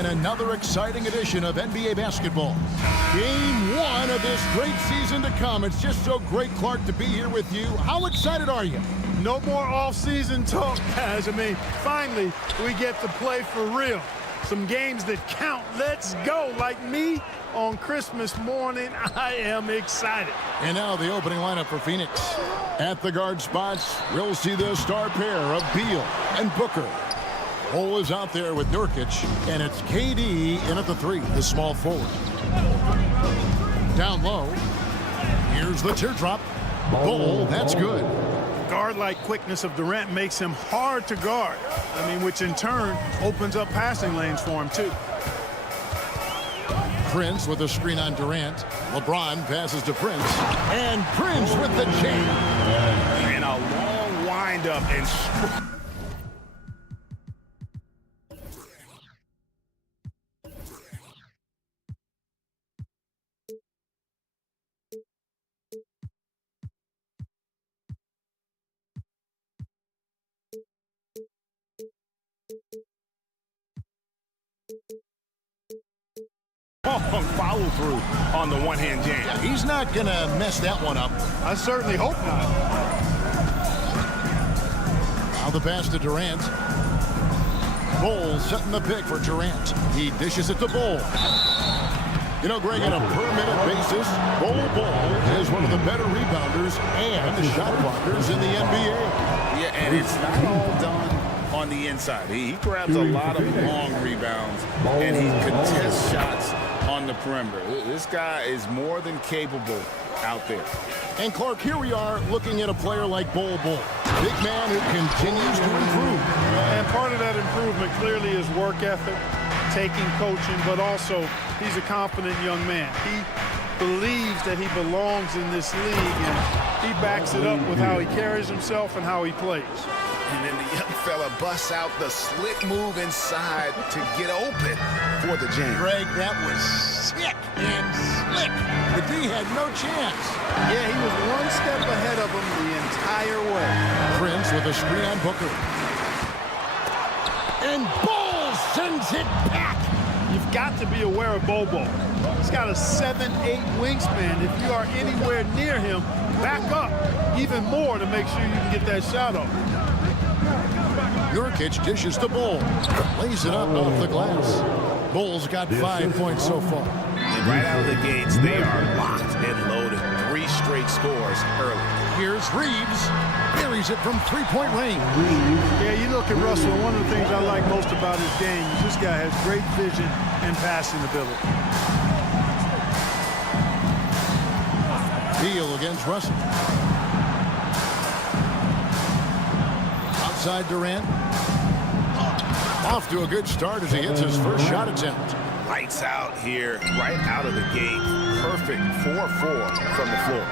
and another exciting edition of NBA basketball. Game one of this great season to come. It's just so great, Clark, to be here with you. How excited are you? No more off-season talk, guys. I mean, finally, we get to play for real. Some games that count. Let's go. Like me on Christmas morning, I am excited. And now the opening lineup for Phoenix. At the guard spots, we'll see the star pair of Beal and Booker. Cole is out there with Nurkic, and it's KD in at the three, the small forward. Down low, here's the teardrop. Bull, that's good. Guard-like quickness of Durant makes him hard to guard. I mean, which in turn opens up passing lanes for him, too. Prince with a screen on Durant. LeBron passes to Prince. And Prince with the jam. And a long windup and follow through on the one-hand jam. Yeah, he's not going to mess that one up. I certainly hope not. Now the pass to Durant. Bull setting the pick for Durant. He dishes it to Bull. You know, Greg, on a per-minute basis, Bull is one of the better rebounders and shot blockers in the NBA. Yeah, and it's not all done on the inside. He grabs a lot of long rebounds, and he contests shots on the perimeter. This guy is more than capable out there. And Clark, here we are looking at a player like Bull. Big man who continues to improve. And part of that improvement clearly is work ethic, taking coaching, but also he's a confident young man. He believes that he belongs in this league, and he backs it up with how he carries himself and how he plays. And then the young fella busts out the slick move inside to get open for the jam. Greg, that was sick and slick. The D had no chance. Yeah, he was one step ahead of him the entire way. Prince with a screen on Booker. And Bull sends it back. You've got to be aware of Bobo. He's got a 7'8" wingspan. If you are anywhere near him, back up even more to make sure you can get that shot off. Nurkic dishes to Bull. Lays it up off the glass. Bull's got 5 points so far. And right out of the gates, they are locked and loaded. 3 straight scores early. Here's Reeves. Buries it from three-point range. Yeah, you look at Russell, one of the things I like most about his game is this guy has great vision and passing ability. Beal against Russell. Outside Durant. Off to a good start as he hits his first shot attempt. Lights out here, right out of the gate. Perfect 4-4 from the floor.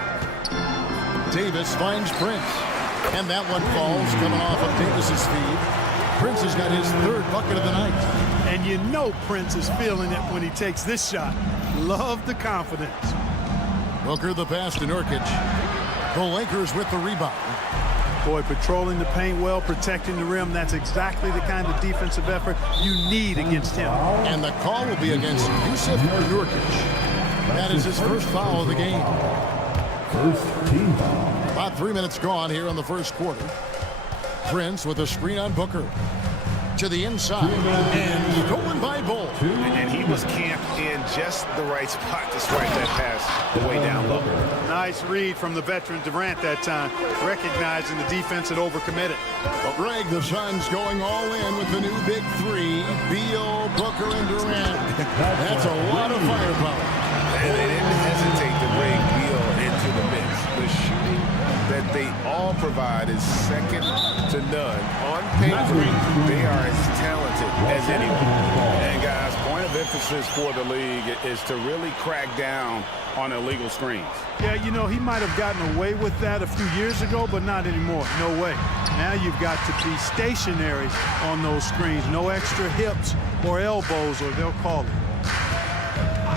Davis finds Prince. And that one falls coming off of Davis's feed. Prince has got his 3rd bucket of the night. And you know Prince is feeling it when he takes this shot. Love the confidence. Booker the pass to Nurkic. The Lakers with the rebound. Boy, patrolling the paint well, protecting the rim. That's exactly the kind of defensive effort you need against him. And the call will be against Yusuf Nurkic. That is his first foul of the game. First team foul. About 3 minutes gone here in the first quarter. Prince with a screen on Booker. To the inside. And stolen by Bull. And he was camped in just the right spot to strike that pass way down low. Nice read from the veteran Durant that time, recognizing the defense had overcommitted. Well, Greg, the Suns going all in with the new big three. Beal, Booker, and Durant. That's a lot of firepower. And they didn't hesitate to bring Beal into the mix. The shooting that they all provide is second to none. On paper, they are as talented as anyone. And guys, point of emphasis for the league is to really crack down on illegal screens. Yeah, you know, he might have gotten away with that a few years ago, but not anymore. No way. Now you've got to be stationary on those screens. No extra hips or elbows, or they'll call it.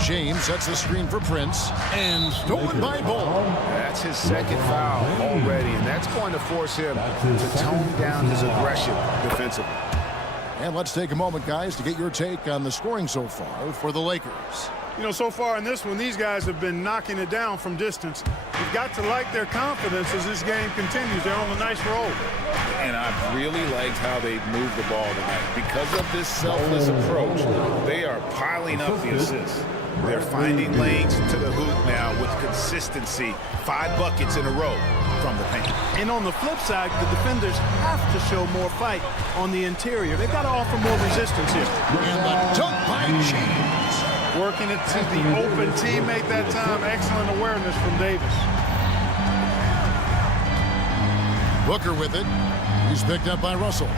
James sets the screen for Prince, and stolen by Bull. That's his 2nd foul already, and that's going to force him to tone down his aggression defensively. And let's take a moment, guys, to get your take on the scoring so far for the Lakers. You know, so far in this one, these guys have been knocking it down from distance. You've got to like their confidence as this game continues. They're on a nice roll. And I've really liked how they've moved the ball tonight. Because of this selfless approach, they are piling up the assists. They're finding lanes to the hoop now with consistency. 5 buckets in a row from the paint. And on the flip side, the defenders have to show more fight on the interior. They've got to offer more resistance here. And the dunk by James. Working it to the open teammate that time. Excellent awareness from Davis. Booker with it. He's picked up by Russell.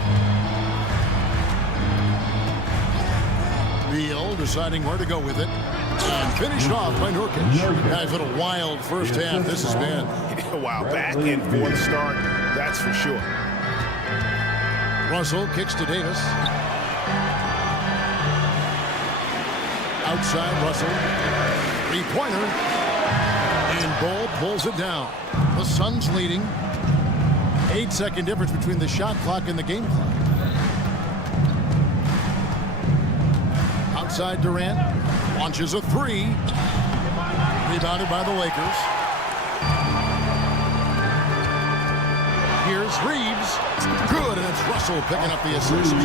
Beal deciding where to go with it. And finished off by Nurkic. Guys, what a wild first half this has been. Wow, back in fourth start, that's for sure. Russell kicks to Davis. Outside Russell. Three-pointer. And Ball pulls it down. The Suns leading. 8-second difference between the shot clock and the game clock. Outside Durant. Launches a three. Rebounded by the Lakers. Here's Reeves. Good, and it's Russell picking up the assist.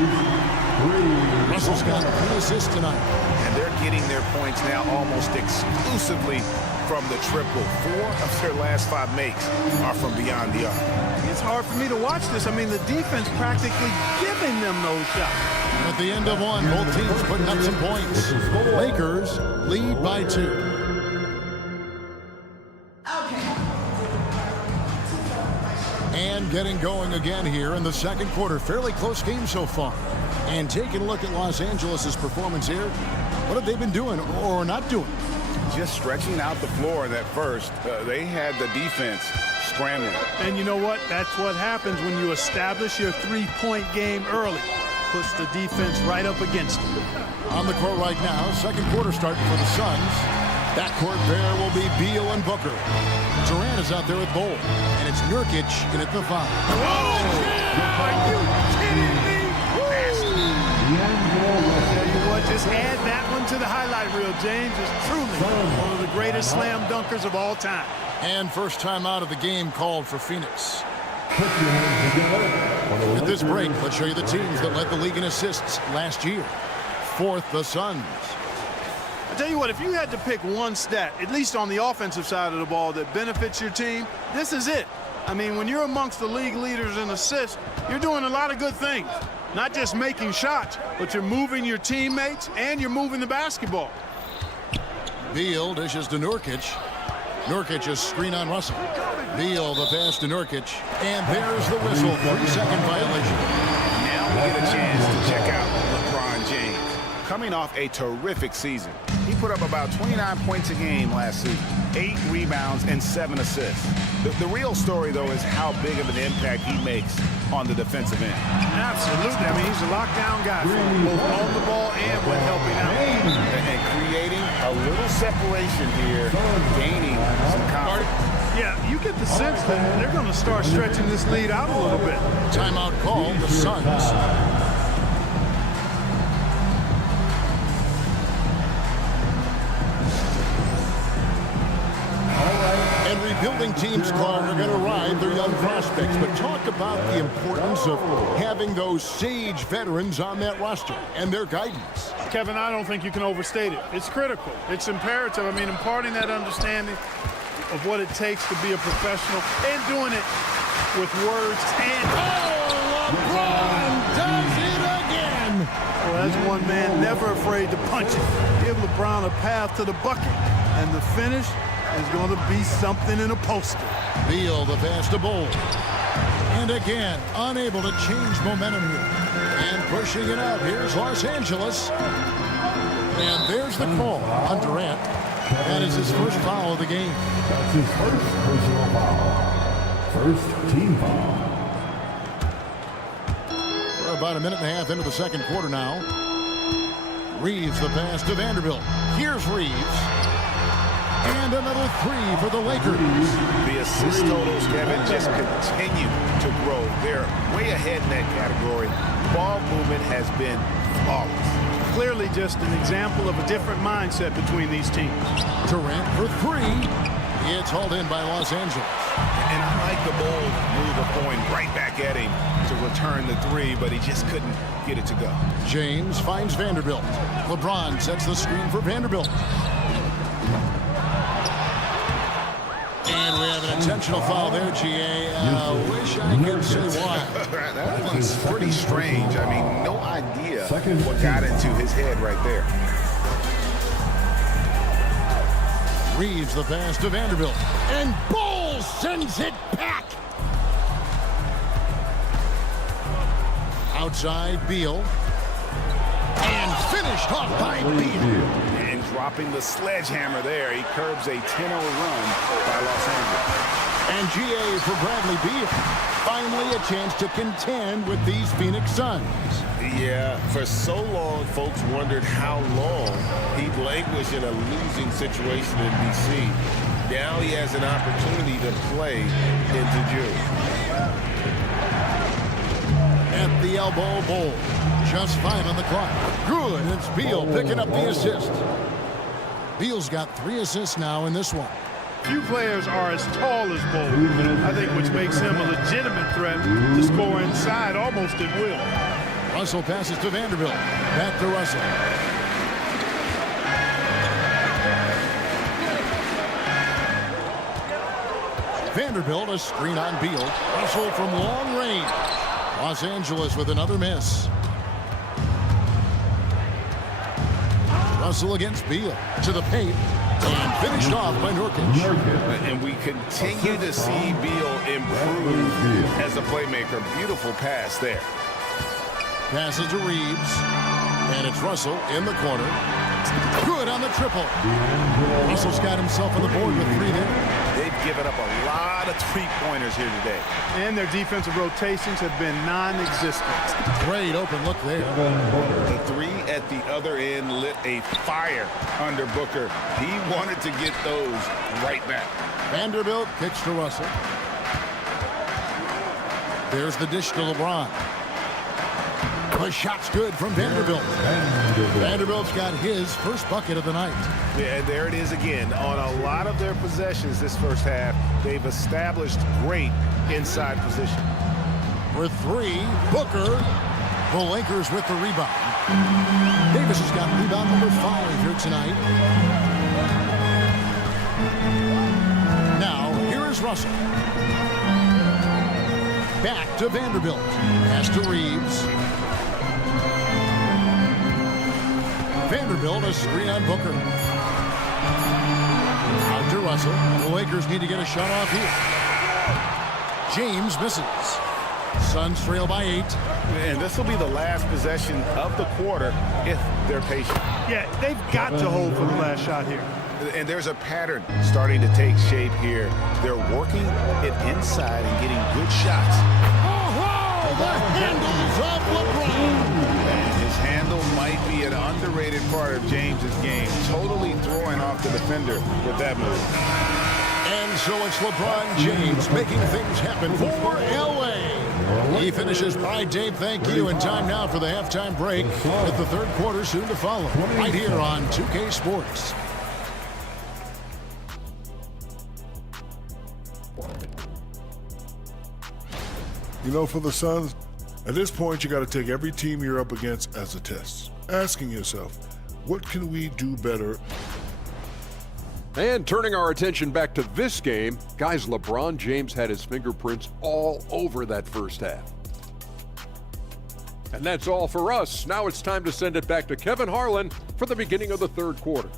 Russell's got 3 assists tonight. And they're getting their points now almost exclusively from the triple. 4 of their last 5 makes are from beyond the arc. It's hard for me to watch this. I mean, the defense practically giving them those shots. At the end of one, both teams putting up some points. Lakers lead by 2. And getting going again here in the second quarter. Fairly close game so far. And taking a look at Los Angeles' performance here. What have they been doing or not doing? Just stretching out the floor at first. They had the defense scrambling. And you know what? That's what happens when you establish your three-point game early. Puts the defense right up against it. On the court right now, second quarter starting for the Suns. That court pair will be Beal and Booker. Durant is out there with Bol. And it's Nurkic in at the 5. Are you kidding me? Tell you what, just add that one to the highlight reel, James. Is truly one of the greatest slam dunkers of all time. And first time out of the game called for Phoenix. At this break, let's show you the teams that led the league in assists last year. 4th, the Suns. I tell you what, if you had to pick one stat, at least on the offensive side of the ball, that benefits your team, this is it. I mean, when you're amongst the league leaders in assists, you're doing a lot of good things. Not just making shots, but you're moving your teammates and you're moving the basketball. Beal dishes to Nurkic. Nurkic is screen on Russell. Beal the pass to Nurkic. And there's the whistle. 3-second violation. Now we get a chance to check out LeBron James. Coming off a terrific season. He put up about 29 points a game last season. 8 rebounds and 7 assists. The real story, though, is how big of an impact he makes on the defensive end. Absolutely. I mean, he's a lockdown guy, both on the ball and when helping out. And creating a little separation here, gaining some confidence. Yeah, you get the sense that they're going to start stretching this lead out a little bit. Timeout call, the Suns. And rebuilding teams, Clark, are going to ride their young prospects. But talk about the importance of having those sage veterans on that roster and their guidance. Kevin, I don't think you can overstate it. It's critical. It's imperative. I mean, imparting that understanding of what it takes to be a professional and doing it with words and... Oh, LeBron does it again! Well, that's one man never afraid to punch it. Give LeBron a path to the bucket, and the finish is going to be something in a poster. Beal the pass to Bol. And again, unable to change momentum here. And pushing it out. Here's Los Angeles. And there's the call on Durant. That is his first foul of the game. That's his first personal foul. First team foul. We're about a minute and a half into the second quarter now. Reeves the pass to Vanderbilt. Here's Reeves. And another three for the Lakers. The assist totals, Kevin, just continue to grow. They're way ahead in that category. Ball movement has been flawless. Clearly just an example of a different mindset between these teams. Durant for three. It's hauled in by Los Angeles. And I like the bold move of going right back at him to return the three, but he just couldn't get it to go. James finds Vanderbilt. LeBron sets the screen for Vanderbilt. And we have an intentional foul there, GA. Wish I could say why. That one's pretty strange. I mean, no idea what got into his head right there. Reeves the pass to Vanderbilt. And Bowles sends it back. Outside, Beal. And finished off by Beal. And dropping the sledgehammer there, he curbs a 10-0 run by Los Angeles. And GA for Bradley Beal. Finally a chance to contend with these Phoenix Suns. Yeah, for so long, folks wondered how long he'd languish in a losing situation in D.C. Now he has an opportunity to play into June. At the elbow, Bowl. Just 5 on the clock. Good. It's Beal picking up the assist. Beal's got 3 assists now in this one. Few players are as tall as Bowles, I think, which makes him a legitimate threat to score inside almost at will. Russell passes to Vanderbilt. Back to Russell. Vanderbilt, a screen on Beal. Russell from long range. Los Angeles with another miss. Russell against Beal. To the paint. And finished off by Nurkic. And we continue to see Beal improve as a playmaker. Beautiful pass there. Passes to Reeves. And it's Russell in the corner. Good on the triple. Russell's got himself on the board with 3 there. They've given up a lot of three-pointers here today. And their defensive rotations have been non-existent. Great open look there. The three at the other end lit a fire under Booker. He wanted to get those right back. Vanderbilt kicks to Russell. There's the dish to LeBron. The shot's good from Vanderbilt. Vanderbilt's got his first bucket of the night. Yeah, and there it is again. On a lot of their possessions this first half, they've established great inside position. For 3, Booker. The Lakers with the rebound. Davis has got rebound number 5 here tonight. Now, here is Russell. Back to Vanderbilt. Pass to Reeves. Vanderbilt, a screen on Booker. Out to Russell. The Lakers need to get a shot off here. James misses. Suns trail by 8. And this will be the last possession of the quarter if they're patient. Yeah, they've got to hold for the last shot here. And there's a pattern starting to take shape here. They're working it inside and getting good shots. Oh, the handles of LeBron. And his handle might be an underrated part of James's game. Totally throwing off the defender with that move. And so it's LeBron James making things happen for L.A. He finishes by Dave, thank you. And time now for the halftime break with the third quarter soon to follow. Right here on 2K Sports. You know, for the Suns, at this point, you got to take every team you're up against as a test. Asking yourself, what can we do better? And turning our attention back to this game, guys, LeBron James had his fingerprints all over that first half. And that's all for us. Now it's time to send it back to Kevin Harlan for the beginning of the third quarter.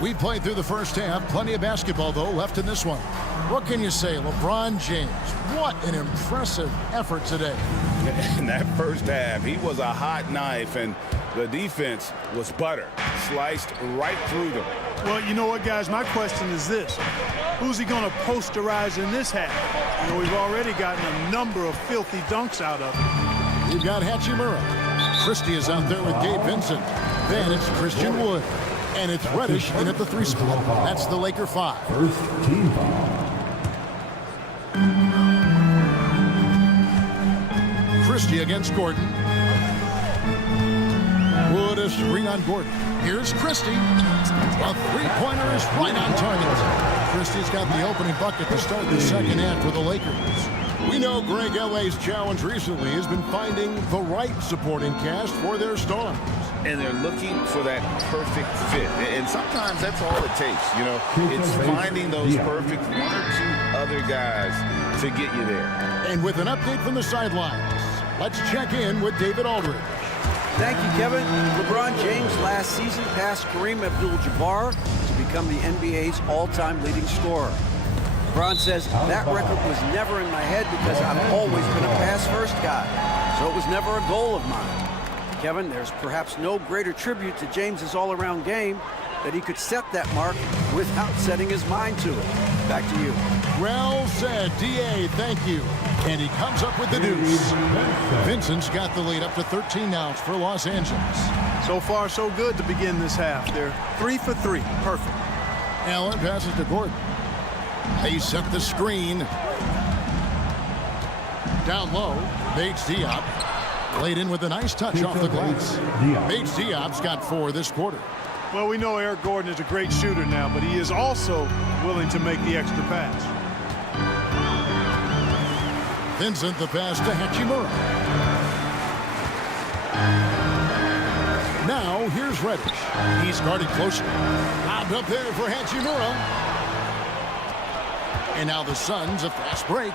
We played through the first half. Plenty of basketball, though, left in this one. What can you say? LeBron James, what an impressive effort today. In that first half, he was a hot knife, and the defense was butter, sliced right through them. Well, you know what, guys? My question is this. Who's he going to posterize in this half? You know, we've already gotten a number of filthy dunks out of him. You've got Hachimura. Christie is out there with Gabe Vincent. Then it's Christian Wood. And it's Reddish in at the 3 spot. That's the Laker 5. First team foul. Christie against Gordon. Wood a screen on Gordon. Here's Christie. A three-pointer is right on target. Christie's got the opening bucket to start the second half for the Lakers. We know Greg L.A.'s challenge recently has been finding the right supporting cast for their stars. And they're looking for that perfect fit. And sometimes that's all it takes. You know, it's finding those perfect 1 or 2 other guys to get you there. And with an update from the sidelines, let's check in with David Aldridge. Thank you, Kevin. LeBron James last season passed Kareem Abdul-Jabbar to become the NBA's all-time leading scorer. LeBron says, that record was never in my head because I've always been a pass-first guy, so it was never a goal of mine. Kevin, there's perhaps no greater tribute to James's all-around game that he could set that mark without setting his mind to it. Back to you. Well said, D.A., thank you. And he comes up with the deuce. Vincent's got the lead up to 13 now for Los Angeles. So far, so good to begin this half. They're 3 for 3. Perfect. Allen passes to Gordon. They set the screen. Down low, Bates Diop. Laid in with a nice touch off the glass. Bates Diop's got 4 this quarter. Well, we know Eric Gordon is a great shooter now, but he is also willing to make the extra pass. Vincent the pass to Hachimura. Now here's Reddish. He's guarded closely. Lobbed up there for Hachimura. And now the Suns a fast break.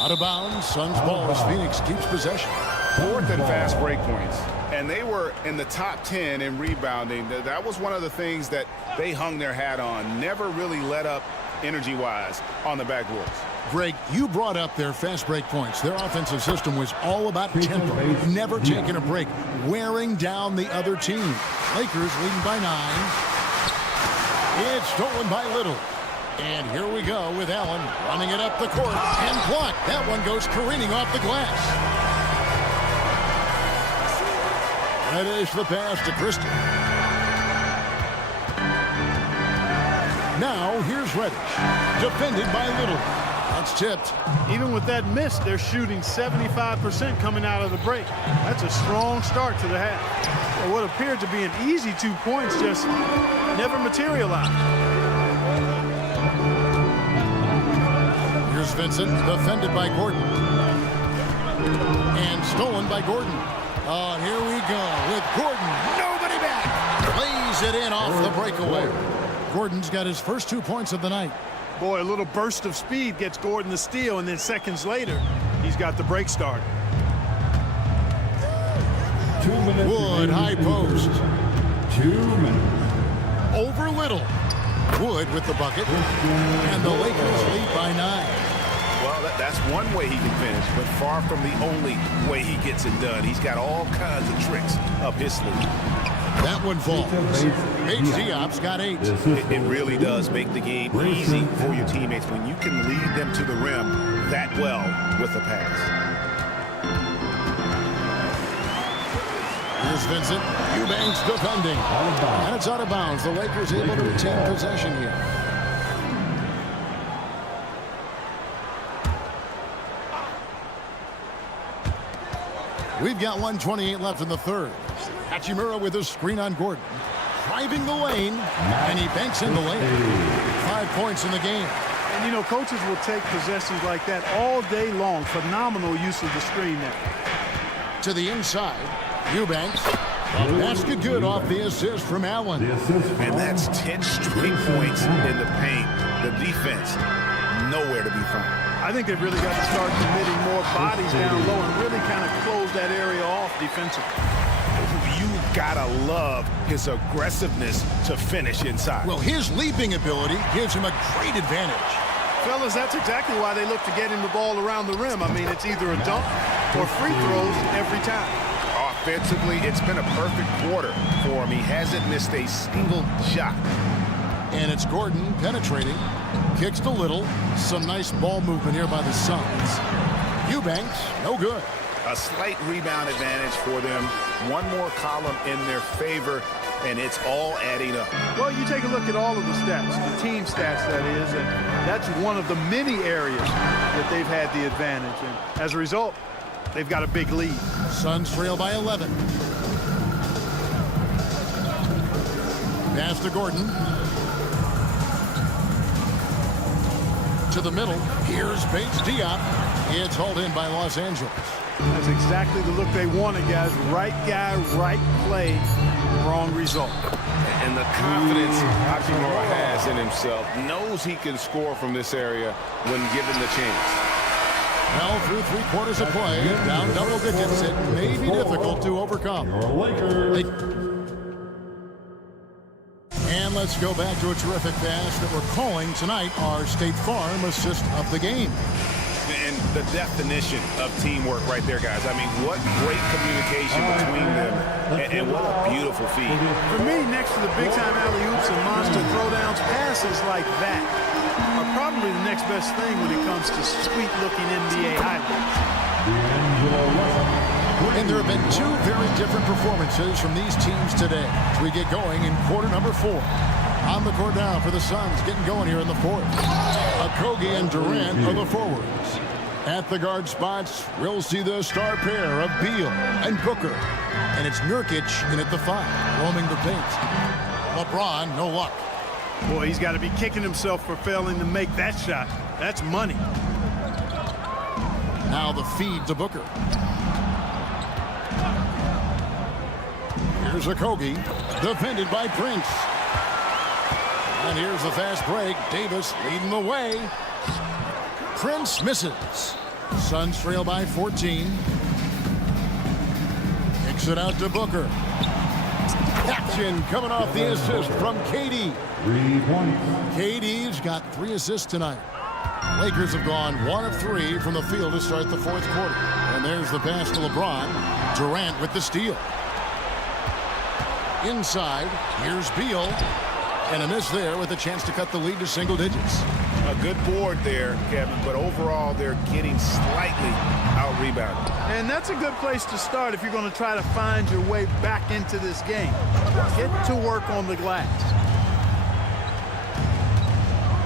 Out of bounds. Suns ball as Phoenix keeps possession. 4th and fast break points. And they were in the top 10 in rebounding. That was one of the things that they hung their hat on. Never really let up energy-wise on the backboards. Greg, you brought up their fast break points. Their offensive system was all about tempo, never taking a break, wearing down the other team. Lakers leading by 9. It's stolen by Little. And here we go with Allen running it up the court and blocked. That one goes careening off the glass. That is the pass to Christie. Now here's Reddish, defended by Little. That's tipped. Even with that miss, they're shooting 75% coming out of the break. That's a strong start to the half. Well, what appeared to be an easy 2 points just never materialized. Here's Vincent, defended by Gordon. And stolen by Gordon. Oh, here we go with Gordon. Nobody back. Lays it in off the breakaway. Gordon's got his first 2 points of the night. Boy, a little burst of speed gets Gordon the steal, and then seconds later, he's got the break started. 2 minutes. Wood, high post. 2 minutes. Over Little. Wood with the bucket. And the Lakers lead by 9. Well, that's one way he can finish, but far from the only way he gets it done. He's got all kinds of tricks up his sleeve. That one falls. Bates Diop's got 8. It really does make the game easy for your teammates when you can lead them to the rim that well with the pass. Here's Vincent. Eubanks defending. And it's out of bounds. The Lakers able to retain possession here. We've got 1:28 left in the third. Hachimura with a screen on Gordon. Driving the lane, and he banks in the lane. 5 points in the game. And, you know, coaches will take possessions like that all day long. Phenomenal use of the screen there. To the inside, Eubanks. Basket good off the assist from Allen. And that's 10 straight points in the paint. The defense, nowhere to be found. I think they've really got to start committing more bodies down low and really kind of close that area off defensively. You've got to love his aggressiveness to finish inside. Well, his leaping ability gives him a great advantage. fellas, that's exactly why they look to get him the ball around the rim. I mean, it's either a dunk or free throws every time. Offensively, it's been a perfect quarter for him. He hasn't missed a single shot. And it's Gordon penetrating. Kicks to Little. Some nice ball movement here by the Suns. Eubanks, no good. A slight rebound advantage for them. One more column in their favor, and it's all adding up. Well, you take a look at all of the stats, the team stats, that is, and that's one of the many areas that they've had the advantage. And as a result, they've got a big lead. Suns trail by 11. Pass to Gordon. To the middle. Here's Bates Diop. It's hauled in by Los Angeles. That's exactly the look they wanted, guys. Right guy, right play, wrong result. And the confidence Hachimura has in himself, knows he can score from this area when given the chance. Well, through 3 quarters of play, down double digits, it may be difficult to overcome. And let's go back to a terrific pass that we're calling tonight our State Farm assist of the game. And the definition of teamwork right there, guys. I mean, what great communication between them, and what a beautiful feed. For me, next to the big-time alley-oops and monster throwdowns, passes like that are probably the next best thing when it comes to sweet-looking NBA highlights. And there have been 2 very different performances from these teams today as we get going in quarter number 4. On the court now for the Suns, getting going here in the 4th. Okogie and Durant are the forwards. At the guard spots, we'll see the star pair of Beal and Booker. And it's Nurkic in at the 5, roaming the paint. LeBron, no luck. Boy, he's got to be kicking himself for failing to make that shot. That's money. Now the feed to Booker. Here's Okogie, defended by Prince. And here's the fast break. Davis leading the way. Prince misses. Suns trail by 14. Kicks it out to Booker. Action coming off the assist from KD. 3 points. KD's got 3 assists tonight. Lakers have gone 1 of 3 from the field to start the 4th quarter. And there's the pass to LeBron. Durant with the steal. Inside, here's Beal. And a miss there with a chance to cut the lead to single digits. A good board there, Kevin, but overall they're getting slightly out-rebounded. And that's a good place to start if you're going to try to find your way back into this game. Get to work on the glass.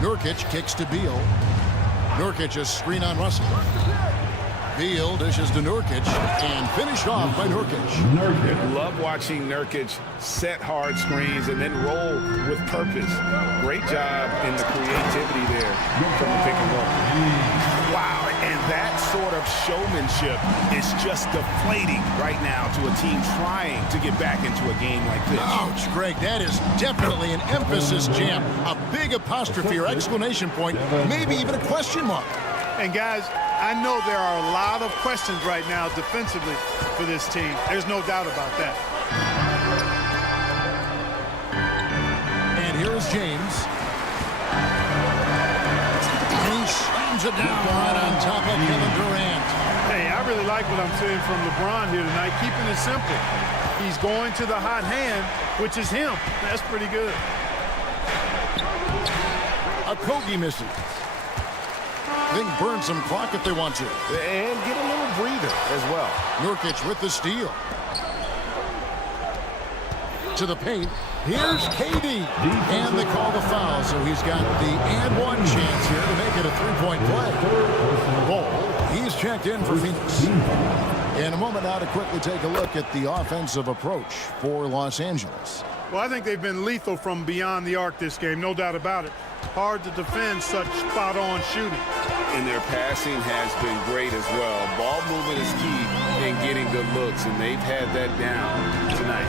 Nurkic kicks to Beal. Nurkic a screen on Russell. Beal dishes to Nurkic and finished off by Nurkic. Love watching Nurkic set hard screens and then roll with purpose. Great job in the creativity there from the pick and roll. Wow, and that sort of showmanship is just deflating right now to a team trying to get back into a game like this. Ouch, Greg, that is definitely an emphasis jam. A big apostrophe or exclamation point, maybe even a question mark. And guys, I know there are a lot of questions right now defensively for this team. There's no doubt about that. And here is James. And he slams it down right on top of Kevin Durant. Hey, I really like what I'm seeing from LeBron here tonight, keeping it simple. He's going to the hot hand, which is him. That's pretty good. Okogie misses. They can burn some clock if they want to. And get a little breather as well. Nurkic with the steal. To the paint. Here's KD. And they call the foul, so he's got the and 1 chance here to make it a 3-point play. Ball, he's checked in for Phoenix. In a moment now to quickly take a look at the offensive approach for Los Angeles. Well, I think they've been lethal from beyond the arc this game, no doubt about it. Hard to defend such spot-on shooting. And their passing has been great as well. Ball movement is key in getting good looks, and they've had that down tonight.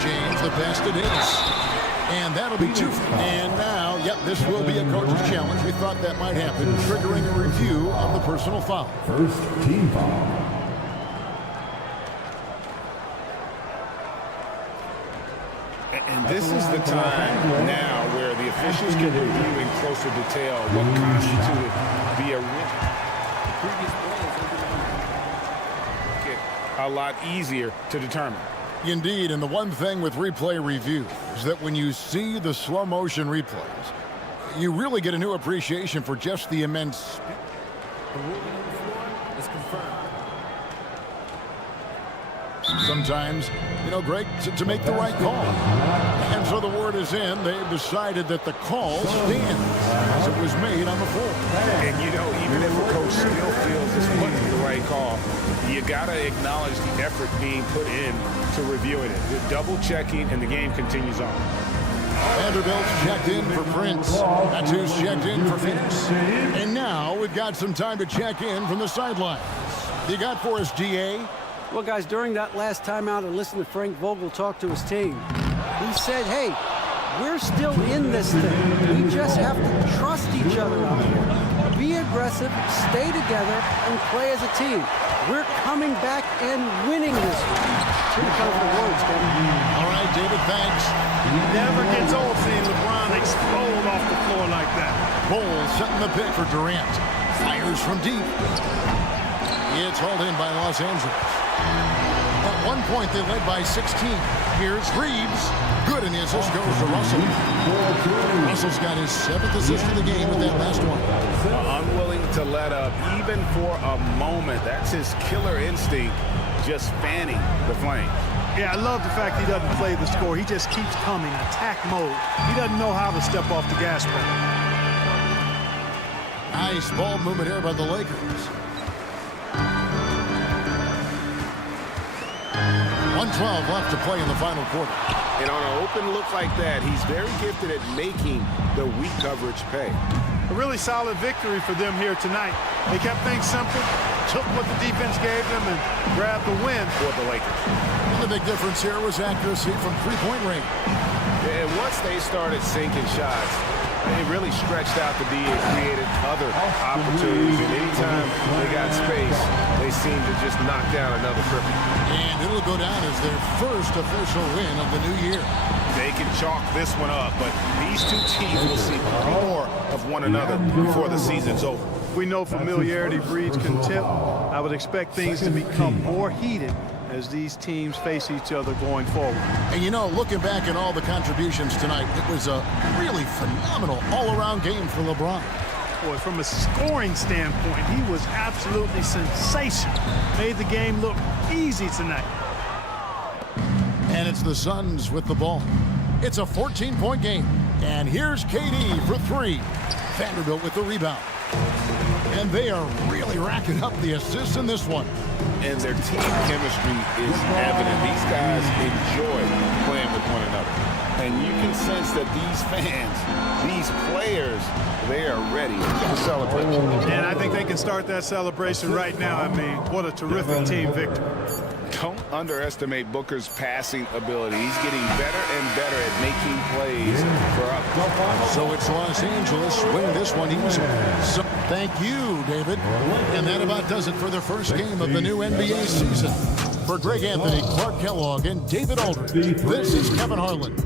James, the pass to Davis. And that'll be 2. And now, yep, this will be a coach's challenge. We thought that might happen, triggering a review of the personal foul. First team foul. And this is the time now where the the officials can review in closer detail what constituted the original. Previous play is a lot easier to determine. Indeed, and the one thing with replay review is that when you see the slow motion replays, you really get a new appreciation for just the immense. The ruling on the floor is confirmed. Sometimes, Greg, to make the right call. And so the word is in. They've decided that the call stands as it was made on the floor. And, even if a coach still feels this wasn't the right call, you got to acknowledge the effort being put in to reviewing it. The double-checking, and the game continues on. Vanderbilt's checked in for Prince. Matthews checked in for Phoenix. And now we've got some time to check in from the sidelines. You got for us, DA? Well, guys, during that last timeout, I listened to Frank Vogel talk to his team. He said, hey, we're still in this thing. We just have to trust each other out here. Be aggressive, stay together, and play as a team. We're coming back and winning this one. Pretty powerful words, Kevin. All right, David, thanks. Never gets old seeing LeBron explode off the floor like that. Bowles setting the pick for Durant. Fires from deep. It's hauled in by Los Angeles. At one point, they led by 16. Here's Reeves. Good, and the assist goes to Russell. Russell's got his 7th assist of the game with that last one. Unwilling to let up, even for a moment. That's his killer instinct, just fanning the flames. Yeah, I love the fact he doesn't play the score. He just keeps coming, attack mode. He doesn't know how to step off the gas pedal. Nice ball movement here by the Lakers. 1:12 left to play in the final quarter. And on an open look like that, he's very gifted at making the weak coverage pay. A really solid victory for them here tonight. They kept things simple, took what the defense gave them, and grabbed the win for the Lakers. And the big difference here was accuracy from three-point range. And once they started sinking shots, it really stretched out the D and created other opportunities. And anytime they got space, they seemed to just knock down another triple. And it'll go down as their first official win of the new year. They can chalk this one up, but these two teams will see more of one another before the season's over. We know familiarity breeds contempt. I would expect things to become more heated as these teams face each other going forward. And looking back at all the contributions tonight, it was a really phenomenal all-around game for LeBron. Boy, from a scoring standpoint, he was absolutely sensational. Made the game look easy tonight. And it's the Suns with the ball. It's a 14-point game. And here's KD for 3. Vanderbilt with the rebound. And they are really racking up the assists in this one. And their team chemistry is evident. These guys enjoy playing with one another. And you can sense that these fans, these players, they are ready to celebrate. And I think they can start that celebration right now. I mean, what a terrific team victory. Don't underestimate Booker's passing ability. He's getting better and better at making plays for others. So it's Los Angeles winning this one easily. So thank you, David. And that about does it for the first game of the new NBA season. For Greg Anthony, Clark Kellogg, and David Aldridge, this is Kevin Harlan.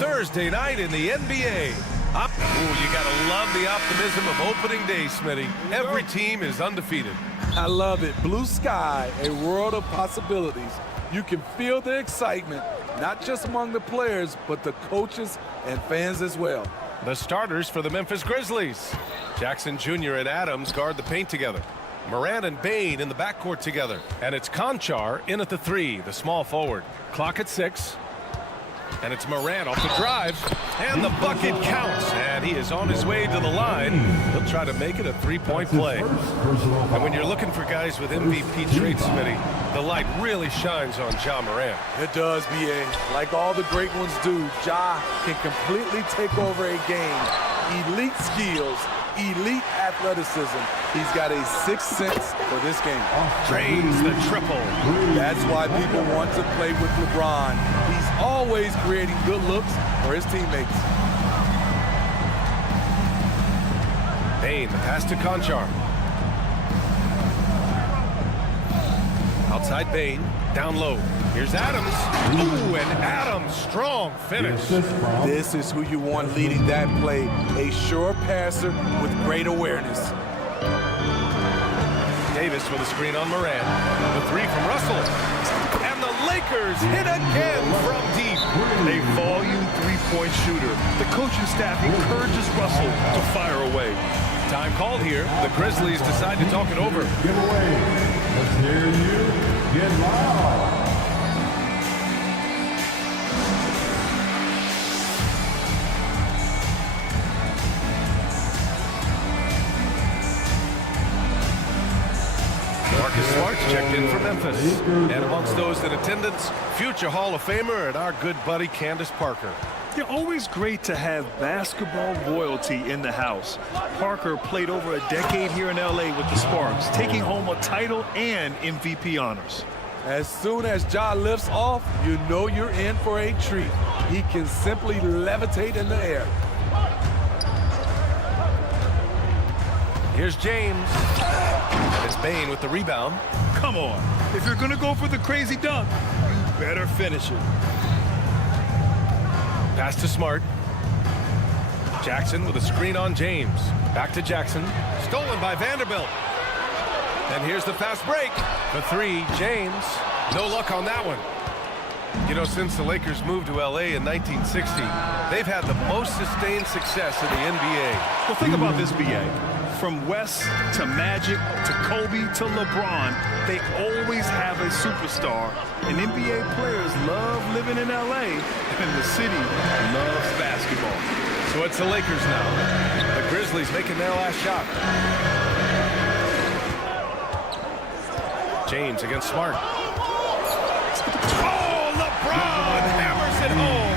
Thursday night in the NBA. Ooh, you gotta love the optimism of opening day, Smitty. Every team is undefeated. I love it. Blue sky, a world of possibilities. You can feel the excitement, not just among the players, but the coaches and fans as well. The starters for the Memphis Grizzlies. Jackson Jr. and Adams guard the paint together. Morant and Bain in the backcourt together. And it's Conchar in at the 3, the small forward. Clock at 6. And it's Morant off the drive. And the bucket counts. And he is on his way to the line. He'll try to make it a three-point play. And when you're looking for guys with MVP traits, Smitty, the light really shines on Ja Morant. It does, B.A. Like all the great ones do, Ja can completely take over a game. Elite skills, elite athleticism. He's got a sixth sense for this game. Drains the triple. That's why people want to play with LeBron. He's always creating good looks for his teammates. Bain, the pass to Conchar. Outside Bain, down low. Here's Adams. Ooh, and Adams, strong finish. This is who you want leading that play. A sure passer with great awareness. Davis with a screen on Morant. The 3 from Russell. And the Lakers hit again from deep. A volume three-point shooter. The coaching staff encourages Russell to fire away. Time called here. The Grizzlies decide to talk it over. Give away. Let's hear you get loud. Marcus Smart's checked in for Memphis. And amongst those in attendance, future Hall of Famer and our good buddy Candace Parker. They're always great to have basketball royalty in the house. Parker played over a decade here in LA with the Sparks, taking home a title and MVP honors. As soon as Ja lifts off, you know you're in for a treat. He can simply levitate in the air. Here's James. It's Bain with the rebound. Come on. If you're going to go for the crazy dunk, you better finish it. Pass to Smart. Jackson with a screen on James. Back to Jackson. Stolen by Vanderbilt. And here's the fast break. The 3, James. No luck on that one. You know, since the Lakers moved to LA in 1960, they've had the most sustained success in the NBA. Well, think about this, B.A. From West to Magic to Kobe to LeBron, they always have a superstar. And NBA players love living in LA, and the city loves basketball. So it's the Lakers now. The Grizzlies making their last shot. James against Smart. Oh, LeBron hammers it home.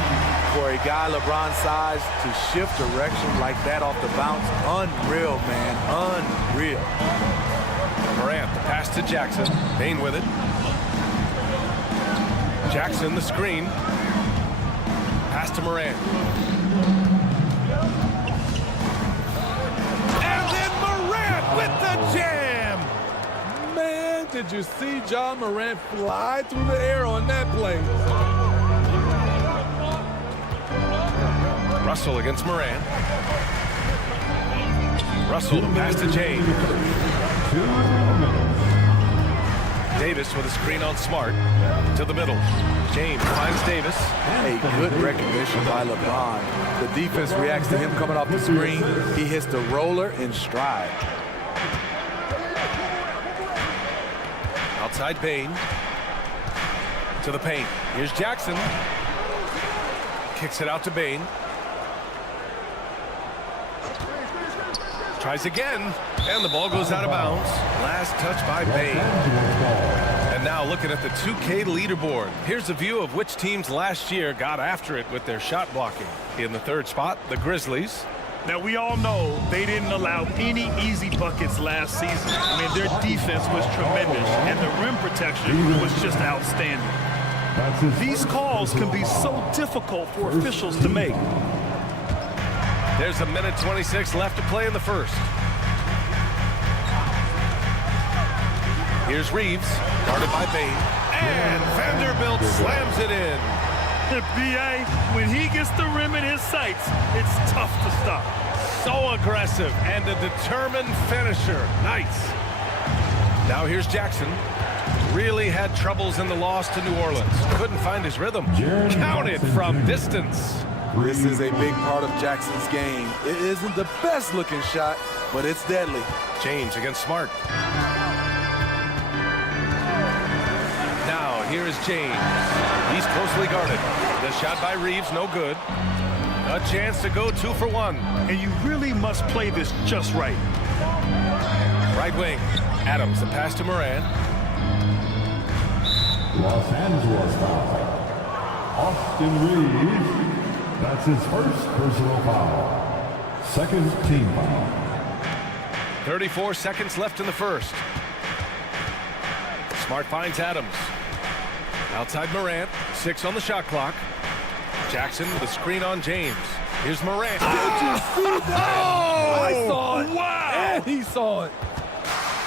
For a guy LeBron's size to shift direction like that off the bounce, unreal, man, unreal. Morant, the pass to Jackson. Bain with it. Jackson, the screen. Pass to Morant. And then Morant with the jam. Man, did you see Ja Morant fly through the air on that play? Russell against Morant. Russell to pass to James. Davis with a screen on Smart. To the middle. James finds Davis. A good recognition by LeBron. The defense reacts to him coming off the screen. He hits the roller in stride. Outside Bain. To the paint. Here's Jackson. Kicks it out to Bain. Tries again, and the ball goes out of bounds. Last touch by Bain. And now looking at the 2K leaderboard. Here's a view of which teams last year got after it with their shot blocking. In the 3rd spot, the Grizzlies. Now, we all know they didn't allow any easy buckets last season. I mean, their defense was tremendous, and the rim protection was just outstanding. These calls can be so difficult for officials to make. There's a minute 26 left to play in the first. Here's Reeves, guarded by Bain. And Vanderbilt slams it in. B.A., when he gets the rim in his sights, it's tough to stop. So aggressive and a determined finisher. Nice. Now here's Jackson. Really had troubles in the loss to New Orleans. Couldn't find his rhythm. Counted from distance. This is a big part of Jackson's game. It isn't the best looking shot, but it's deadly. James against Smart. Now here is James. He's closely guarded. The shot by Reeves, no good. A chance to go 2 for 1. And you really must play this just right. Right wing. Adams, the pass to Moran. Los Angeles foul. Austin Reeves. That's his first personal foul. Second team foul. 34 seconds left in the first. Smart finds Adams. Outside Morant. 6 on the shot clock. Jackson with a screen on James. Here's Morant. Did you see that? Oh! I saw it. Wow! And he saw it.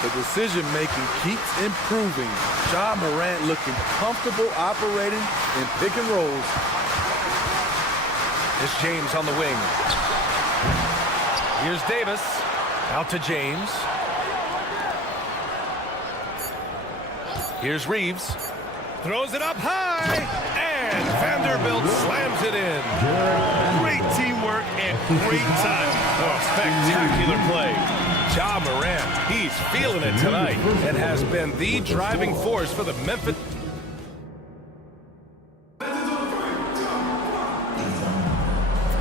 The decision-making keeps improving. Ja Morant looking comfortable operating in pick and rolls. Here's James on the wing. Here's Davis. Out to James. Here's Reeves. Throws it up high. And Vanderbilt slams it in. Great teamwork and great time. Oh, spectacular play. Ja Morant, he's feeling it tonight and has been the driving force for the Memphis.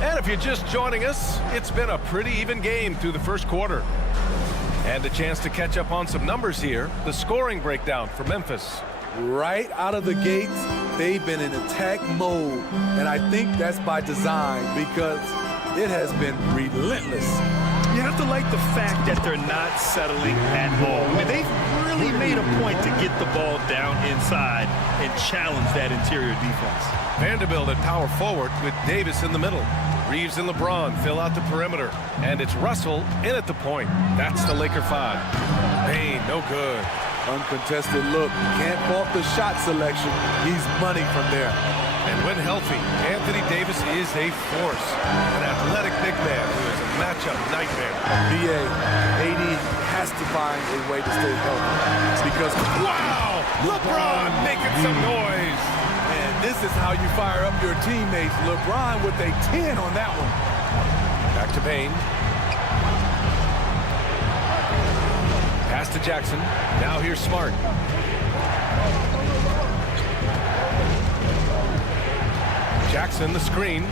And if you're just joining us, it's been a pretty even game through the first quarter. And a chance to catch up on some numbers here. The scoring breakdown for Memphis. Right out of the gates, they've been in attack mode. And I think that's by design because it has been relentless. You have to like the fact that they're not settling at all. I mean, they've really made a point to get the ball down inside and challenge that interior defense. Vanderbilt at power forward with Davis in the middle. Reeves and LeBron fill out the perimeter. And it's Russell in at the point. That's the Laker 5. Payne, no good. Uncontested look. Can't fault the shot selection. He's money from there. And when healthy, Anthony Davis is a force. An athletic big man who is a matchup nightmare. BA, AD has to find a way to stay healthy. Because, wow! LeBron making some noise. And this is how you fire up your teammates. LeBron with a 10 on that one. Back to Payne. Pass to Jackson. Now here's Smart. Jackson, the screen.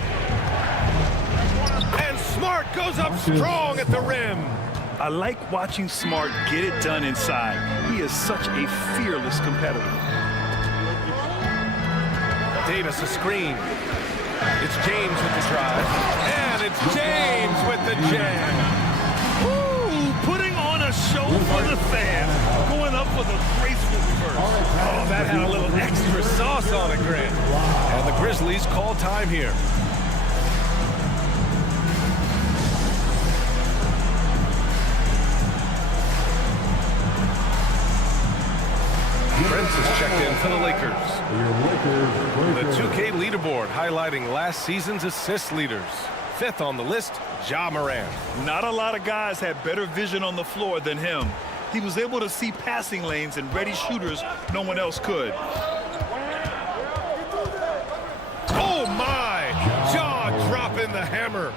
And Smart goes up strong at the rim. I like watching Smart get it done inside. He is such a fearless competitor. Davis, a screen. It's James with the drive. And it's James with the jam. Woo! Putting on a show for the fans. Going up with a graceful reverse. Oh, that had a little extra sauce on it, Grant. And the Grizzlies call time here. Prince is checked in for the Lakers. The 2K leaderboard highlighting last season's assist leaders. 5th on the list, Ja Morant. Not a lot of guys had better vision on the floor than him. He was able to see passing lanes and ready shooters no one else could. Oh my! Ja dropping the hammer.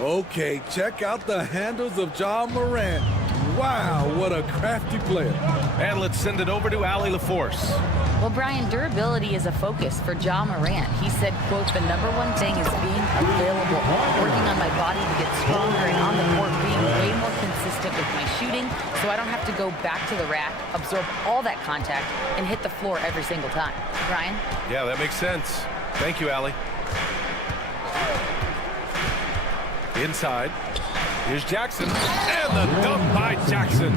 Okay, check out the handles of Ja Morant. Wow, what a crafty player. And let's send it over to Allie LaForce. Well, Brian, durability is a focus for Ja Morant. He said, quote, "The #1 thing is being available, working on my body to get stronger, and on the court being way more consistent with my shooting, so I don't have to go back to the rack, absorb all that contact, and hit the floor every single time." Brian? Yeah, that makes sense. Thank you, Allie. Inside. Here's Jackson. And the dunk by Jackson.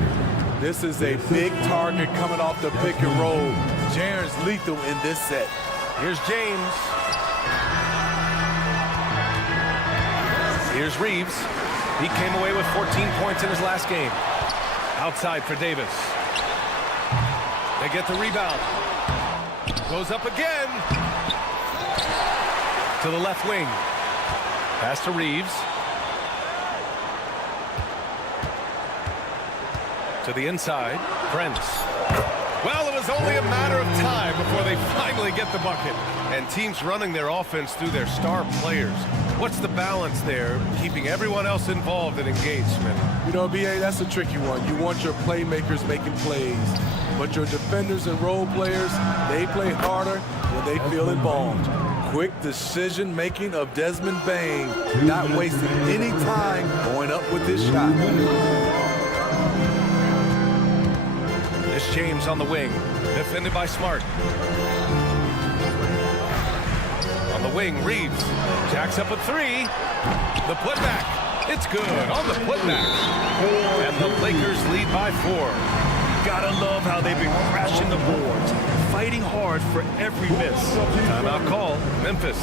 This is a big target coming off the pick and roll. Jaren's lethal in this set. Here's James. Here's Reeves. He came away with 14 points in his last game. Outside for Davis. They get the rebound. Goes up again. to the left wing. Pass to Reeves. To the inside, Prince. Well, it was only a matter of time before they finally get the bucket. And teams running their offense through their star players. What's the balance there, keeping everyone else involved and engaged, man? You know, B.A., that's a tricky one. You want your playmakers making plays, but your defenders and role players, they play harder when they feel involved. Quick decision-making of Desmond Bane, not wasting any time going up with this shot. This James on the wing, defended by Smart. On the wing, Reeves jacks up a three. The putback, it's good on the putback. And the Lakers lead by 4. Gotta love how they've been crashing the boards, fighting hard for every miss. Timeout call, Memphis.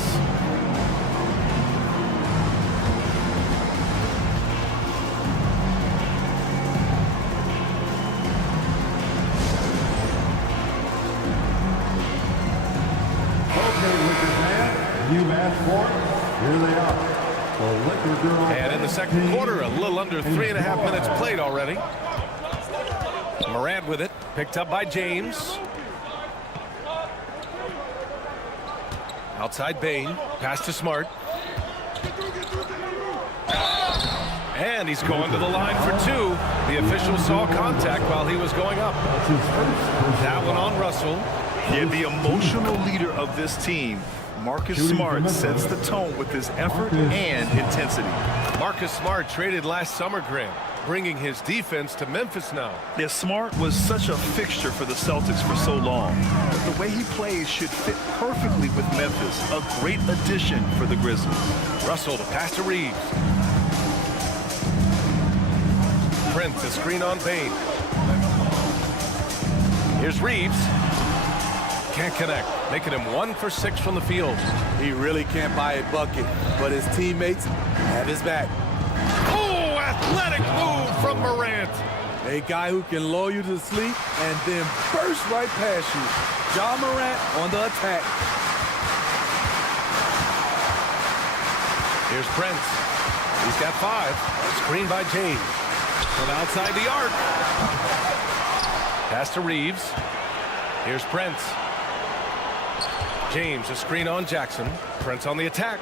You've asked for it. Here they are. The Laker girls. And in the second quarter, a little under 3.5 minutes played already. Morant with it, picked up by James. Outside Bane, pass to Smart. And he's going to the line for 2. The official saw contact while he was going up. That one on Russell. Yeah, the emotional leader of this team, Marcus Smart, sets the tone with his effort and intensity. Marcus Smart traded last summer, Grant, bringing his defense to Memphis now. Yeah, Smart was such a fixture for the Celtics for so long, but the way he plays should fit perfectly with Memphis. A great addition for the Grizzlies. Russell to pass to Reeves. Prince, a screen on Bane. Here's Reeves. Can't connect, making him 1 for 6 from the field. He really can't buy a bucket, but his teammates have his back. Oh, athletic move from Morant. A guy who can lull you to sleep and then burst right past you. Ja Morant on the attack. Here's Prince. He's got 5. Screen by James. From outside the arc. Pass to Reeves. Here's Prince. James, a screen on Jackson. Prince on the attack.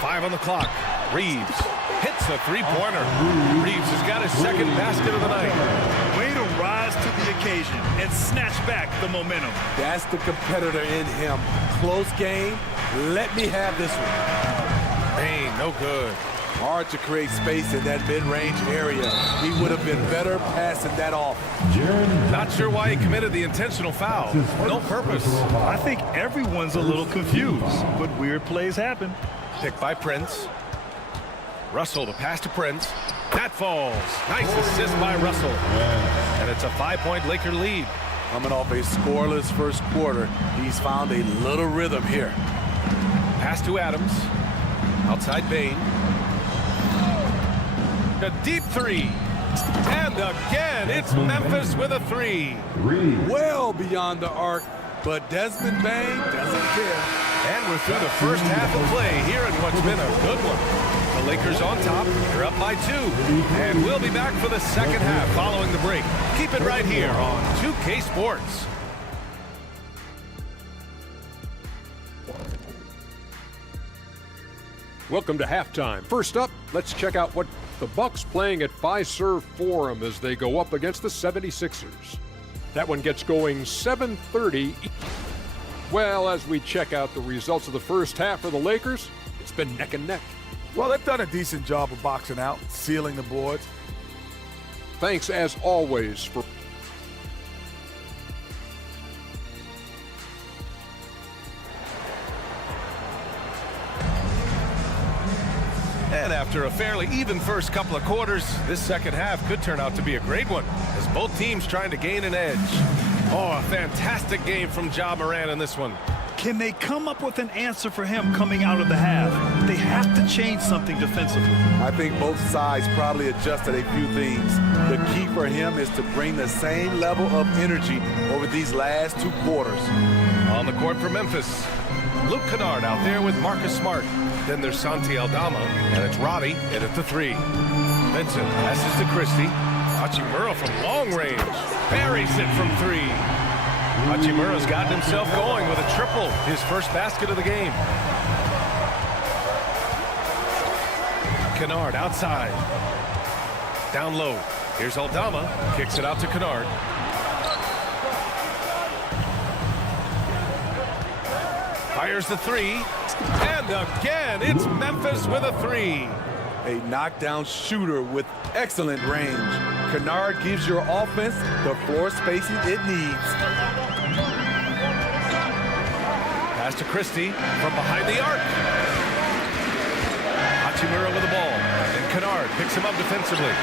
5 on the clock. Reeves hits a three-pointer. Reeves has got his second basket of the night. Way to rise to the occasion and snatch back the momentum. That's the competitor in him. Close game. Let me have this one. Bane, no good. Hard to create space in that mid-range area. He would have been better passing that off. Not sure why he committed the intentional foul. No purpose. I think everyone's a little confused, but weird plays happen. Picked by Prince. Russell to pass to Prince. That falls. Nice assist by Russell. And it's a 5-point Laker lead. Coming off a scoreless first quarter, he's found a little rhythm here. Pass to Adams. Outside Bane. A deep 3. And again, it's Memphis with a 3. Well beyond the arc, but Desmond Bane doesn't care. And we're through the first half of play here in what's been a good one. The Lakers on top. They're up by 2. And we'll be back for the second half following the break. Keep it right here on 2K Sports. Welcome to halftime. First up, let's check out what the Bucks playing at Fiserv Forum as they go up against the 76ers. That one gets going 7:30. Well, as we check out the results of the first half for the Lakers, it's been neck and neck. Well, they've done a decent job of boxing out, sealing the boards. Thanks, as always, for And after a fairly even first couple of quarters, this second half could turn out to be a great one, as both teams trying to gain an edge. Oh, a fantastic game from Ja Morant in this one. Can they come up with an answer for him coming out of the half? They have to change something defensively. I think both sides probably adjusted a few things. The key for him is to bring the same level of energy over these last 2 quarters. On the court for Memphis. Luke Kennard out there with Marcus Smart. Then there's Santi Aldama, and it's Roddy in at the 3. Vincent passes to Christie. Hachimura from long range. Buries it from 3. Hachimura's gotten himself going with a triple, his first basket of the game. Kennard outside. Down low. Here's Aldama. Kicks it out to Kennard. Fires the 3. And again, it's Memphis with a 3. A knockdown shooter with excellent range. Kennard gives your offense the floor spacing it needs. Pass to Christie from behind the arc. Hachimura with the ball. And Kennard picks him up defensively.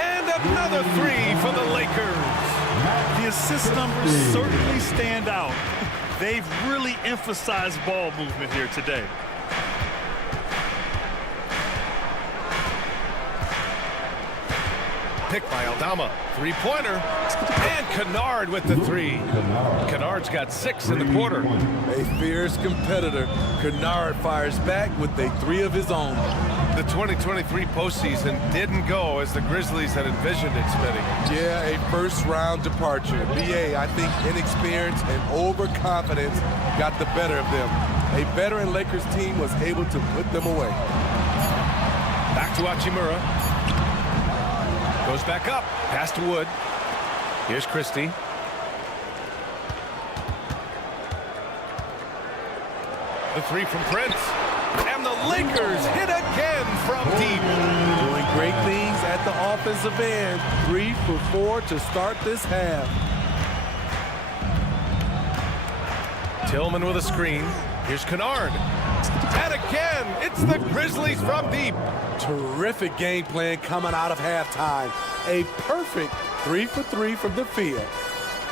And another 3 for the Lakers. The assist numbers certainly stand out. They've really emphasized ball movement here today. Pick by Aldama. 3-pointer. And Kennard with the 3. Kennard's got 6 in the quarter. A fierce competitor. Kennard fires back with a 3 of his own. The 2023 postseason didn't go as the Grizzlies had envisioned it, Smitty. Yeah, a first-round departure. BA, I think inexperience and overconfidence got the better of them. A veteran Lakers team was able to put them away. Back to Hachimura. Goes back up. Pass to Wood. Here's Christie. The 3 from Prince. And the Lakers hit again from deep. Doing great things at the offensive end. 3 for 4 to start this half. Tillman with a screen. Here's Kennard. And again, it's the Grizzlies from deep. Terrific game plan coming out of halftime. A perfect 3 for 3 from the field.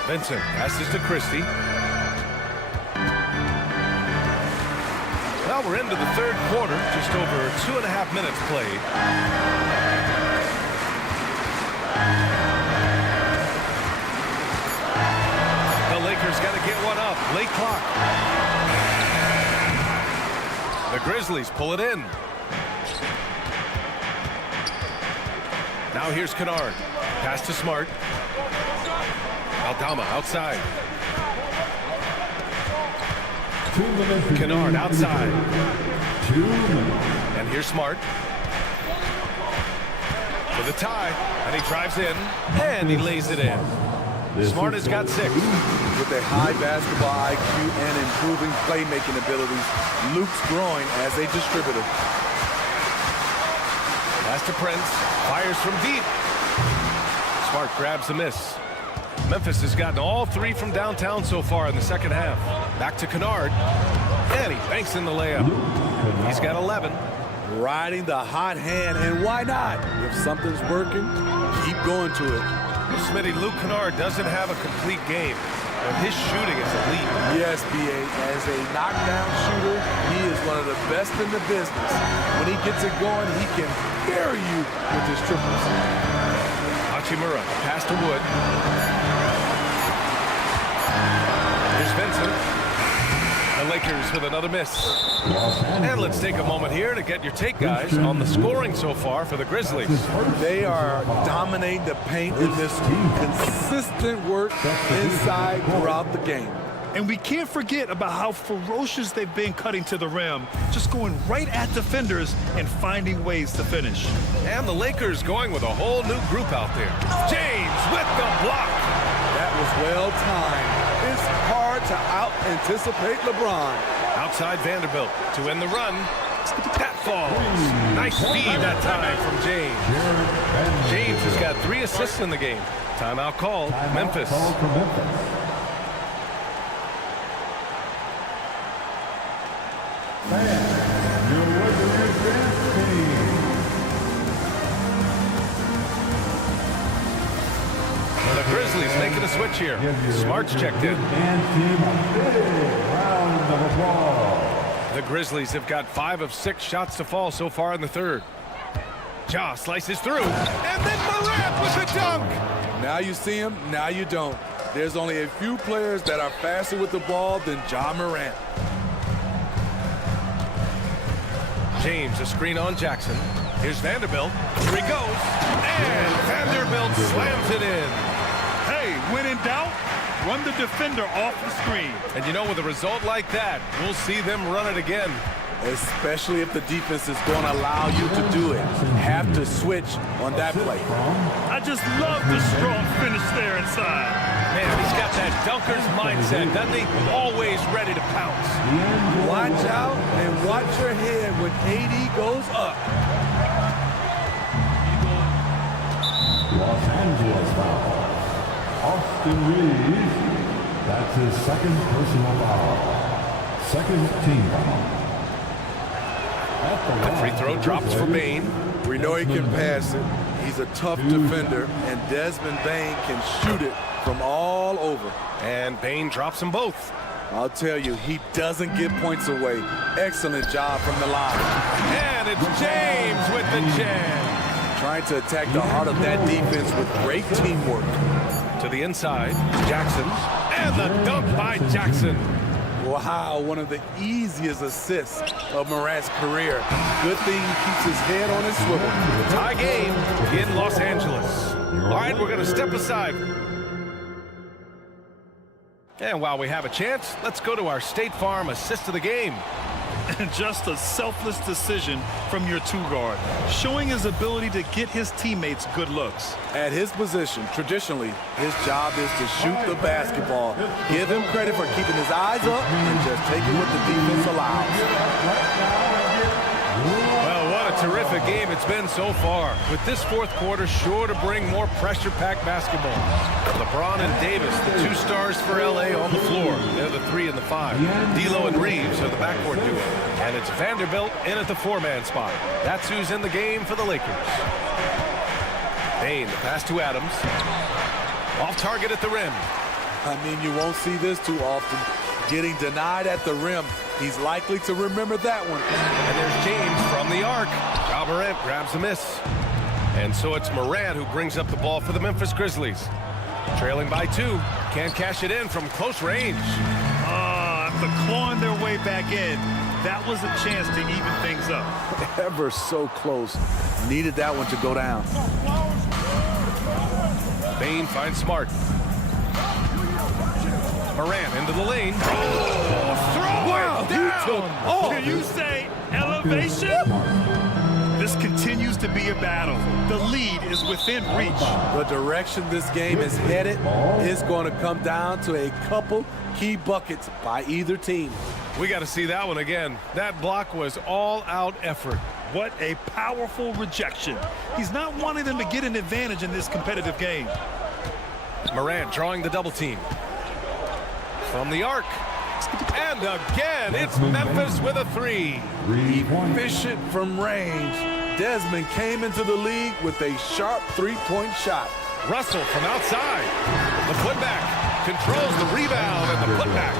Vincent passes to Christie. Well, we're into the third quarter, just over 2.5 minutes played. The Lakers got to get one up. Late clock. The Grizzlies pull it in. Now here's Kennard. Pass to Smart. Aldama outside. Kennard outside. And here's Smart. For the tie. And he drives in. And he lays it in. Smart has got 6. With a high basketball IQ and improving playmaking abilities, Luke's growing as a distributor. Pass to Prince. Fires from deep. Smart grabs a miss. Memphis has gotten all 3 from downtown so far in the second half. Back to Kennard. And he banks in the layup. He's got 11. Riding the hot hand, and why not? If something's working, keep going to it. Well, Smitty, Luke Kennard doesn't have a complete game, but his shooting is elite. Yes, B.A. As a knockdown shooter, he is one of the best in the business. When he gets it going, he can bury you with his triples. Hachimura, pass to Wood. Here's Vincent. The Lakers with another miss. And let's take a moment here to get your take, guys, on the scoring so far for the Grizzlies. They are dominating the paint in this consistent work inside throughout the game. And we can't forget about how ferocious they've been cutting to the rim, just going right at defenders and finding ways to finish. And the Lakers going with a whole new group out there. James with the block. That was well timed. It's hard to out-anticipate LeBron. Outside Vanderbilt to end the run. That falls. Nice feed that time from James. James has got 3 assists in the game. Timeout called. Memphis. The Grizzlies making a switch here. Smart's checked in. The Grizzlies have got 5 of 6 shots to fall so far in the third. Ja slices through. And then Morant with the dunk. Now you see him, now you don't. There's only a few players that are faster with the ball than Ja Morant. James, a screen on Jackson. Here's Vanderbilt. Here he goes. And Vanderbilt slams it in. Hey, when in doubt, run the defender off the screen. And you know, with a result like that, we'll see them run it again. Especially if the defense is going to allow you to do it. Have to switch on that play. I just love the strong finish there inside. Man, he's got that dunker's mindset, doesn't he? Always ready to pounce. Watch out and watch your head when AD goes up. Los Angeles foul. Austin Reeves. That's his second personal foul. Second team foul. The free throw drops for Bane. We know he can pass it. He's a tough defender, and Desmond Bane can shoot it from all over. And Bane drops them both. I'll tell you, he doesn't give points away. Excellent job from the line. And it's James with the jam. Trying to attack the heart of that defense with great teamwork. To the inside, Jackson. And the dunk by Jackson. Wow, one of the easiest assists of Morant's career. Good thing he keeps his head on his swivel. Tie game in Los Angeles. All right, we're going to step aside. And while we have a chance, let's go to our State Farm assist of the game. Just a selfless decision from your two-guard, showing his ability to get his teammates good looks. At his position, traditionally, his job is to shoot the basketball. Give him credit for keeping his eyes up and just taking what the defense allows. Well, what a terrific game it's been so far. With this fourth quarter sure to bring more pressure-packed basketball. LeBron and Davis, the two stars for LA on the floor. They're the 3 and the 5. D'Lo and Reeves are the backcourt duo. And it's Vanderbilt in at the 4-man spot. That's who's in the game for the Lakers. Bane, the pass to Adams. Off target at the rim. I mean, you won't see this too often. Getting denied at the rim. He's likely to remember that one. And there's James from the arc. Ja Morant grabs the miss. And so it's Morant who brings up the ball for the Memphis Grizzlies. Trailing by 2. Can't cash it in from close range. After clawing their way back in, that was a chance to even things up. Ever so close. Needed that one to go down. Bane finds Smart. Morant into the lane. Oh, throw it down! Can you say elevation? This continues to be a battle. The lead is within reach. The direction this game is headed is going to come down to a couple key buckets by either team. We got to see that one again. That block was all-out effort. What a powerful rejection. He's not wanting them to get an advantage in this competitive game. Morant drawing the double team. From the arc. And again, it's Memphis with a 3. Efficient from range. Desmond came into the league with a sharp three-point shot. Russell from outside. The putback. Controls the rebound and the putback.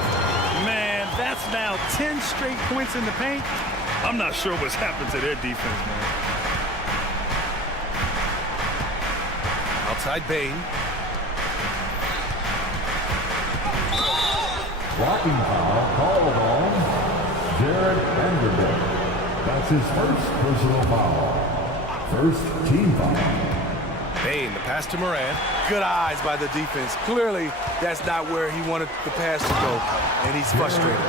Man, that's now 10 straight points in the paint. I'm not sure what's happened to their defense, man. Outside Bane. Blocking foul called on Jared Vanderbilt. That's his first personal foul. First team foul. Bane, the pass to Morant. Good eyes by the defense. Clearly, that's not where he wanted the pass to go, and he's frustrated.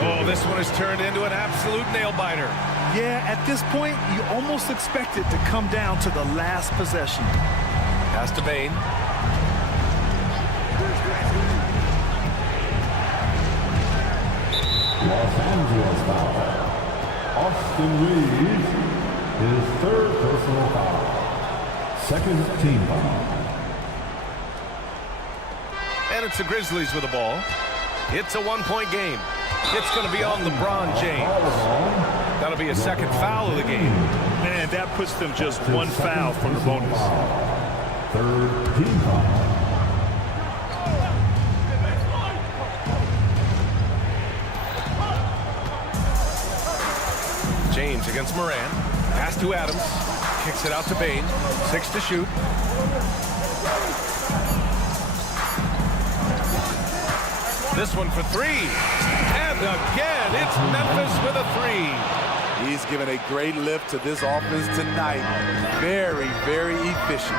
Oh, this one has turned into an absolute nail-biter. Yeah, at this point, you almost expect it to come down to the last possession. Pass to Bane. Los Angeles foul. Austin Reeves, his third personal foul. Second team foul. And it's the Grizzlies with the ball. It's a one-point game. It's going to be on LeBron James. That'll be a second foul of the game. Man, that puts them just one foul from the bonus. Third team foul. James against Morant. Pass to Adams. Kicks it out to Bane. 6 to shoot. This one for 3. And again, it's Memphis with a 3. He's given a great lift to this offense tonight. Very, very efficient.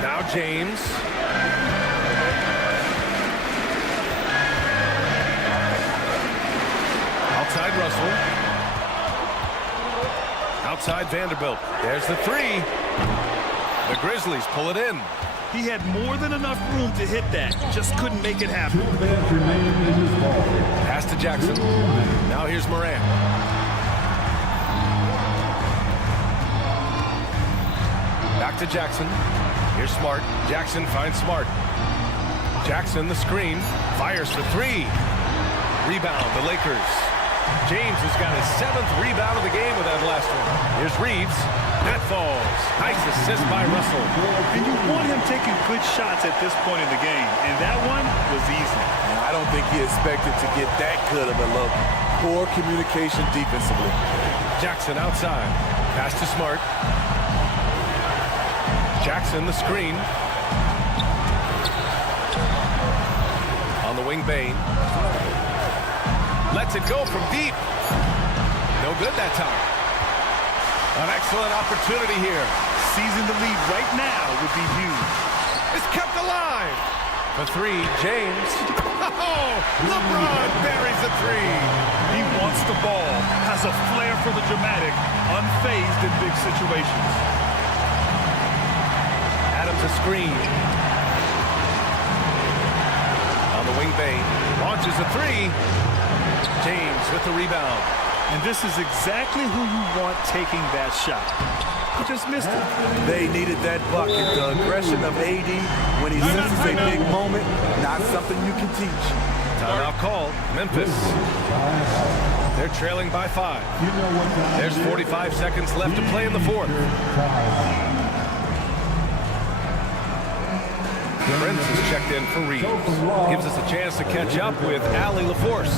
Now James. Outside Russell. Outside Vanderbilt. There's the three. The Grizzlies pull it in. He had more than enough room to hit that. Just couldn't make it happen. Pass to Jackson. Now here's Morant. Back to Jackson. Here's Smart. Jackson finds Smart. Jackson, the screen. Fires for three. Rebound, the Lakers. James has got his 7th rebound of the game with that last one. Here's Reeves. That falls. Nice assist by Russell. And you want him taking good shots at this point in the game. And that one was easy. And I don't think he expected to get that good of a look. Poor communication defensively. Jackson outside. Pass to Smart. Jackson, the screen. On the wing, Bane. Lets it go from deep. No good that time. An excellent opportunity here. Seizing the lead right now would be huge. It's kept alive. For three, James. Oh, LeBron buries a three. He wants the ball, has a flair for the dramatic, unfazed in big situations. Adams a screen. On the wing, Bane. Launches a three. James with the rebound. And this is exactly who you want taking that shot. He just missed it. They needed that bucket. The aggression of AD when he senses a big moment, not something you can teach. Timeout call, Memphis. They're trailing by 5. There's 45 seconds left to play in the fourth. Prince is checked in for Reeves. Gives us a chance to catch up with Allie LaForce.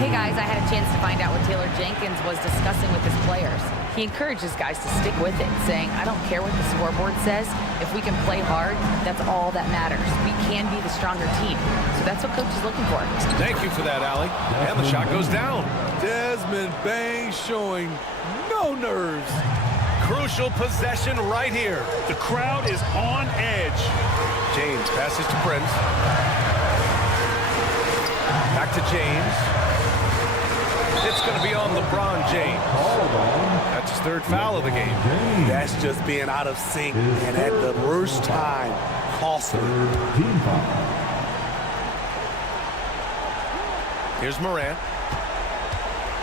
Hey guys, I had a chance to find out what Taylor Jenkins was discussing with his players. He encourages guys to stick with it, saying, I don't care what the scoreboard says. If we can play hard, that's all that matters. We can be the stronger team. So that's what coach is looking for. Thank you for that, Allie. And the shot goes down. Desmond Bane showing no nerves. Crucial possession right here. The crowd is on edge. James passes to Prince. Back to James. It's going to be on LeBron James. That's his 3rd foul of the game. That's just being out of sync and at the worst time, costly. Here's Morant.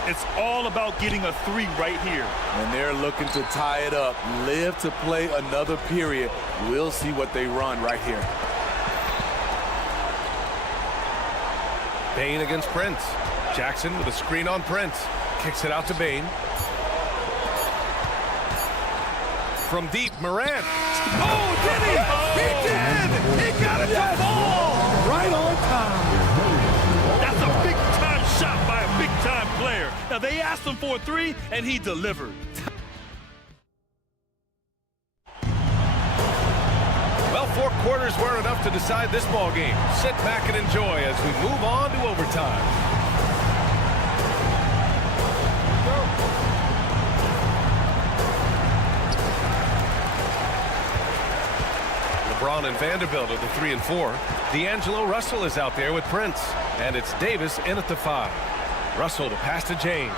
It's all about getting a 3 right here. And they're looking to tie it up. Live to play another period. We'll see what they run right here. Bane against Prince. Jackson with a screen on Prince. Kicks it out to Bane. From deep, Morant. Oh, did he? He did! He got it to fall! Right on time. That's a big-time shot by a big-time player. Now, they asked him for a 3, and he delivered. Well, 4 quarters were enough to decide this ball game. Sit back and enjoy as we move on to overtime. LeBron and Vanderbilt are the 3 and 4. D'Angelo Russell is out there with Prince. And it's Davis in at the 5. Russell to pass to James.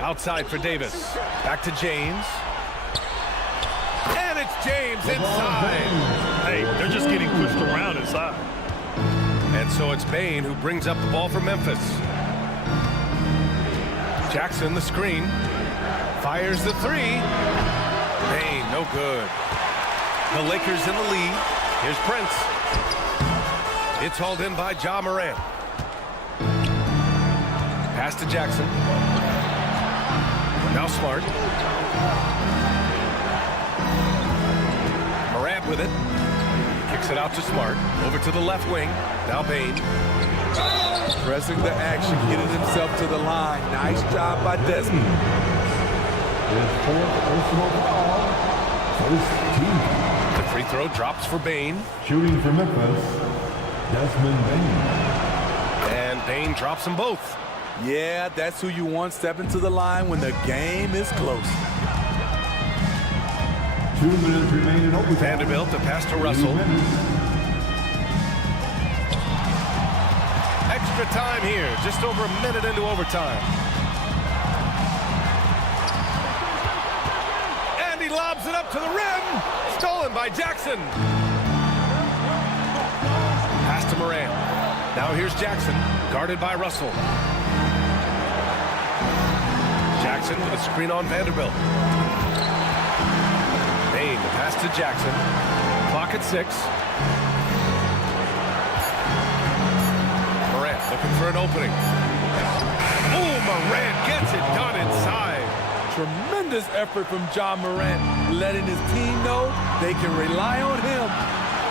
Outside for Davis. Back to James. And it's James inside. Hey, they're just getting pushed around inside. And so it's Bane who brings up the ball for Memphis. Jackson, the screen. Fires the 3. Bane, no good. The Lakers in the lead. Here's Prince. It's hauled in by Ja Morant. Pass to Jackson. Now Smart. Morant with it. Kicks it out to Smart. Over to the left wing. Now Bane. Pressing the action, getting himself to the line. Nice job by Desmond. His 4th personal foul. First team. The free throw drops for Bane. Shooting for Memphis, Desmond Bane. Bain drops them both. Yeah, that's who you want stepping to the line when the game is close. 2 minutes remain in overtime. Vanderbilt to pass to Russell. Extra time here, just over a minute into overtime. And he lobs it up to the rim. Stolen by Jackson. Pass to Moran. Now here's Jackson, guarded by Russell. Jackson with a screen on Vanderbilt. Bain, the pass to Jackson. Clock at 6. Morant looking for an opening. Oh, Morant gets it done inside. Tremendous effort from Ja Morant, letting his team know they can rely on him.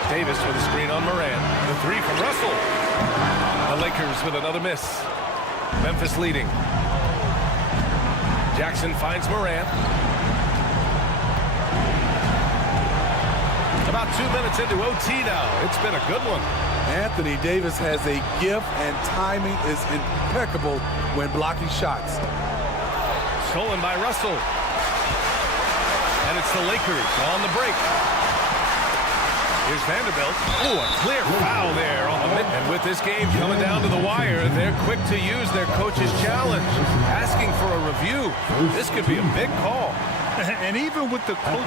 Davis with a screen on Morant. The 3 from Russell. The Lakers with another miss. Memphis leading. Jackson finds Morant. About 2 minutes into OT now. It's been a good one. Anthony Davis has a gift, and timing is impeccable when blocking shots. Stolen by Russell. And it's the Lakers on the break. Here's Vanderbilt. Oh, a clear foul there on the mid. And with this game coming down to the wire, they're quick to use their coach's challenge, asking for a review. This could be a big call. And even with the coach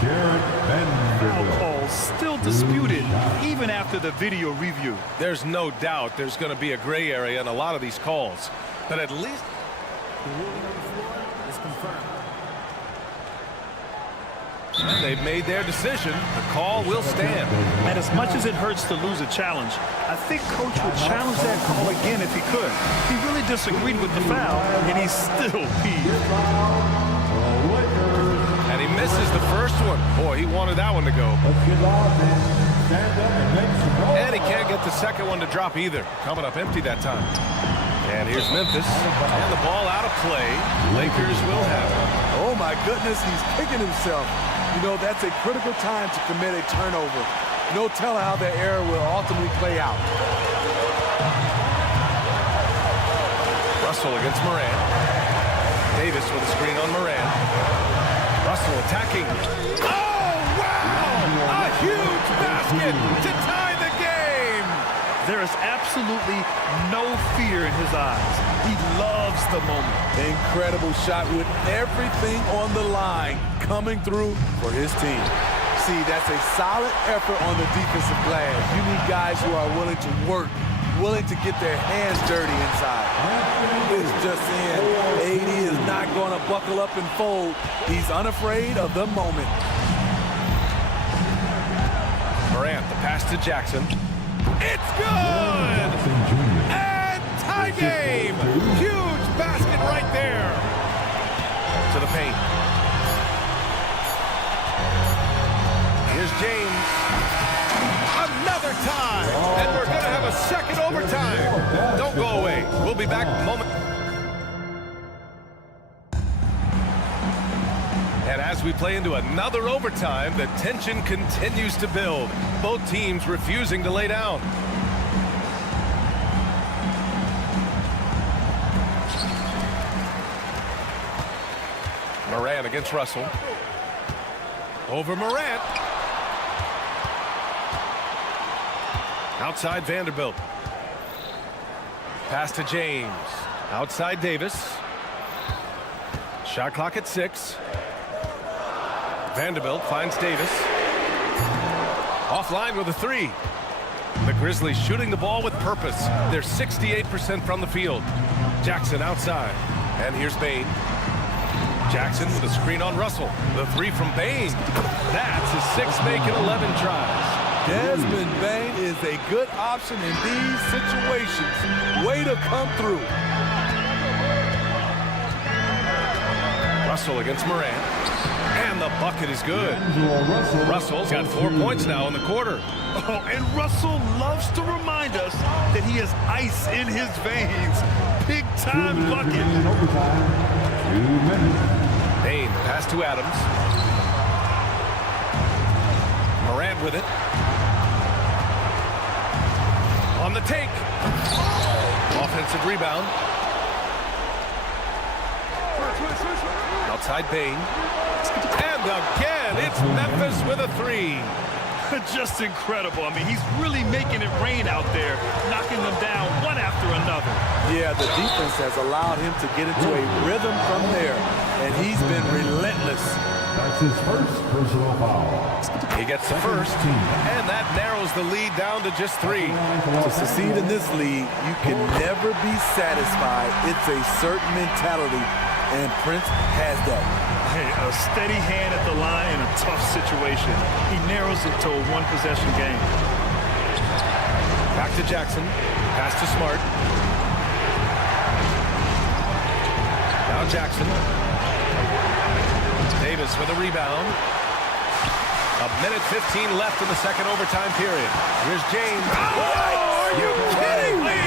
Vanderbilt. calls still disputed even after the video review. There's no doubt there's going to be a gray area in a lot of these calls. But at least The ruling on the floor is confirmed. and they've made their decision. The call will stand. And as much as it hurts to lose a challenge, I think Coach would challenge that call again if he could. He really disagreed with the foul, and he's still peeved. And he misses the first one. Boy, he wanted that one to go. And he can't get the second one to drop either. Coming up empty that time. And here's Memphis. And the ball out of play. Lakers will have it. Oh, my goodness, he's kicking himself. You know, that's a critical time to commit a turnover. No telling how that error will ultimately play out. Russell against Moran. Davis with a screen on Moran. Russell attacking. Oh, wow! A huge basket to tie the game! There is absolutely no fear in his eyes. He loves the moment. Incredible shot with everything on the line coming through for his team. See, that's a solid effort on the defensive glass. You need guys who are willing to work, willing to get their hands dirty inside. It's just in. AD is not going to buckle up and fold. He's unafraid of the moment. Morant, the pass to Jackson. It's good! And tie game! Huge basket right there! To the paint. Here's James. Another tie! And we're going to have a second overtime. Don't go away. We'll be back in a moment. And as we play into another overtime, the tension continues to build. Both teams refusing to lay down. Morant against Russell. Over Morant. Outside Vanderbilt. Pass to James. Outside Davis. Shot clock at 6. Vanderbilt finds Davis. Offline with a 3. The Grizzlies shooting the ball with purpose. They're 68% from the field. Jackson outside. And here's Bain. Jackson with a screen on Russell. The 3 from Bain. That's his 6th make in 11 tries. Desmond Bain is a good option in these situations. Way to come through. Russell against Moran. And the bucket is good. Russell's got 4 points now in the quarter. Oh, and Russell loves to remind us that he has ice in his veins. Big time bucket. Bain, pass to Adams. Morant with it. On the take. Offensive rebound. Outside Bain. And again, it's Memphis with a three. Just incredible. I mean, he's really making it rain out there, knocking them down one after another. Yeah, the defense has allowed him to get into a rhythm from there, and he's been relentless. That's his first personal foul. He gets the first, and that narrows the lead down to just 3. To succeed in this league, you can never be satisfied. It's a certain mentality, and Prince has that. Hey, a steady hand at the line in a tough situation. He narrows it to a one-possession game. Back to Jackson. Pass to Smart. Now Jackson. Davis with a rebound. 1:15 left in the second overtime period. Here's James. Oh, are you kidding me?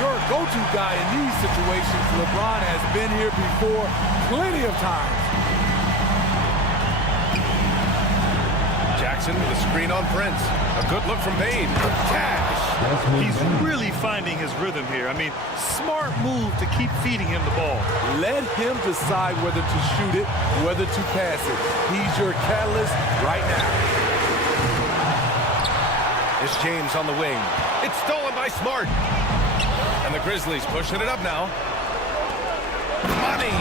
Your go-to guy in these situations, LeBron has been here before plenty of times. Jackson with a screen on Prince. A good look from Bain. Cash. He's really finding his rhythm here. I mean, smart move to keep feeding him the ball. Let him decide whether to shoot it, whether to pass it. He's your catalyst right now. It's James on the wing. It's stolen by Smart. And the Grizzlies pushing it up now. Money.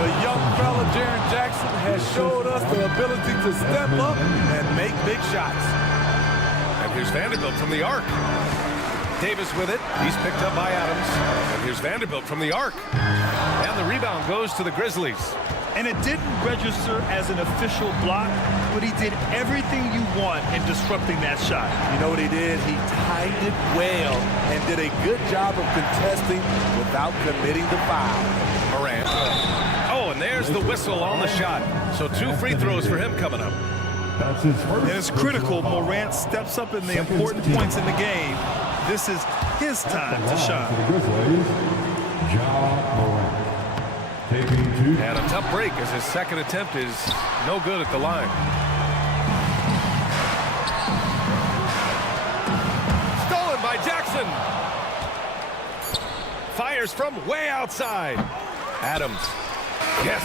The young fella, Jaren Jackson, has showed us the ability to step up and make big shots. And here's Vanderbilt from the arc. Davis with it. He's picked up by Adams. And here's Vanderbilt from the arc. And the rebound goes to the Grizzlies. And it didn't register as an official block, but he did everything you want in disrupting that shot. You know what he did? He timed it well and did a good job of contesting without committing the foul. Morant. Oh, and there's the whistle on the shot. So 2 free throws for him coming up. That's his first. And it's critical. Morant steps up in the important points in the game. This is his time to shine. And a tough break as his second attempt is no good at the line. Stolen by Jackson. Fires from way outside. Adams. Yes.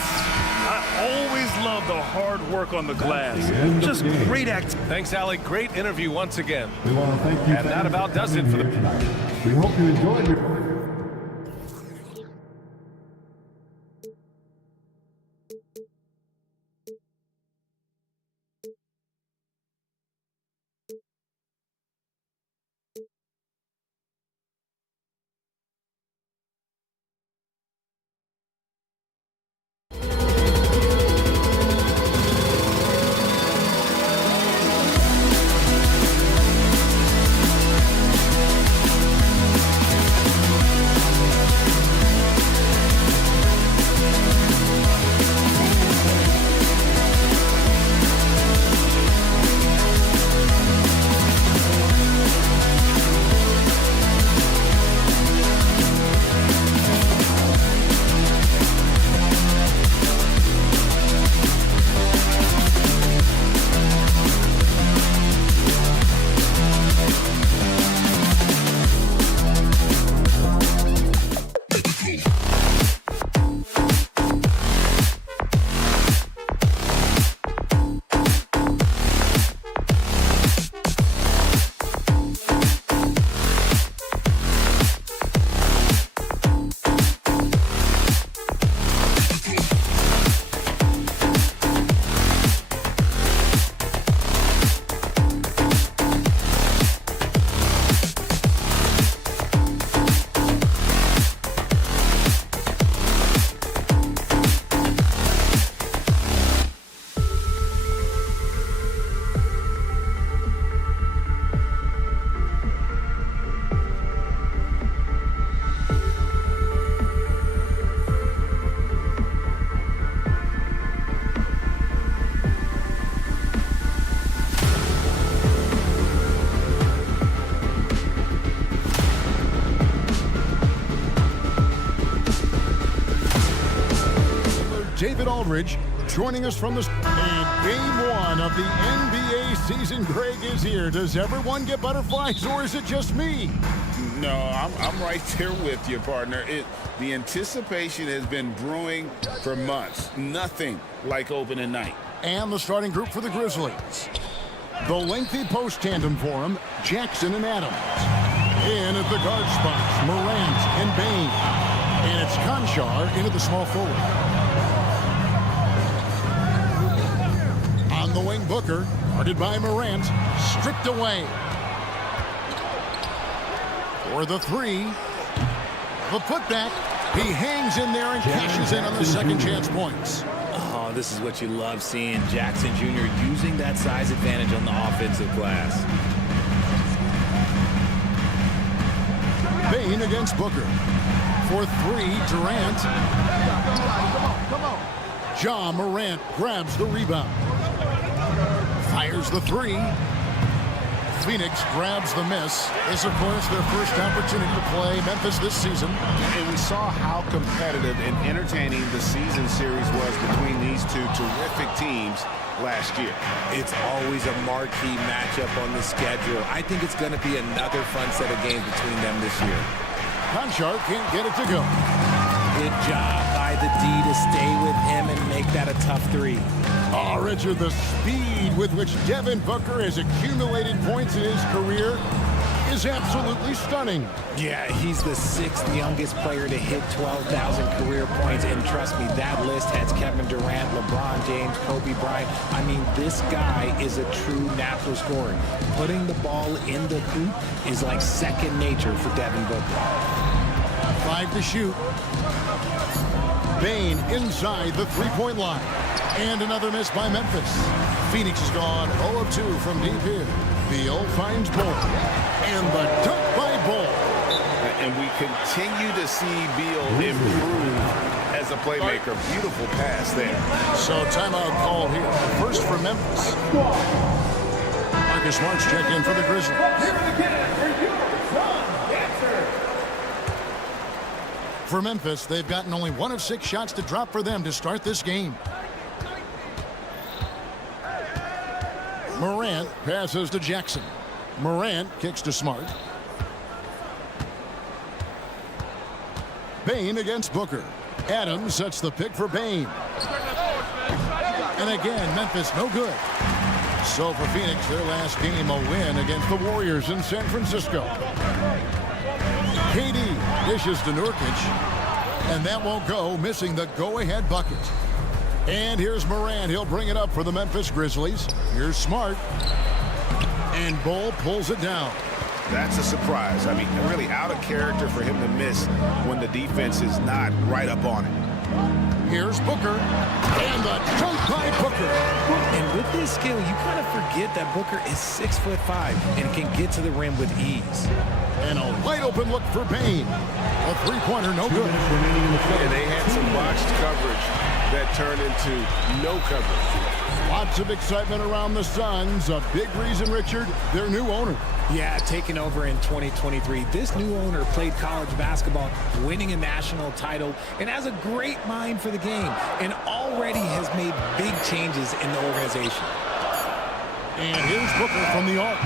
I always love the hard work on the glass. Just great act. Thanks, Allie. Great interview once again. We want to thank you. And that about does it for the... We hope you enjoyed your... David Aldridge joining us from the... And Game 1 of the NBA season, Greg, is here. Does everyone get butterflies, or is it just me? No, I'm right there with you, partner. The anticipation has been brewing for months. Nothing like opening night. And the starting group for the Grizzlies. The lengthy post tandem for him, Jackson and Adams. In at the guard spots, Morant and Bane. And it's Conchar into the small forward. On the wing, Booker, guarded by Morant, stripped away. For the three, the putback. He hangs in there and cashes in on the second chance points. Oh, this is what you love seeing. Jackson Jr. using that size advantage on the offensive glass. Bane against Booker. For three, Durant. Come on. Ja Morant grabs the rebound. Fires the three. Phoenix grabs the miss. This, of course, their first opportunity to play Memphis this season. And we saw how competitive and entertaining the season series was between these two terrific teams last year. It's always a marquee matchup on the schedule. I think it's going to be another fun set of games between them this year. Conchar can't get it to go. Good job by the D to stay with him and make that a tough three. Oh, Richard, the speed with which Devin Booker has accumulated points in his career is absolutely stunning. Yeah, he's the 6th youngest player to hit 12,000 career points, and trust me, that list has Kevin Durant, LeBron James, Kobe Bryant. I mean, this guy is a true natural scorer. Putting the ball in the hoop is like second nature for Devin Booker. 5 to shoot. Bane inside the three-point line. And another miss by Memphis. Phoenix has gone 0 of 2 from deep here. Beal finds Bull. And the dunk by Bull. And we continue to see Beal improve as a playmaker. Beautiful pass there. So timeout call here. First for Memphis. Marcus Smart's checked in for the Grizzlies. For Memphis, they've gotten only 1 of 6 shots to drop for them to start this game. Morant passes to Jackson. Morant kicks to Smart. Bane against Booker. Adams sets the pick for Bane. And again, Memphis no good. So for Phoenix, their last game a win against the Warriors in San Francisco. KD dishes to Nurkic. And that won't go, missing the go-ahead bucket. And here's Morant. He'll bring it up for the Memphis Grizzlies. Here's Smart. And Bull pulls it down. That's a surprise. I mean, really out of character for him to miss when the defense is not right up on it. Here's Booker. And the dunk by Booker. And with his skill, you kind of forget that Booker is 6'5" and can get to the rim with ease. And a wide open look for Bane. A three-pointer, no good. And they had some botched coverage that turned into no coverage. Lots of excitement around the Suns. A big reason, Richard, their new owner. Yeah, taking over in 2023. This new owner played college basketball, winning a national title, and has a great mind for the game, and already has made big changes in the organization. And here's Booker from the arc.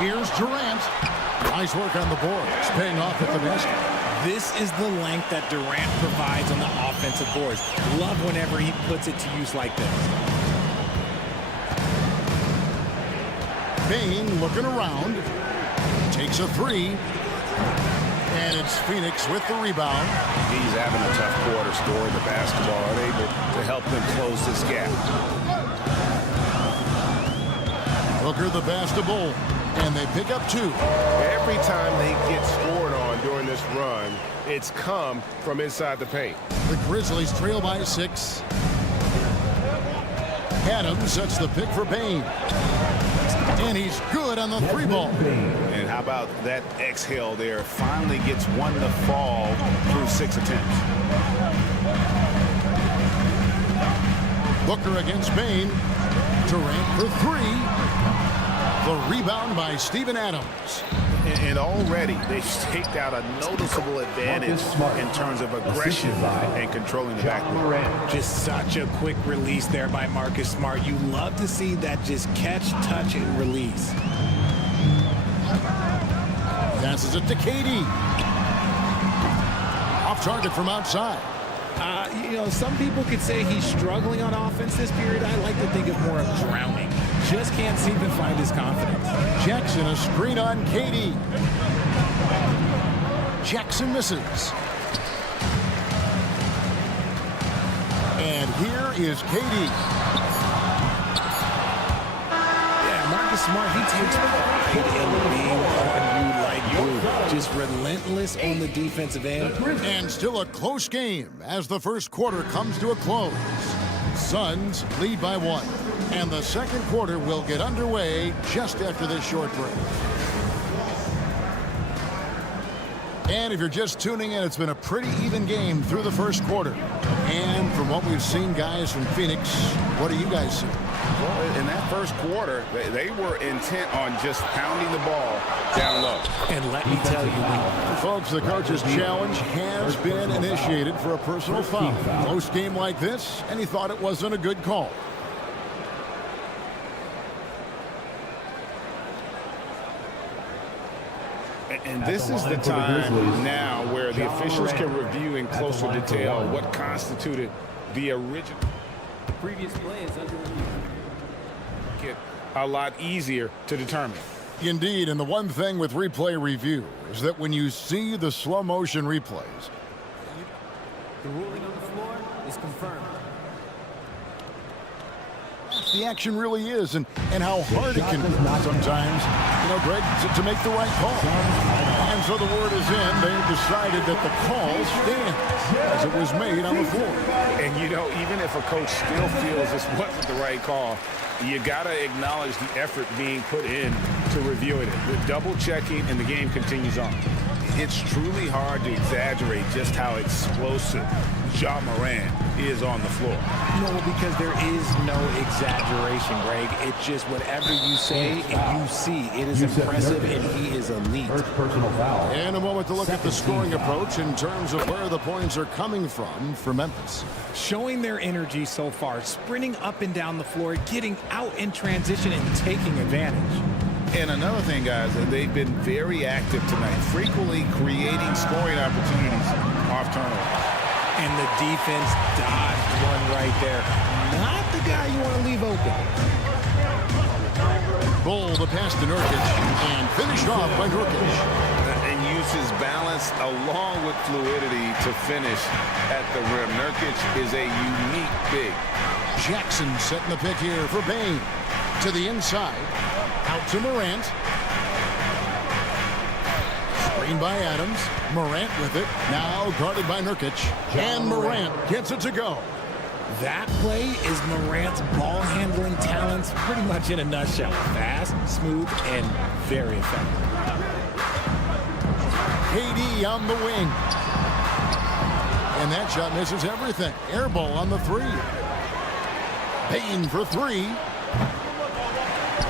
Here's Durant. Nice work on the boards, paying off at the basket. This is the length that Durant provides on the offensive boards. Love whenever he puts it to use like this. Bane looking around. Takes a three. And it's Phoenix with the rebound. He's having a tough quarter, scoring the basketball, and able to help them close this gap. Booker the pass to Bull. And they pick up 2. Every time they get scored on during this run, it's come from inside the paint. The Grizzlies trail by 6. Adams sets the pick for Bane. And he's good on the 3-ball. And how about that exhale there? Finally gets one to fall through 6 attempts. Booker against Bane. Durant for 3. The rebound by Steven Adams. And already they've staked out a noticeable advantage in terms of aggression and controlling the backcourt. Just such a quick release there by Marcus Smart. You love to see that just catch, touch, and release. Passes it to Katie. Off target from outside. Some people could say he's struggling on offense this period. I like to think of more of drowning. Just can't seem to find his confidence. Jackson, a screen on Katie. Jackson misses. And here is Katie. Yeah, Marcus Smart, he takes pride in being on you like you. Just relentless on the defensive end. And still a close game as the first quarter comes to a close. Suns lead by 1. And the second quarter will get underway just after this short break. And if you're just tuning in, it's been a pretty even game through the first quarter. And from what we've seen, guys from Phoenix, what do you guys see? Well, in that first quarter, they were intent on just pounding the ball down low. And let me tell you, folks, the coach's challenge has been initiated for a personal foul. Close game like this, and he thought it wasn't a good call. And this is the time now where the officials can review in closer detail what constituted the original. The previous play is under review. Get a lot easier to determine. Indeed, and the one thing with replay review is that when you see the slow motion replays, the ruling on the floor is confirmed. The action really is, and how hard it can be sometimes, Greg, to make the right call. And so the word is in. They've decided that the call stands as it was made on the floor. And, even if a coach still feels this wasn't the right call, you got to acknowledge the effort being put in to reviewing it. The double checking, and the game continues on. It's truly hard to exaggerate just how explosive Ja Morant is on the floor. No, because there is no exaggeration, Greg. It's just whatever you say and you see. It is impressive, and he is elite. Personal foul. And a moment to look at the scoring approach in terms of where the points are coming from for Memphis. Showing their energy so far, sprinting up and down the floor, getting out in transition, and taking advantage. And another thing, guys, they've been very active tonight, frequently creating scoring opportunities off turnover. And the defense dodged one right there. Not the guy you want to leave open. Bull, the pass to Nurkic, and finished off by Nurkic. And uses balance along with fluidity to finish at the rim. Nurkic is a unique big. Jackson setting the pick here for Bane. To the inside. Out to Morant. Screen by Adams. Morant with it. Now guarded by Nurkic. And Morant gets it to go. That play is Morant's ball handling talents pretty much in a nutshell. Fast, smooth, and very effective. KD on the wing. And that shot misses everything. Air ball on the 3. Payne for 3.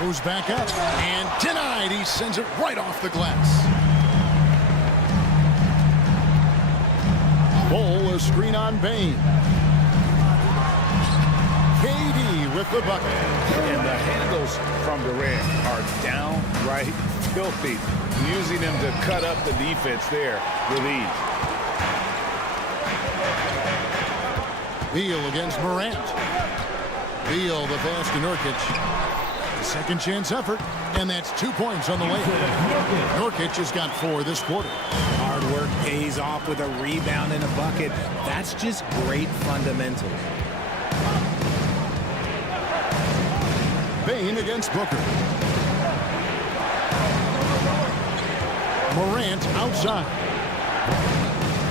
Goes back up and denied. He sends it right off the glass. Bull, a screen on Bane. KD with the bucket. And the handles from Durant are downright filthy, using him to cut up the defense there with ease. Beal against Morant. Beal the pass to Nurkic. Second chance effort, and that's 2 points on the way. Nurkic has got 4 this quarter. Hard work pays off with a rebound and a bucket. That's just great fundamentals. Bane against Booker. Morant outside.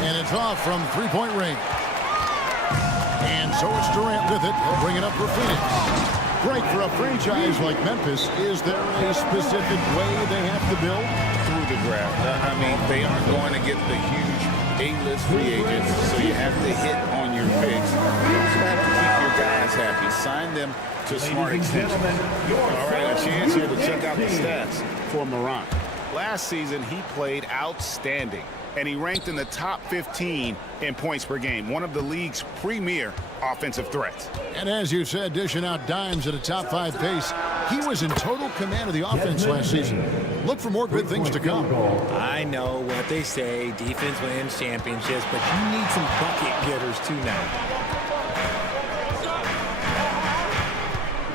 And it's off from three-point range. And so it's Durant with it. He'll bring it up for Phoenix. Great for a franchise like Memphis. Is there a specific way they have to build? Through the draft. I mean, they aren't going to get the huge A-list free agents, so you have to hit on your picks. You also have to keep your guys happy. Sign them to smart extensions. All right, a chance here to check out the stats for Morant. Last season, he played outstanding, and he ranked in the top 15 in points per game, one of the league's premier offensive threats. And as you said, dishing out dimes at a top 5 pace, he was in total command of the offense last season. Look for more good things to come. I know what they say, defense wins championships, but you need some bucket getters too now.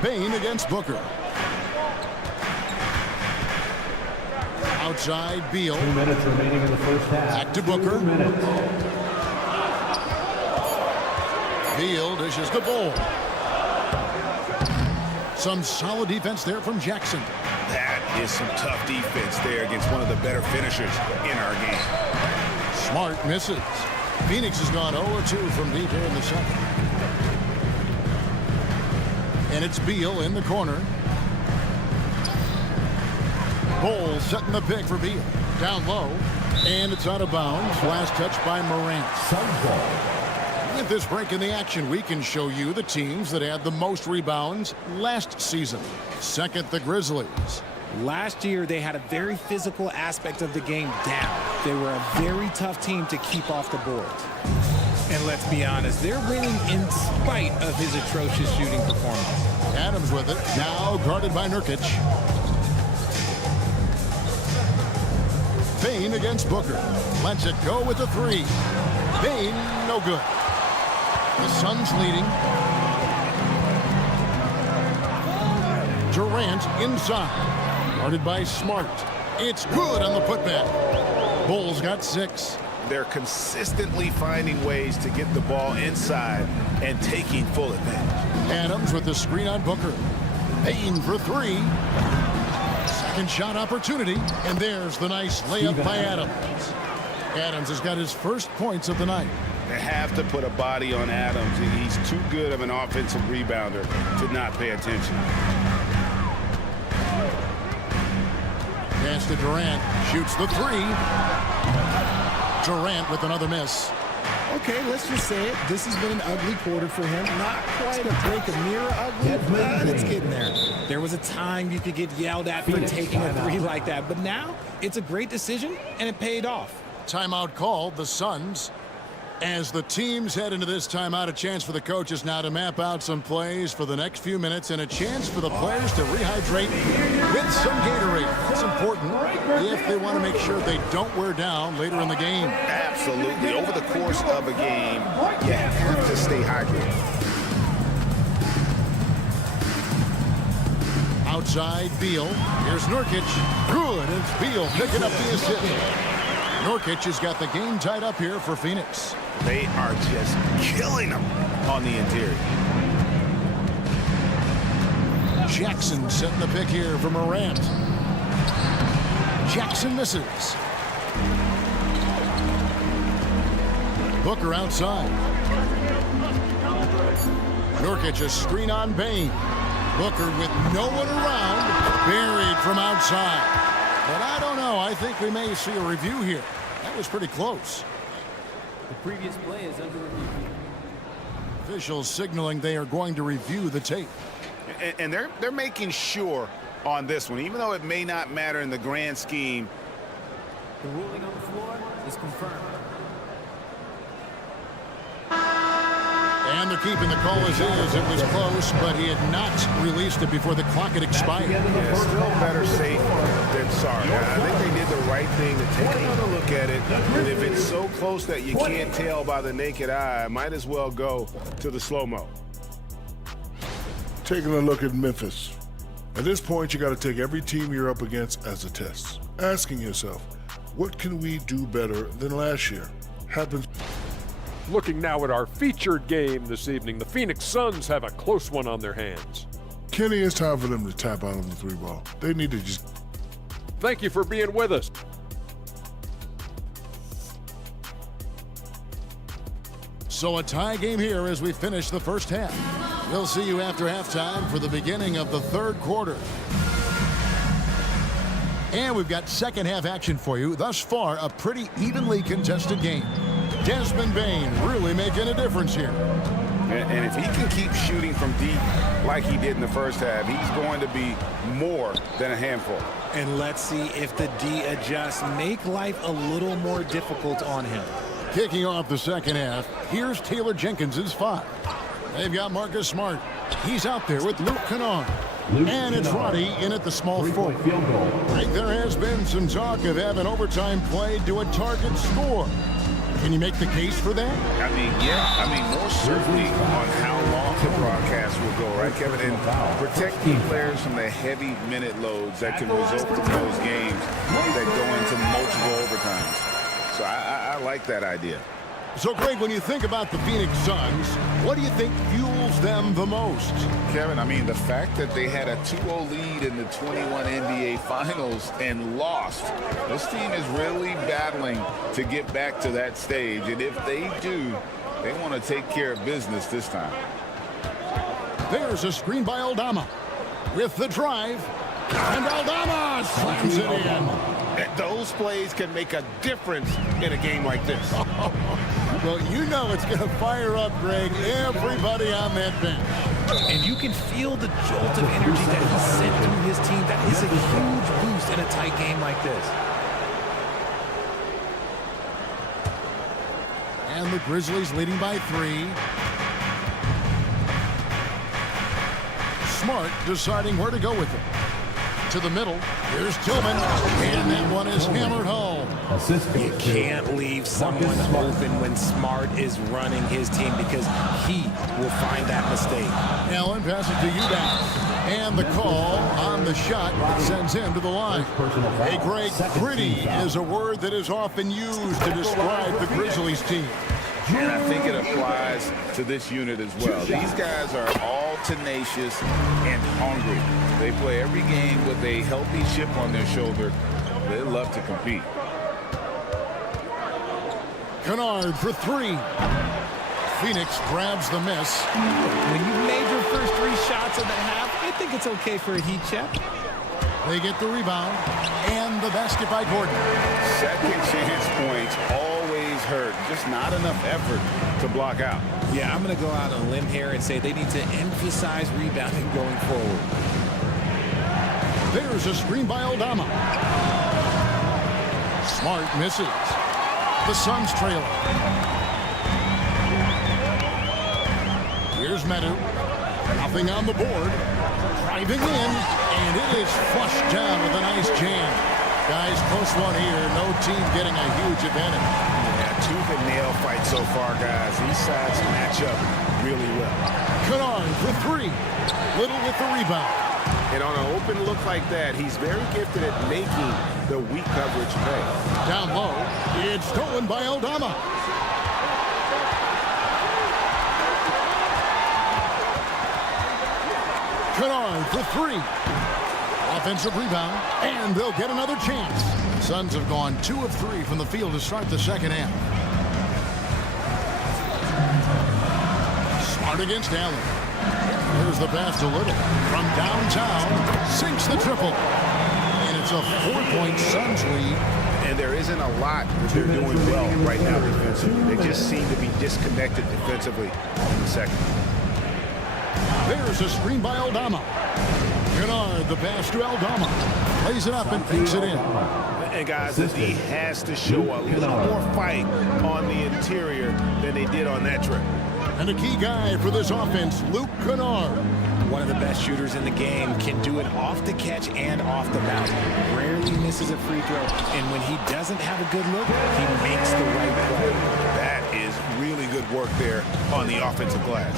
Bain against Booker. Outside, Beal. 2 minutes remaining in the first half. Back to Booker. 2 minutes. Beal dishes the ball. Some solid defense there from Jackson. That is some tough defense there against one of the better finishers in our game. Smart misses. Phoenix has gone 0-2 from deep here in the second. And it's Beal in the corner. Ball setting the pick for Beal. Down low. And it's out of bounds. Last touch by Morant. With this break in the action, we can show you the teams that had the most rebounds last season. Second, the Grizzlies. Last year, they had a very physical aspect of the game down. They were a very tough team to keep off the boards. And let's be honest, they're winning in spite of his atrocious shooting performance. Adams with it. Now guarded by Nurkic. Bain against Booker. Lets it go with the 3. Bain, no good. The Suns leading. Durant inside. Guarded by Smart. It's good on the putback. Bulls got 6. They're consistently finding ways to get the ball inside and taking full advantage. Adams with the screen on Booker. Bain for 3. Second shot opportunity, and there's the nice layup by Adams. Adams has got his first points of the night. They have to put a body on Adams. He's too good of an offensive rebounder to not pay attention. Pass to Durant. Shoots the 3. Durant with another miss. Okay, let's just say it. This has been an ugly quarter for him. Not quite a break a mirror ugly, but it's getting there. There was a time you could get yelled at for taking a 3 like that, but now it's a great decision, and it paid off. Timeout called, the Suns. As the teams head into this timeout, a chance for the coaches now to map out some plays for the next few minutes and a chance for the players to rehydrate with some Gatorade. It's important if they want to make sure they don't wear down later in the game. Absolutely. Over the course of a game, you have to stay hydrated. Outside, Beal. Here's Nurkic. Good. It's Beal picking up the assist. Nurkic has got the game tied up here for Phoenix. They are just killing them on the interior. Jackson setting the pick here for Morant. Jackson misses. Booker outside. Nurkic a screen on Bain. Booker with no one around, buried from outside. But I don't know. I think we may see a review here. That was pretty close. The previous play is under review. Officials signaling they are going to review the tape. And they're making sure on this one, even though it may not matter in the grand scheme. The ruling on the floor is confirmed. And they're keeping the call as is. It was close, but he had not released it before the clock had expired. Yeah, still better safe than sorry. I think they did the right thing to take another look at it. And if it's so close that you can't tell by the naked eye, might as well go to the slow-mo. Taking a look at Memphis. At this point, you got to take every team you're up against as a test. Asking yourself, what can we do better than last year? Happens. Looking now at our featured game this evening, the Phoenix Suns have a close one on their hands. Kenny, it's time for them to tap out on the 3-ball. They need to just... Thank you for being with us. So a tie game here as we finish the first half. We'll see you after halftime for the beginning of the third quarter. And we've got second half action for you. Thus far, a pretty evenly contested game. Desmond Bain really making a difference here. And if he can keep shooting from deep like he did in the first half, he's going to be more than a handful. And let's see if the D adjusts, make life a little more difficult on him. Kicking off the second half, here's Taylor Jenkins's 5. They've got Marcus Smart. He's out there with Luke Kennard. And it's Roddy in at the small forward. There has been some talk of having overtime played to a target score. Can you make the case for that? I mean, yeah. I mean, more certainty on how long the broadcast will go, right, Kevin? And protecting players from the heavy minute loads that can result in those games that go into multiple overtimes. So I like that idea. So, Greg, when you think about the Phoenix Suns, what do you think fuels them the most? Kevin, I mean, the fact that they had a 2-0 lead in the 21 NBA Finals and lost. This team is really battling to get back to that stage. And if they do, they want to take care of business this time. There's a screen by Aldama with the drive. And Aldama slams it in. Those plays can make a difference in a game like this. Well, you know it's going to fire up, Greg, everybody on that bench. And you can feel the jolt of energy that he sent through his team. That is a huge boost in a tight game like this. And the Grizzlies leading by 3. Smart deciding where to go with it. To the middle. Here's Tillman. And that one is hammered home. You can't leave someone open when Smart is running his team because he will find that mistake. Allen passes to Eubanks. And the call on the shot sends him to the line. Hey, Greg, gritty is a word that is often used to describe the Grizzlies team. And I think it applies to this unit as well. These guys are all tenacious and hungry. They play every game with a healthy chip on their shoulder. They love to compete. Kennard for 3. Phoenix grabs the miss. When you've made your first 3 shots of the half, I think it's okay for a heat check. They get the rebound. And the basket by Gordon. Second chance points always hurt. Just not enough effort to block out. Yeah, I'm going to go out on a limb here and say they need to emphasize rebounding going forward. There's a screen by Aldama. Smart misses. The Suns trailing. Here's Medu. Nothing on the board. Driving in. And it is flushed down with a nice jam. Guys, close one here. No team getting a huge advantage. Yeah, tooth and nail fight so far, guys. These sides match up really well. Kennard for 3. Little with the rebound. And on an open look like that, he's very gifted at making the weak coverage pay. Down low, it's stolen by Aldama. Kennard for 3. Offensive rebound, and they'll get another chance. Suns have gone 2 of 3 from the field to start the second half. Smart against Allen. There's the pass to Little. From downtown, sinks the triple. And it's a 4-point Suns lead. And there isn't a lot that they're doing well right now defensively. They just seem to be disconnected defensively in the second. There's a screen by Aldama. Kennard, the pass to Aldama. Plays it up and takes it in. And guys, the D has to show a little more fight on the interior than they did on that trip. And a key guy for this offense, Luke Kennard. One of the best shooters in the game, can do it off the catch and off the bounce. Rarely misses a free throw. And when he doesn't have a good look, he makes the right play. That is really good work there on the offensive glass.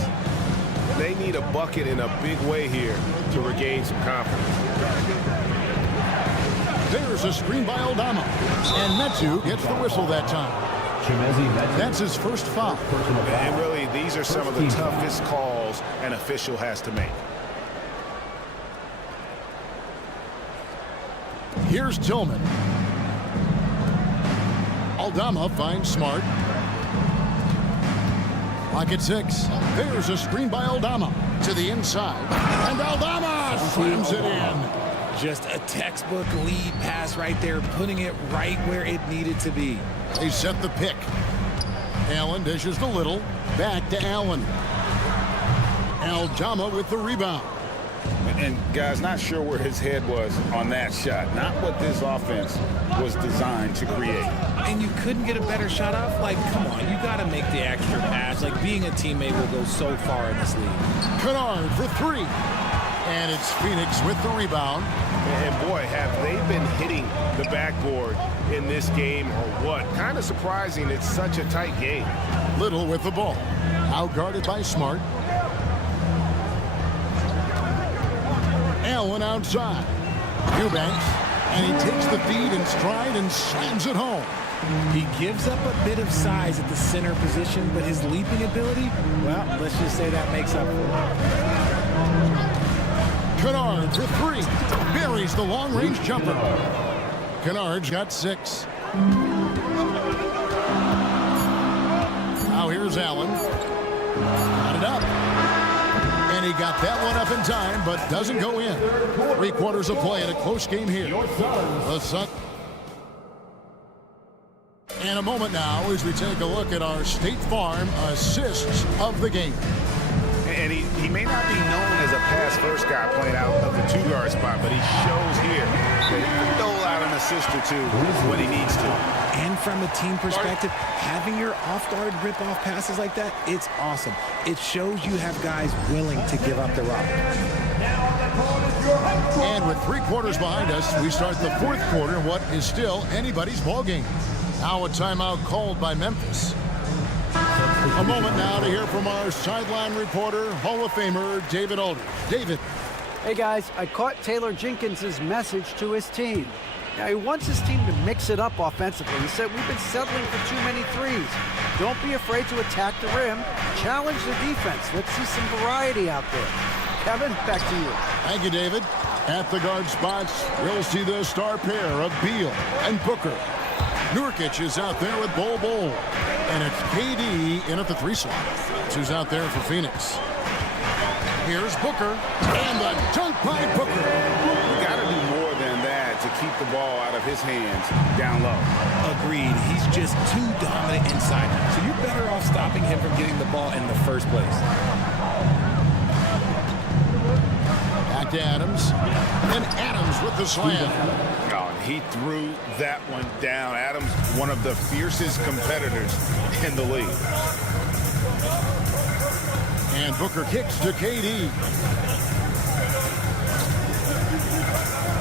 They need a bucket in a big way here to regain some confidence. There's a screen by Aldama. And Metu gets the whistle that time. That's his first foul. And really, these are some of the toughest calls an official has to make. Here's Tillman. Aldama finds Smart. Clock at 6. There's a screen by Aldama to the inside. And Aldama slams it in. Just a textbook lead pass right there, putting it right where it needed to be. They set the pick. Allen dishes to Little. Back to Allen. Aljama with the rebound. And guys, not sure where his head was on that shot. Not what this offense was designed to create. And you couldn't get a better shot off? Like, come on, you got to make the extra pass. Like, being a teammate will go so far in this league. Kennard for three. And it's Phoenix with the rebound. And boy, have they been hitting the backboard in this game or what? Kind of surprising it's such a tight game. Little with the ball. Out guarded by Smart. Allen outside. Eubanks. And he takes the feed in stride and slams it home. He gives up a bit of size at the center position, but his leaping ability, well, let's just say that makes up for it. Kennard for three. Buries the long-range jumper. Kennard's got 6. Now here's Allen. Got it up. And he got that one up in time, but doesn't go in. 3 quarters of play in a close game here. The Sun. And a moment now as we take a look at our State Farm assists of the game. And he may not be known as a pass-first guy playing out of the 2-guard spot, but he shows here that he can dole out an assist or 2 when he needs to. And from a team perspective, having your off-guard rip-off passes like that, it's awesome. It shows you have guys willing to give up the rock. And with 3 quarters behind us, we start the 4th quarter in what is still anybody's ball game. Now a timeout called by Memphis. A moment now to hear from our sideline reporter, Hall of Famer David Aldridge. David. Hey guys, I caught Taylor Jenkins' message to his team. Now, he wants his team to mix it up offensively. He said, we've been settling for too many threes. Don't be afraid to attack the rim. Challenge the defense. Let's see some variety out there. Kevin, back to you. Thank you, David. At the guard spots, we'll see the star pair of Beal and Booker. Nurkic is out there with Bol. And it's KD in at the 3 slot. That's who's out there for Phoenix. Here's Booker. And the dunk by Booker. You got to do more than that to keep the ball out of his hands down low. Agreed. He's just too dominant inside. So you're better off stopping him from getting the ball in the first place. Back to Adams. And Adams with the slam. He threw that one down. Adams, one of the fiercest competitors in the league. And Booker kicks to KD.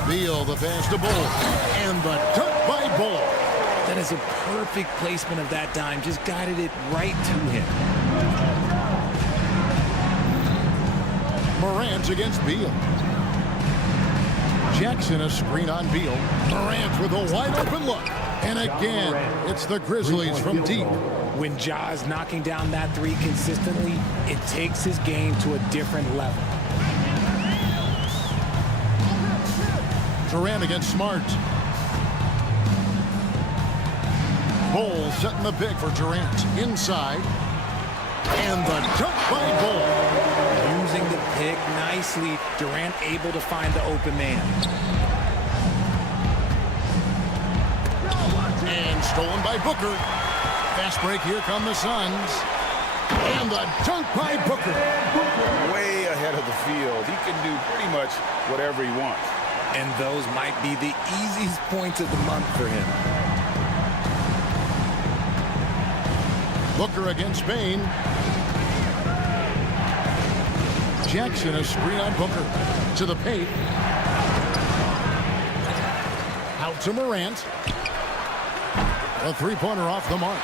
Beal the pass to Bol. And the dunk by Bol. That is a perfect placement of that dime. Just guided it right to him. Morant against Beal. Jackson a screen on Beal. Morant with a wide open look. And again, it's the Grizzlies from deep. When Ja is knocking down that 3 consistently, it takes his game to a different level. Durant against Smart. Bol setting the pick for Durant. Inside. And the dunk by Bol. Using the pick nicely. Durant able to find the open man. And stolen by Booker. Fast break, here come the Suns. And the dunk by Booker. Way ahead of the field. He can do pretty much whatever he wants. And those might be the easiest points of the month for him. Booker against Bain. Jackson a screen on Booker. To the paint. Out to Morant. A 3-pointer off the mark.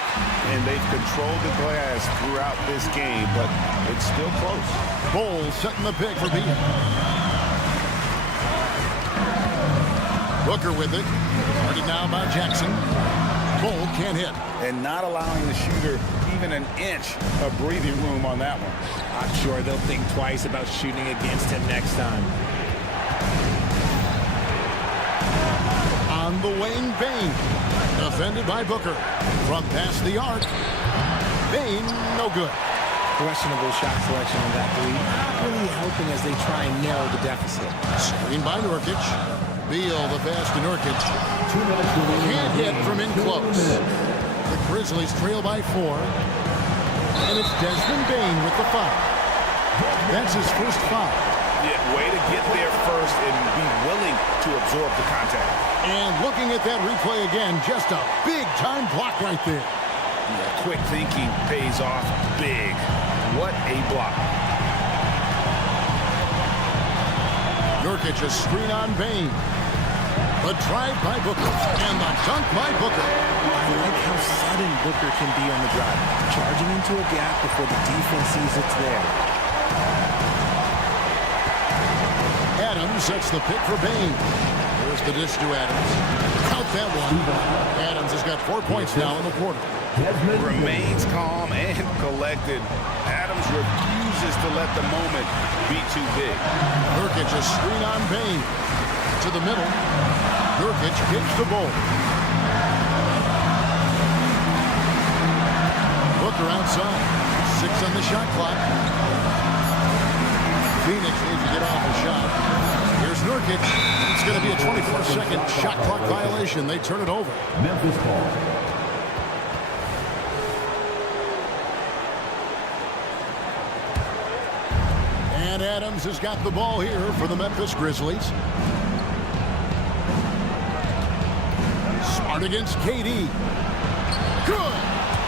And they've controlled the glass throughout this game, but it's still close. Bol setting the pick for Beal. Booker with it. Guarded now by Jackson. Bol can't hit. And not allowing the shooter even an inch of breathing room on that one. I'm sure they'll think twice about shooting against him next time. On the wing, Bain. Defended by Booker. From past the arc. Bain, no good. Questionable shot selection on that 3. Not really helping as they try and narrow the deficit. Screen by Nurkic. Beal the pass to Nurkic. Can't hit from in close. The Grizzlies trail by 4. And it's Desmond Bain with the foul. That's his first foul. Yeah, way to get there first and be willing to absorb the contact. And looking at that replay again, just a big-time block right there. Yeah, quick thinking pays off big. What a block. Nurkic, a screen on Bane. The drive by Booker, and the dunk by Booker. I like how sudden Booker can be on the drive, charging into a gap before the defense sees it's there. Adams sets the pick for Bane. There's the dish to Adams. Count that one. Adams has got 4 points now in the quarter. Remains calm and collected. Adams refuses to let the moment be too big. Nurkic, a screen on Bane. To the middle. Nurkic kicks the ball. Booker outside. 6 on the shot clock. Phoenix needs to get off a shot. Here's Nurkic. It's going to be a 24-second shot clock violation. They turn it over. Memphis ball. And Adams has got the ball here for the Memphis Grizzlies. Smart against KD. Good.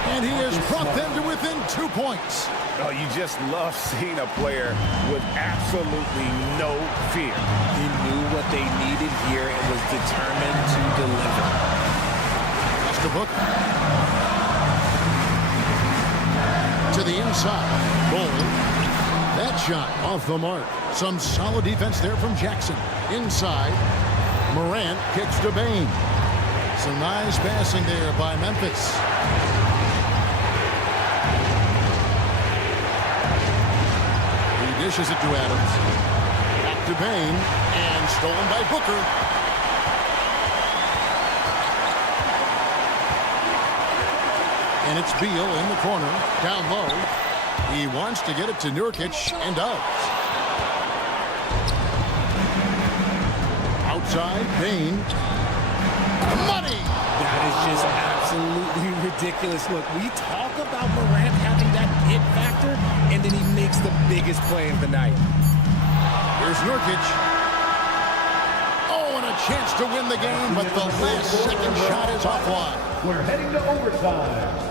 And he has brought them to within 2 points. Oh, you just love seeing a player with absolutely no fear. He knew what they needed here and was determined to deliver. That's to Booker. To the inside. Bull. That shot off the mark. Some solid defense there from Jackson. Inside. Morant kicks to Bane. Some nice passing there by Memphis. He dishes it to Adams. Back to Bane. And stolen by Booker. And it's Beal in the corner. Down low. He wants to get it to Nurkic and does. Outside, Bane. Money! That is just absolutely ridiculous. Look, we talk about Morant having that hit factor, and then he makes the biggest play of the night. Here's Nurkic. Oh, and a chance to win the game, but the last second shot is offline. We're heading to overtime.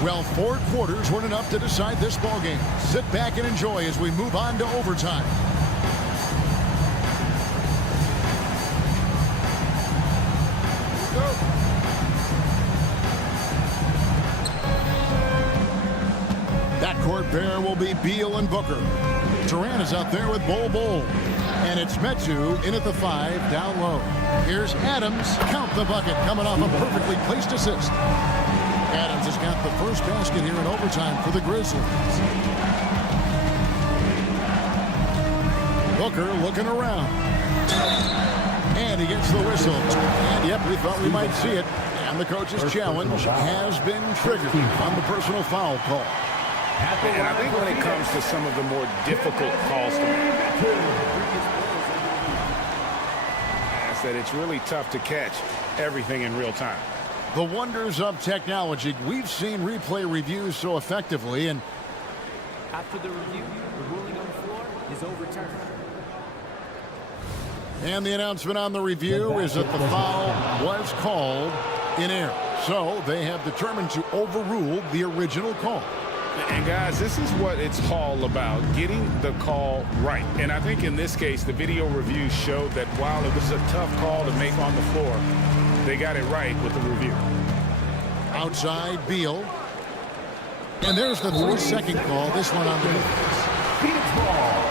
Well, 4 quarters weren't enough to decide this ballgame. Sit back and enjoy as we move on to overtime. Backcourt pair will be Beal and Booker. Durant is out there with Bol. And it's Metu in at the 5, down low. Here's Adams. Count the bucket, coming off a perfectly placed assist. Adams has got the first basket here in overtime for the Grizzlies. Booker looking around. And he gets the whistle. And yep, we thought we might see it. And the coach's challenge has been triggered on the personal foul call. And I think when it comes to some of the more difficult calls to make, that it's really tough to catch everything in real time. The wonders of technology. We've seen replay reviews so effectively, and after the review, the ruling on the floor is overturned. And the announcement on the review is that the foul was called in error. So they have determined to overrule the original call. And guys, this is what it's all about, getting the call right. And I think in this case, the video review showed that while it was a tough call to make on the floor, they got it right with the review. Outside, Beal. And there's the 3-second call. This one on the Memphis. Phoenix ball.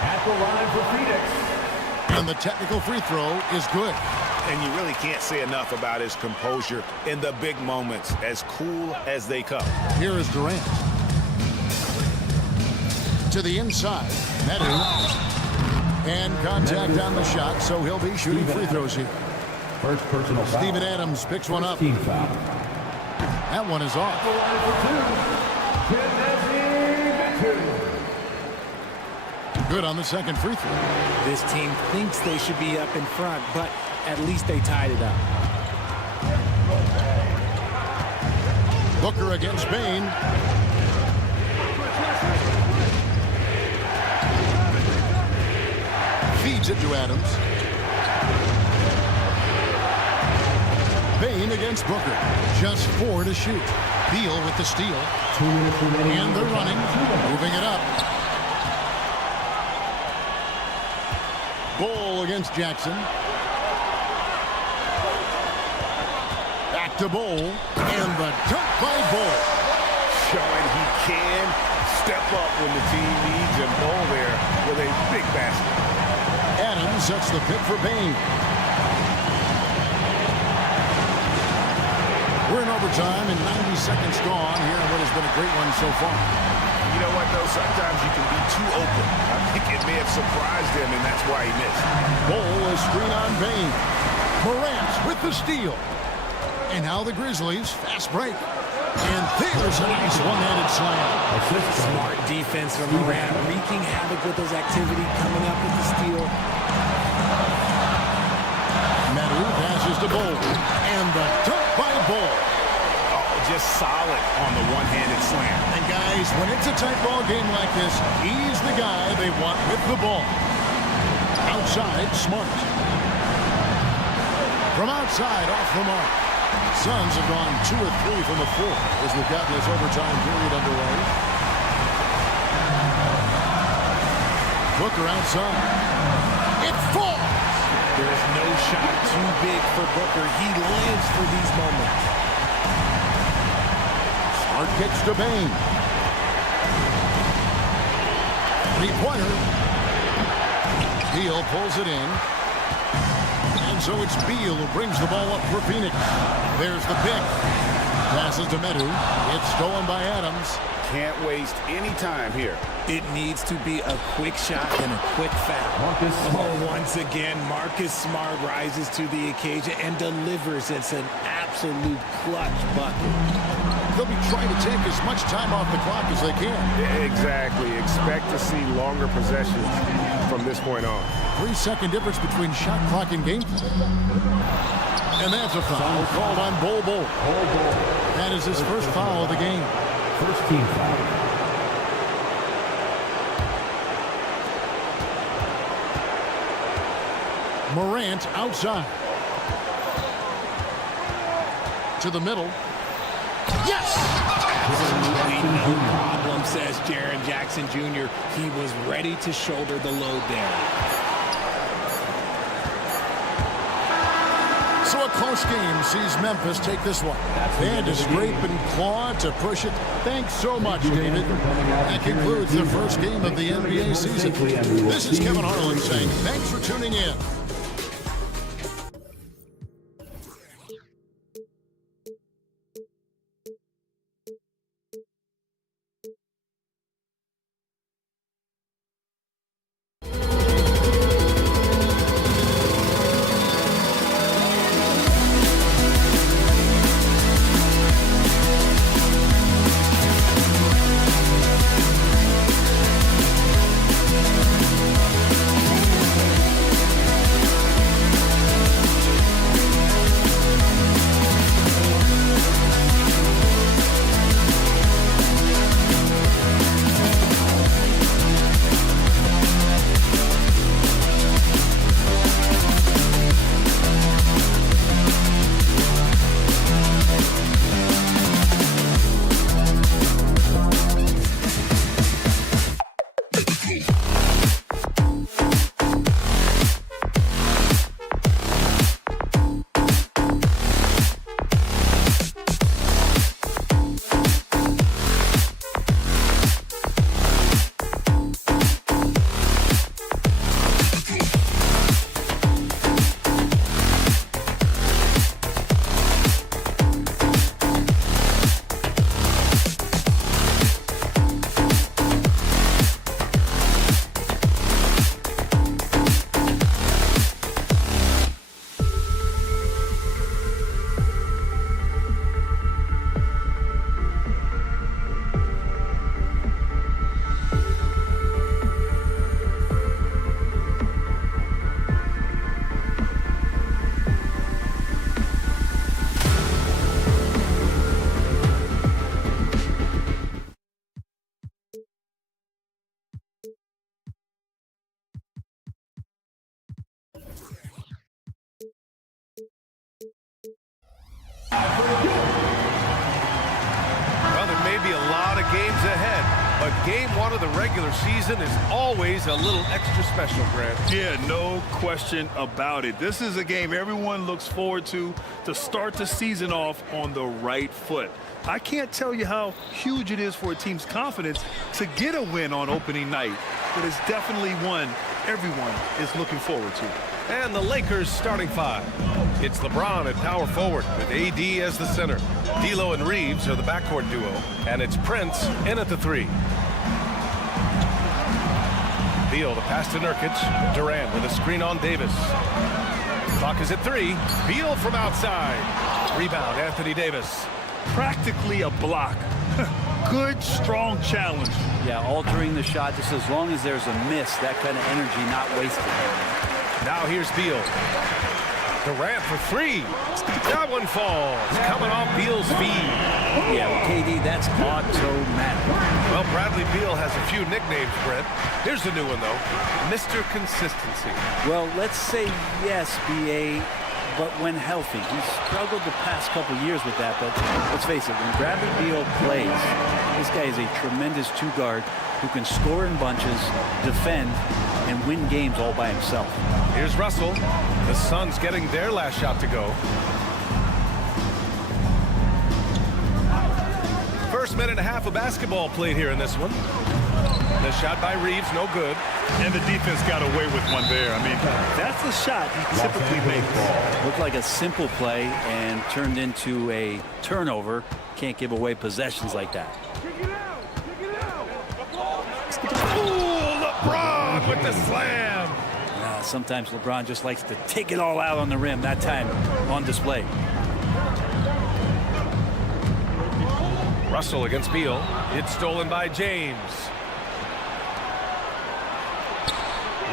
At the line for Phoenix. And the technical free throw is good. And you really can't say enough about his composure in the big moments, as cool as they come. Here is Durant. To the inside. Metu. And contact on the shot, so he'll be shooting free throws here. First personal foul. Steven Adams picks one up. Team foul. That one is off. Good on the second free throw. This team thinks they should be up in front, but at least they tied it up. Booker against Bain. Feeds it to Adams. Bain against Booker. Just 4 to shoot. Beal with the steal. And they're running. Moving it up. Ball against Jackson. Back to Ball. And the dunk by Ball. Showing he can step up when the team needs him. Ball there with a big basket. Adams sets the pick for Bain. We're in overtime and 90 seconds gone here in what has been a great one so far. You know what, though? Sometimes you can be too open. I think it may have surprised him, and that's why he missed. Ball is screen on Bain. Morant with the steal. And now the Grizzlies, fast break. And there's a nice one-handed slam. Smart defense from Morant, wreaking havoc with his activity, coming up with the steal. Meadow passes to Ball. And the dunk by Ball. Oh, just solid on the one-handed slam. And guys, when it's a tight ball game like this, he's the guy they want with the ball. Outside, Smart. From outside, off the mark. Suns have gone 2 or 3 from the floor as we've gotten this overtime period underway. Booker outside. It falls! There's no shot too big for Booker. He lives for these moments. Smart kicks to Bain. Three-pointer. Beal pulls it in. And so it's Beal who brings the ball up for Phoenix. There's the pick. Passes to Medu. It's stolen by Adams. Can't waste any time here. It needs to be a quick shot and a quick foul. Once again, Marcus Smart rises to the occasion and delivers. It's an absolute clutch bucket. They'll be trying to take as much time off the clock as they can. Exactly. Expect to see longer possessions from this point on. 3-second difference between shot clock and game play. And that's a foul called on Bol. That is his first foul of the game. First team foul. Morant outside. To the middle. Yes! No problem, says Jaren Jackson Jr. He was ready to shoulder the load there. So a close game sees Memphis take this one. And to scrape and claw to push it. Thanks so much, David. That concludes the first game of the NBA season. This is Kevin Harlan saying thanks for tuning in. but game one of the regular season is always a little extra special, Grant. Yeah, no question about it. This is a game everyone looks forward to start the season off on the right foot. I can't tell you how huge it is for a team's confidence to get a win on opening night, but it's definitely one everyone is looking forward to. And the Lakers starting five. It's LeBron at power forward with AD as the center. D'Lo and Reeves are the backcourt duo. And it's Prince in at the three. Beal, the pass to Nurkic. Durant with a screen on Davis. Clock is at 3. Beal from outside. Rebound, Anthony Davis. Practically a block. Good, strong challenge. Yeah, altering the shot just as long as there's a miss, that kind of energy not wasted. Now here's Beal. Durant for 3. That one falls. Coming off Beal's feed. Yeah, with KD, that's automatic. Well, Bradley Beal has a few nicknames, Brent. Here's a new one, though. Mr. Consistency. Well, let's say yes, BA, but when healthy. He's struggled the past couple years with that, but let's face it, when Bradley Beal plays, this guy is a tremendous two-guard who can score in bunches, defend, and win games all by himself. Here's Russell. The Suns getting their last shot to go. First minute and a half of basketball played here in this one. The shot by Reeves, no good. And the defense got away with one there. I mean, that's the shot he typically makes. Looked like a simple play and turned into a turnover. Can't give away possessions like that. Ooh, LeBron with the slam. Sometimes LeBron just likes to take it all out on the rim. That time on display. Russell against Beal. It's stolen by James.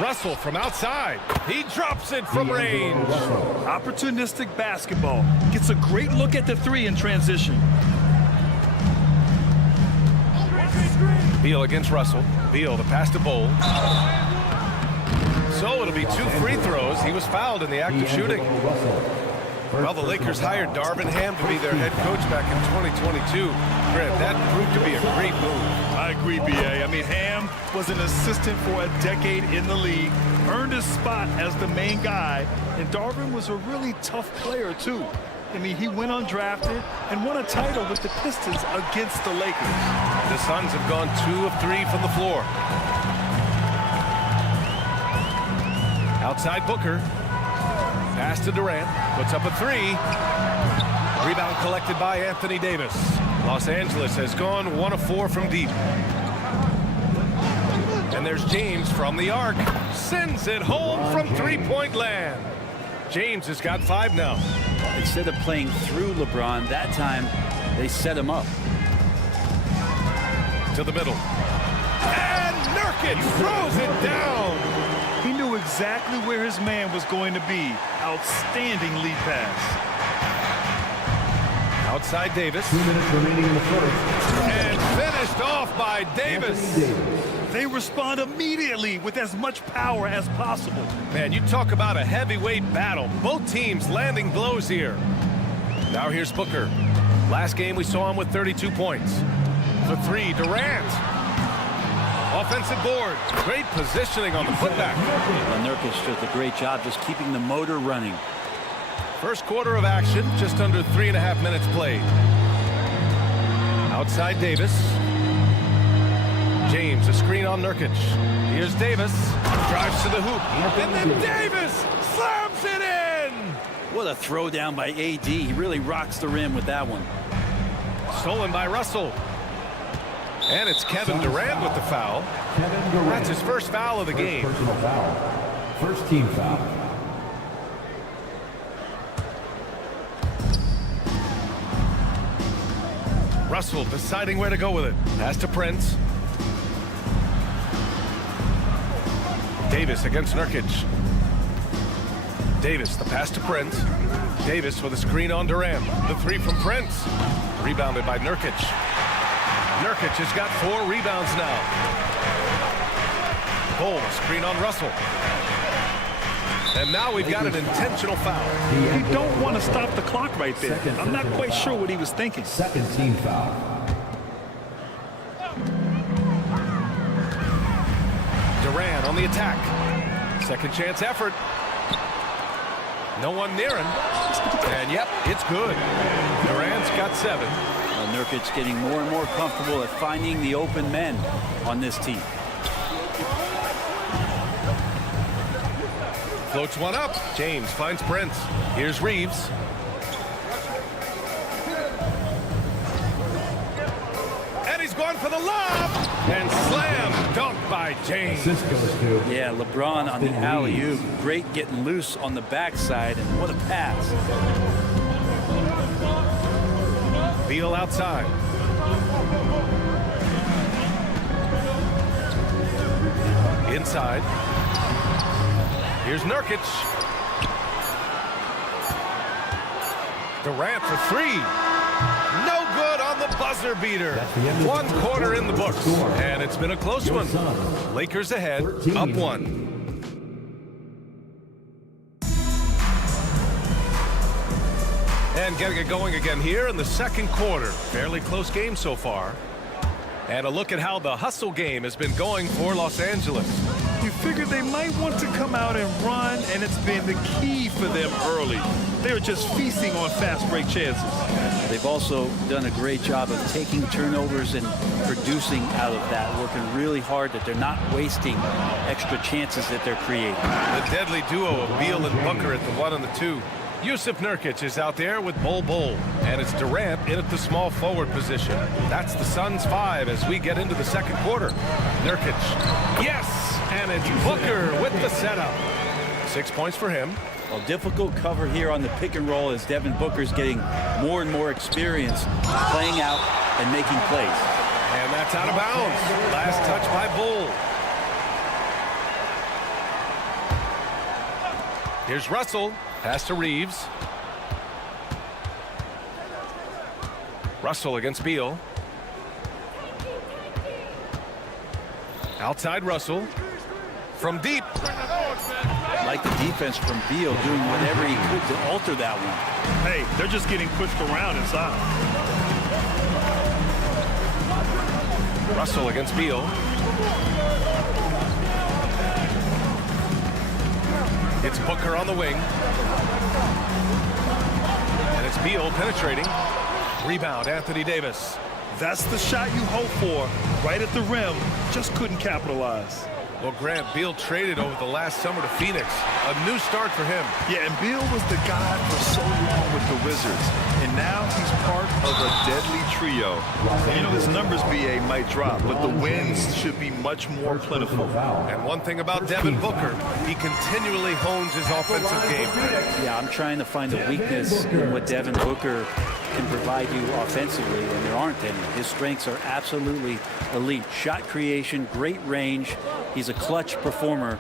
Russell from outside. He drops it from range. Opportunistic basketball. Gets a great look at the 3 in transition. Beal against Russell. Beal, the pass to Bowl. So it'll be 2 free throws. He was fouled in the act of shooting. Well, the Lakers hired Darvin Ham to be their head coach back in 2022. Grant, that proved to be a great move. I agree, BA. I mean, Ham was an assistant for a decade in the league, earned his spot as the main guy, and Darvin was a really tough player, too. I mean, he went undrafted and won a title with the Pistons against the Lakers. The Suns have gone 2 of 3 from the floor. Outside Booker. Pass to Durant. Puts up a 3. Rebound collected by Anthony Davis. Los Angeles has gone 1 of 4 from deep. And there's James from the arc. Sends it home from three-point land. James has got 5 now. Instead of playing through LeBron, that time they set him up. To the middle. And Nurkic throws it down. He knew exactly where his man was going to be. Outstanding lead pass. Outside Davis. 2 minutes remaining in the first. And finished off by Davis. They respond immediately with as much power as possible. Man, you talk about a heavyweight battle. Both teams landing blows here. Now here's Booker. Last game we saw him with 32 points. The 3, Durant. Offensive board. Great positioning on the putback. Nurkic does a great job just keeping the motor running. First quarter of action, just under 3.5 minutes played. Outside Davis. James, a screen on Nurkic. Here's Davis. Drives to the hoop. And then Davis slams it in! What a throwdown by AD. He really rocks the rim with that one. Stolen by Russell. And it's Kevin Durant with the foul. That's his first foul of the game. Personal foul. First team foul. Russell deciding where to go with it. Pass to Prince. Davis against Nurkic. Davis, the pass to Prince. Davis with a screen on Durant. The 3 from Prince. Rebounded by Nurkic. Nurkic has got 4 rebounds now. Cole, screen on Russell. And now we've got an intentional foul. You don't want to stop the clock right there. I'm not quite sure what he was thinking. Second team foul. the attack. Second chance effort. No one near him. And yep, it's good. Durant's got 7. Nurkic getting more and more comfortable at finding the open men on this team. Floats one up. James finds Brent. Here's Reeves. And he's going for the lob. And slam dunk by James. Yeah, LeBron on the alley-oop. Great getting loose on the backside, and what a pass. Beal outside. Inside. Here's Nurkic. Durant for 3. No good on the buzzer beater. 1 quarter in the books. And it's been a close one. Lakers ahead, up 1. And getting it going again here in the second quarter. Fairly close game so far. And a look at how the hustle game has been going for Los Angeles. You figured they might want to come out and run, and it's been the key for them early. They're just feasting on fast break chances. They've also done a great job of taking turnovers and producing out of that, working really hard that they're not wasting extra chances that they're creating. The deadly duo of Beal and Booker at the 1 and the 2. Yusuf Nurkic is out there with Bol, and it's Durant in at the small forward position. That's the Suns' 5 as we get into the second quarter. Nurkic, yes, and it's Booker with the setup. 6 points for him. A difficult cover here on the pick and roll as Devin Booker's getting more and more experience playing out and making plays. And that's out of bounds. Last touch by Bull. Here's Russell. Pass to Reeves. Russell against Beal. Outside Russell. From deep. Like the defense from Beal doing whatever he could to alter that one. Hey, they're just getting pushed around inside. Russell against Beal. It's Booker on the wing. And it's Beal penetrating. Rebound, Anthony Davis. That's the shot you hope for. Right at the rim. Just couldn't capitalize. Well, Grant, Beal traded over the last summer to Phoenix. A new start for him. Yeah, and Beal was the guy for so long with the Wizards. And now he's part of a deadly trio. You know, his numbers, BA, might drop, but the wins should be much more plentiful. And one thing about Devin Booker, he continually hones his offensive game. Yeah, I'm trying to find a weakness in what Devin Booker can provide you offensively, and there aren't any. His strengths are absolutely elite. Shot creation, great range. He's a clutch performer.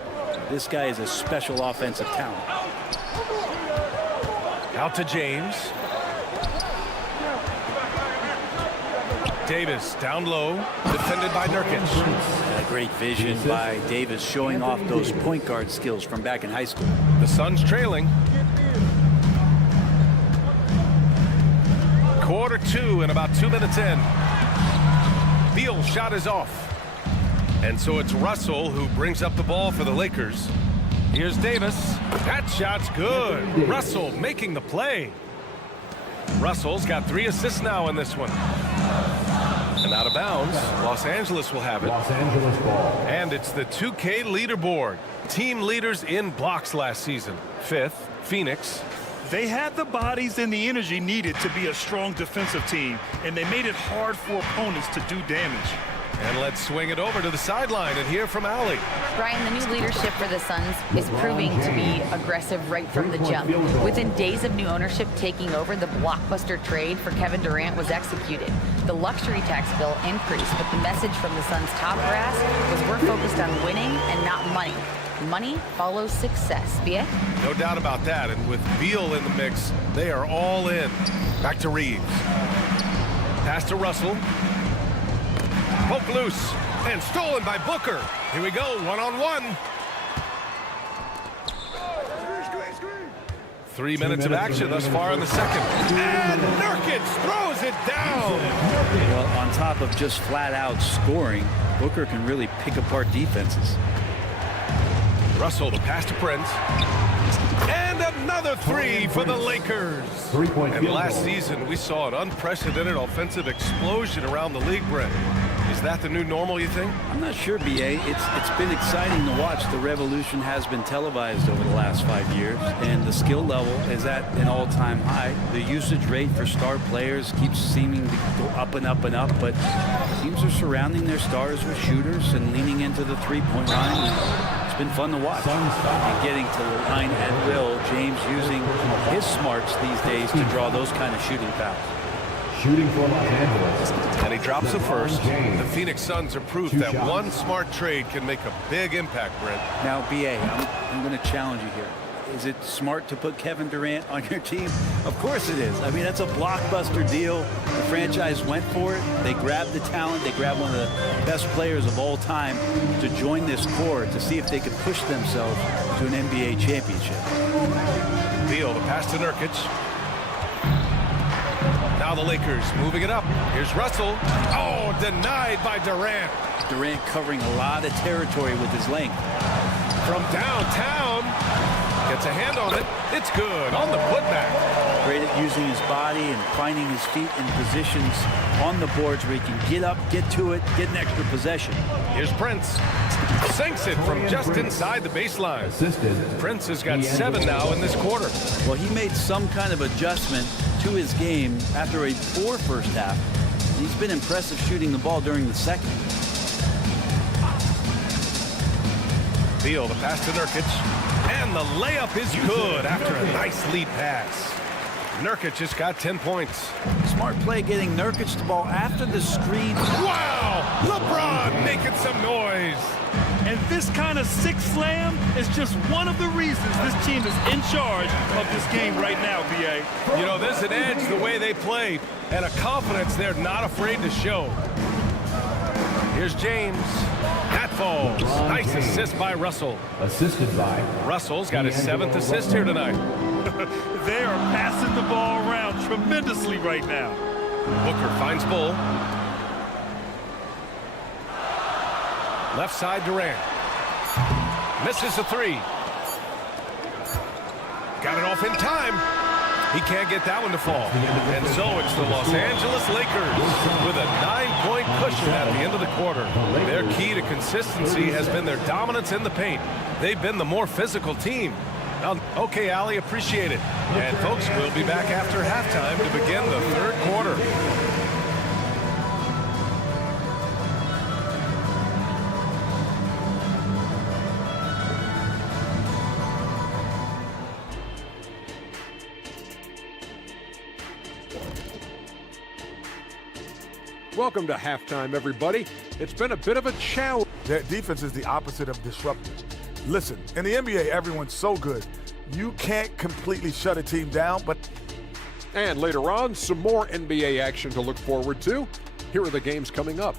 This guy is a special offensive talent. Out to James. Davis down low, defended by Nurkic. Great vision by Davis, showing off those point guard skills from back in high school. The Suns trailing. Quarter 2 and about 2 minutes in. Beal's shot is off. And so it's Russell who brings up the ball for the Lakers. Here's Davis. That shot's good. Russell making the play. Russell's got 3 assists now in this one. And out of bounds, Los Angeles will have it. Los Angeles ball. And it's the 2K leaderboard. Team leaders in blocks last season. 5th, Phoenix. They had the bodies and the energy needed to be a strong defensive team, and they made it hard for opponents to do damage. And let's swing it over to the sideline and hear from Allie. Brian, the new leadership for the Suns is proving to be aggressive right from the jump. Within days of new ownership taking over, the blockbuster trade for Kevin Durant was executed. The luxury tax bill increased, but the message from the Suns' top brass was we're focused on winning and not money. Money follows success. BA? No doubt about that. And with Beal in the mix, they are all in. Back to Reeves. Pass to Russell. Poke loose and stolen by Booker. Here we go, one-on-one. 3 minutes of action thus far in the second. And Nurkic throws it down. Well, on top of just flat-out scoring, Booker can really pick apart defenses. Russell to pass to Prince. And another three for the Lakers. And last season, we saw an unprecedented offensive explosion around the league, Brent. Is that the new normal, you think? I'm not sure, B.A. It's been exciting to watch. The revolution has been televised over the last 5 years, and the skill level is at an all-time high. The usage rate for star players keeps seeming to go up and up and up, but teams are surrounding their stars with shooters and leaning into the three-point line. It's been fun to watch. And getting to the line at will, James using his smarts these days to draw those kind of shooting fouls. Shooting for Los Angeles. And he drops the first. The Phoenix Suns are proof that one smart trade can make a big impact, Brent. Now, B.A., I'm going to challenge you here. Is it smart to put Kevin Durant on your team? Of course it is. I mean, that's a blockbuster deal. The franchise went for it. They grabbed the talent. They grabbed one of the best players of all time to join this core to see if they could push themselves to an NBA championship. Beal, the pass to Nurkic. Now the Lakers moving it up. Here's Russell. Oh, denied by Durant. Durant covering a lot of territory with his length. From downtown. Gets a hand on it. It's good on the putback. Great at using his body and finding his feet in positions on the boards where he can get up, get to it, get an extra possession. Here's Prince. Sinks it from just inside the baseline. Prince has got 7 now in this quarter. Well, he made some kind of adjustment to his game after a poor first half. He's been impressive shooting the ball during the second. Beal, the pass to Nurkic. And the layup is good after a nice lead pass. Nurkic just got 10 points. Smart play getting Nurkic the ball after the screen. Wow! LeBron making some noise. And this kind of six slam is just one of the reasons this team is in charge of this game right now, B.A. You know, there's an edge the way they play and a confidence they're not afraid to show. Here's James. That falls. Nice assist by Russell. Assisted by. Russell's got his 7th assist here tonight. They are passing the ball around tremendously right now. Booker finds Bull. Left side Durant. Misses a three. Got it off in time. He can't get that one to fall. And so it's the Los Angeles Lakers with a 9-point cushion at the end of the quarter. Their key to consistency has been their dominance in the paint. They've been the more physical team. Okay, Allie, appreciate it. And folks, we'll be back after halftime to begin the third quarter. Welcome to halftime, everybody. It's been a bit of a challenge. Their defense is the opposite of disruptive. Listen, in the NBA, everyone's so good. You can't completely shut a team down, but... And later on, some more NBA action to look forward to. Here are the games coming up.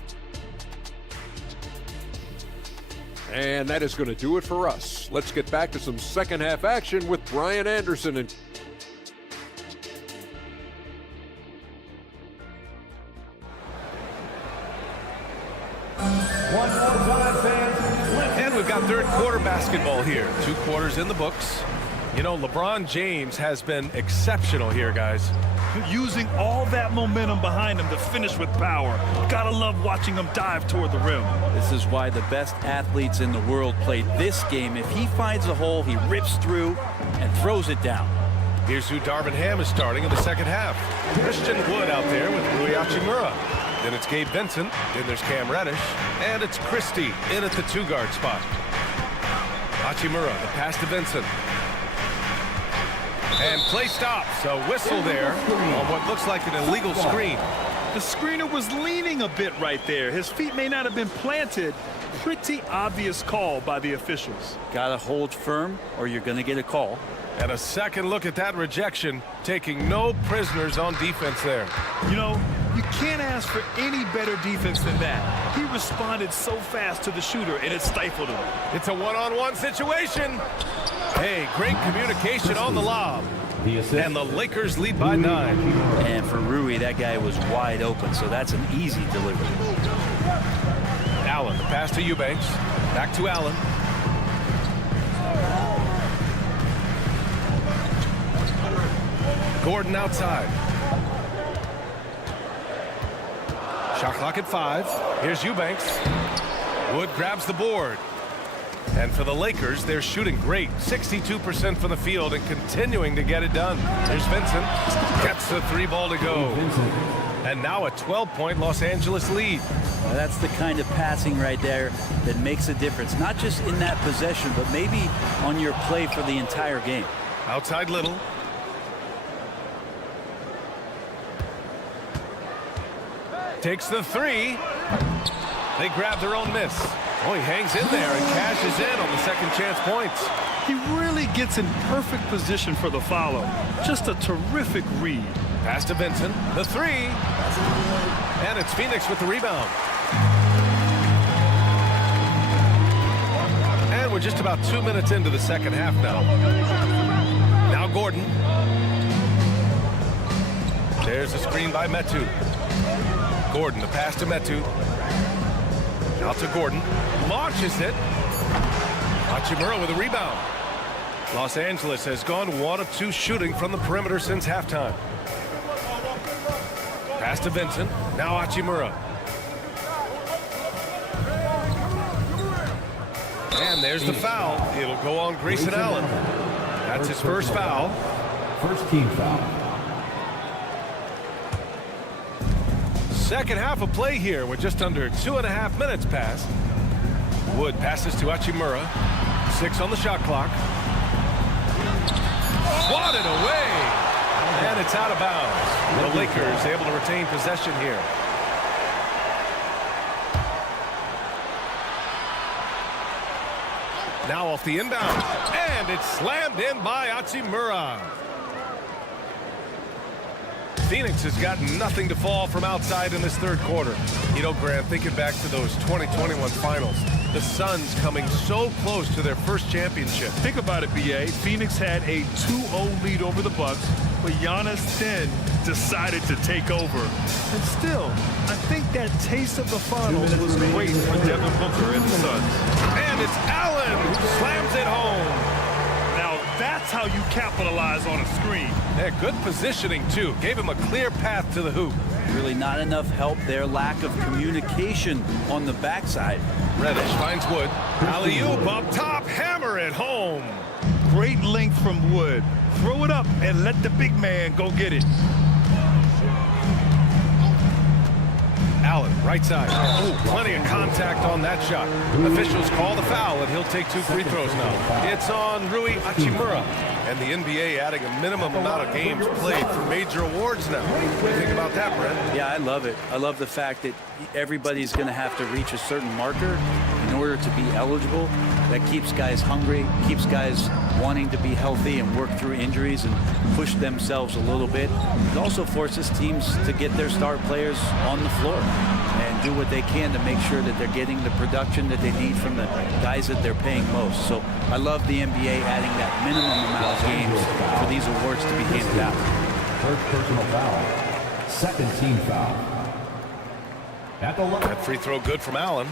And that is going to do it for us. Let's get back to some second half action with Brian Anderson and... And we've got third quarter basketball here. 2 quarters in the books. You know, LeBron James has been exceptional here, guys. Using all that momentum behind him to finish with power. Gotta love watching him dive toward the rim. This is why the best athletes in the world play this game. If he finds a hole, he rips through and throws it down. Here's who Darvin Ham is starting in the second half. Christian Wood out there with Rui Hachimura. Then it's Gabe Vincent. Then there's Cam Reddish. And it's Christie in at the 2-guard spot. Hachimura, the pass to Vincent. And play stops. A whistle there on what looks like an illegal screen. The screener was leaning a bit right there. His feet may not have been planted. Pretty obvious call by the officials. Gotta hold firm or you're gonna get a call. And a second look at that rejection, taking no prisoners on defense there. You know, you can't ask for any better defense than that. He responded so fast to the shooter, and it stifled him. It's a one-on-one situation. Hey, great communication on the lob. And the Lakers lead by 9. And for Rui, that guy was wide open, so that's an easy delivery. Allen, the pass to Eubanks. Back to Allen. Gordon outside. Shot clock at 5. Here's Eubanks. Wood grabs the board. And for the Lakers, they're shooting great. 62% from the field and continuing to get it done. Here's Vincent. Gets the 3 ball to go. And now a 12-point Los Angeles lead. Well, that's the kind of passing right there that makes a difference. Not just in that possession, but maybe on your play for the entire game. Outside Little. Takes the 3. They grab their own miss. Oh, he hangs in there and cashes in on the second chance points. He really gets in perfect position for the follow. Just a terrific read. Pass to Vincent. The 3. And it's Phoenix with the rebound. And we're just about 2 minutes into the second half now. Now Gordon. There's a screen by Metu. Gordon, the pass to Metu. Out to Gordon. Launches it. Hachimura with a rebound. Los Angeles has gone 1 of 2 shooting from the perimeter since halftime. Pass to Vincent. Now Hachimura. And there's the foul. It'll go on Grayson Allen. That's his first foul. First team foul. Second half of play here with just under 2.5 minutes passed. Wood passes to Hachimura. 6 on the shot clock. Swatted away. And it's out of bounds. The Lakers able to retain possession here. Now off the inbound. And it's slammed in by Hachimura. Phoenix has got nothing to fall from outside in this third quarter. You know, Grant, thinking back to those 2021 finals, the Suns coming so close to their first championship. Think about it, B.A. Phoenix had a 2-0 lead over the Bucks, but Giannis then decided to take over. And still, I think that taste of the finals was great for Devin Booker and the Suns. And it's Allen who slams it home. That's how you capitalize on a screen. Yeah, good positioning, too. Gave him a clear path to the hoop. Really not enough help there. Lack of communication on the backside. Reddish finds Wood. Alley-oop up top. Hammer it home. Great length from Wood. Throw it up and let the big man go get it. Allen, right side. Oh, plenty of contact on that shot. Officials call the foul, and he'll take 2 free throws now. It's on Rui Hachimura. And the NBA adding a minimum amount of games played for major awards now. What do you think about that, Brent? Yeah, I love it. I love the fact that everybody's going to have to reach a certain marker in order to be eligible. That keeps guys hungry, keeps guys wanting to be healthy and work through injuries and push themselves a little bit. It also forces teams to get their star players on the floor and do what they can to make sure that they're getting the production that they need from the guys that they're paying most. So I love the NBA adding that minimum amount of games for these awards to be handed out. First personal foul. Second team foul. At the line. That free throw good from Allen.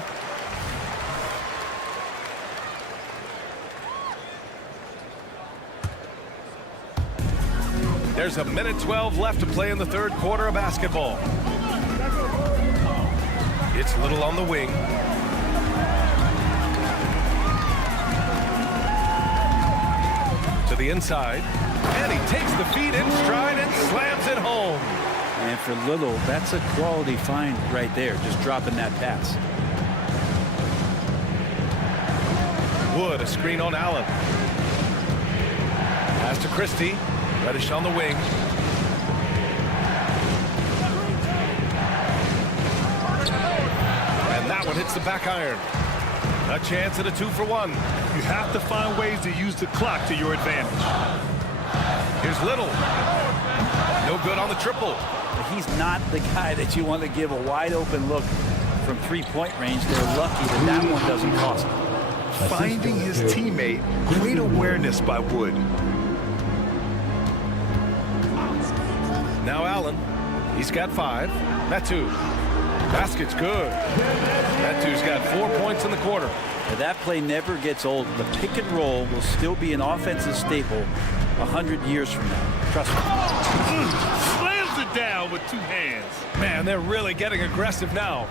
There's a minute 12 left to play in the third quarter of basketball. It's Little on the wing. To the inside. And he takes the feed in stride and slams it home. And for Little, that's a quality find right there, just dropping that pass. Wood, a screen on Allen. Pass to Christie. Reddish on the wing. And that one hits the back iron. A chance at a 2-for-1. You have to find ways to use the clock to your advantage. Here's Little. No good on the triple. He's not the guy that you want to give a wide open look from 3-point range. They're lucky that that one doesn't cost them. Finding his teammate, great awareness by Wood. Now Allen. He's got 5. Metu. Basket's good. Metu's got 4 points in the quarter. Now that play never gets old. The pick and roll will still be an offensive staple 100 years from now. Trust me. Slams it down with 2 hands. Man, they're really getting aggressive now.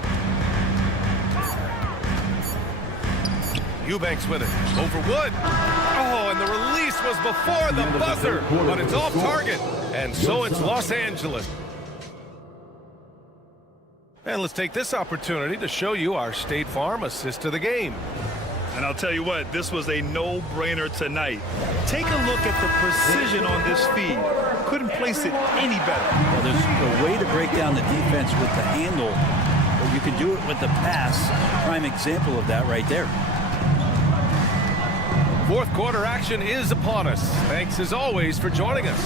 Eubanks with it. Over Wood. Oh, and the release was before the buzzer, but it's off target. And so it's Los Angeles. And let's take this opportunity to show you our State Farm assist of the game. And I'll tell you what, this was a no-brainer tonight. Take a look at the precision on this feed. Couldn't place it any better. Well, there's a way to break down the defense with the handle, or you can do it with the pass. Prime example of that right there. Fourth quarter action is upon us. Thanks as always for joining us.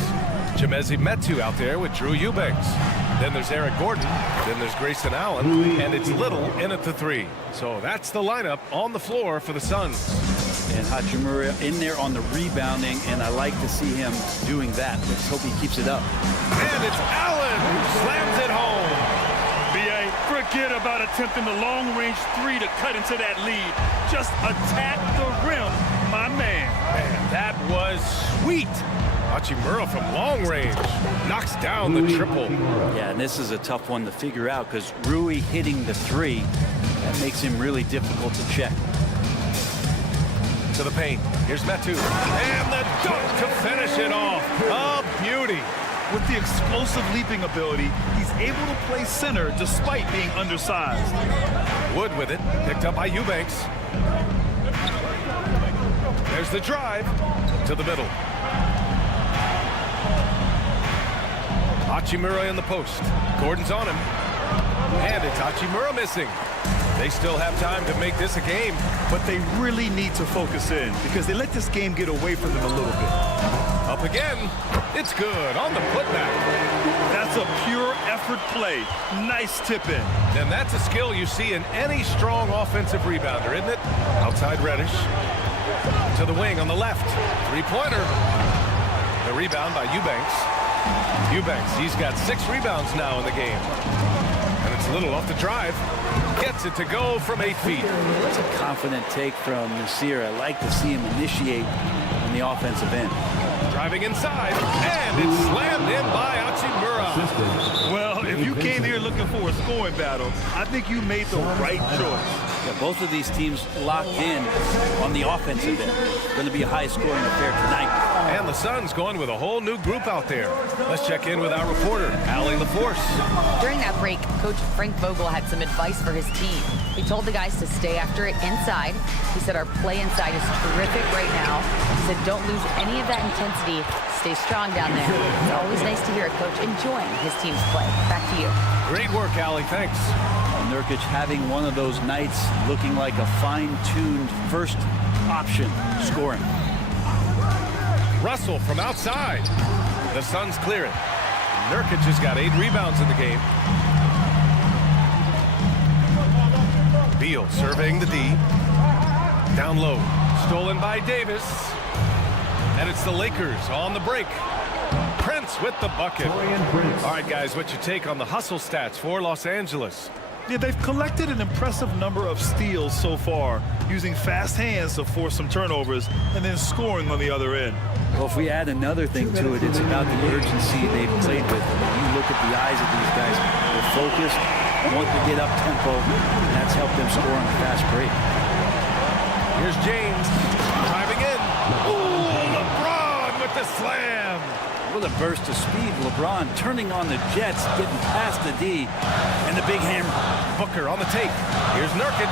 Jamezi Metu out there with Drew Eubanks. Then there's Eric Gordon. Then there's Grayson Allen. And it's Little in at the 3. So that's the lineup on the floor for the Suns. And Hachimura in there on the rebounding, and I like to see him doing that. Let's hope he keeps it up. And it's Allen who slams it home. B.A., forget about attempting the long-range 3 to cut into that lead. Just attack the rim, my man. Man, that was sweet. Hachimura from long range knocks down the triple. Yeah, and this is a tough one to figure out because Rui hitting the 3, that makes him really difficult to check. To the paint. Here's Metu. And the dunk to finish it off. A beauty. With the explosive leaping ability, he's able to play center despite being undersized. Wood with it. Picked up by Eubanks. There's the drive to the middle. Hachimura in the post. Gordon's on him. And it's Hachimura missing. They still have time to make this a game. But they really need to focus in because they let this game get away from them a little bit. Up again. It's good on the putback. That's a pure effort play. Nice tip in. And that's a skill you see in any strong offensive rebounder, isn't it? Outside Reddish. To the wing on the left. 3-pointer. The rebound by Eubanks. Eubanks, he's got 6 rebounds now in the game. And it's Little off the drive. Gets it to go from 8 feet. That's a confident take from Nasir. I like to see him initiate on the offensive end. Driving inside, and it's slammed in by Hachimura. Well, if you came here looking for a scoring battle, I think you made the right choice. Yeah, both of these teams locked in on the offensive end. Going to be a high-scoring affair tonight. And the Suns going with a whole new group out there. Let's check in with our reporter, Allie LaForce. During that break, Coach Frank Vogel had some advice for his team. He told the guys to stay after it inside. He said our play inside is terrific right now. He said don't lose any of that intensity. Stay strong down there. It's always nice to hear a coach enjoying his team's play. Back to you. Great work, Allie. Thanks. Nurkic having one of those nights looking like a fine-tuned first option scoring. Russell from outside. The Suns clear it. Nurkic has got 8 rebounds in the game. Beal surveying the D. Down low. Stolen by Davis. And it's the Lakers on the break. Prince with the bucket. All right, guys, what's your take on the hustle stats for Los Angeles? Yeah, they've collected an impressive number of steals so far, using fast hands to force some turnovers and then scoring on the other end. Well, if we add another thing to it, it's about the urgency they've played with. You look at the eyes of these guys, they're focused, want to get up tempo, and that's helped them score on a fast break. Here's James driving in. Ooh, LeBron with the slam. With a burst of speed, LeBron turning on the Jets, getting past the D, and the big hammer. Booker on the take. Here's Nurkic.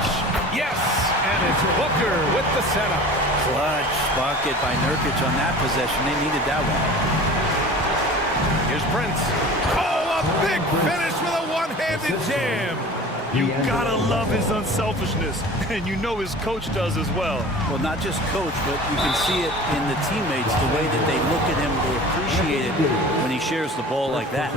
Yes, and it's Booker with the setup. Clutch bucket by Nurkic on that possession. They needed that one. Here's Prince. Oh, a big finish with a one-handed jam. You gotta love his unselfishness, and you know his coach does as well. Well, not just coach, but you can see it in the teammates, the way that they look at him, they appreciate it when he shares the ball like that.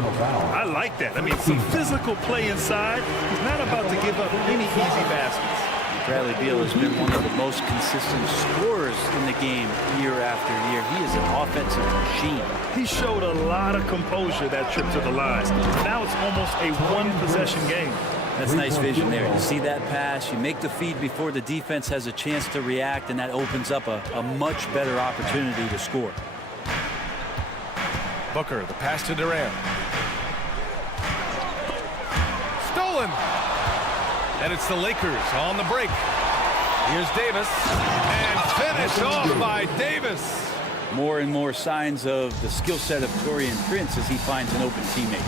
I like that. I mean, some physical play inside. He's not about to give up any easy baskets. Bradley Beal has been one of the most consistent scorers in the game year after year. He is an offensive machine. He showed a lot of composure that trip to the line. Now it's almost a one-possession game. That's nice vision there. You see that pass, you make the feed before the defense has a chance to react, and that opens up a much better opportunity to score. Booker, the pass to Durant. Stolen. And it's the Lakers on the break. Here's Davis. And finished off by Davis. More and more signs of the skill set of Taurean Prince as he finds an open teammate.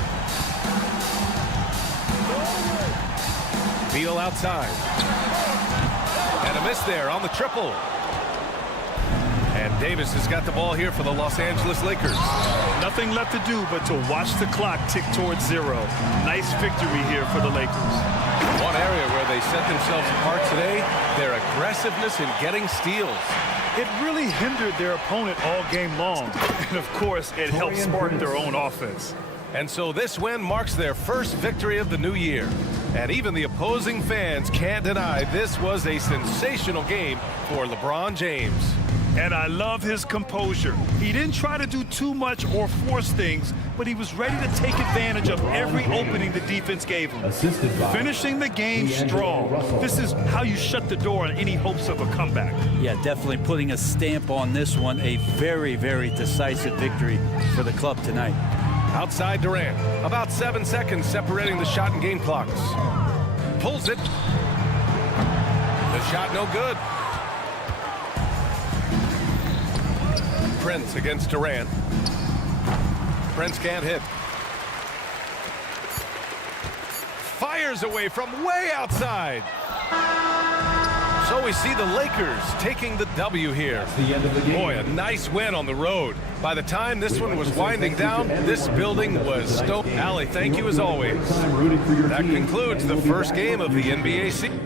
Beal outside. And a miss there on the triple. And Davis has got the ball here for the Los Angeles Lakers. Nothing left to do but to watch the clock tick towards 0. Nice victory here for the Lakers. One area where they set themselves apart today, their aggressiveness in getting steals. It really hindered their opponent all game long. And of course, it helped spark their own offense. And so this win marks their first victory of the new year. And even the opposing fans can't deny this was a sensational game for LeBron James. And I love his composure. He didn't try to do too much or force things, but he was ready to take advantage of every opening the defense gave him. Finishing the game strong. This is how you shut the door on any hopes of a comeback. Yeah, definitely putting a stamp on this one. A very, very decisive victory for the club tonight. Outside Durant. About 7 seconds separating the shot and game clocks. Pulls it. The shot no good. Prince against Durant. Prince can't hit. Fires away from way outside. So we see the Lakers taking the W here. Boy, a nice win on the road. By the time this one was winding down, this building was stoked. Allie, thank you as always. That concludes the first game of the NBA season.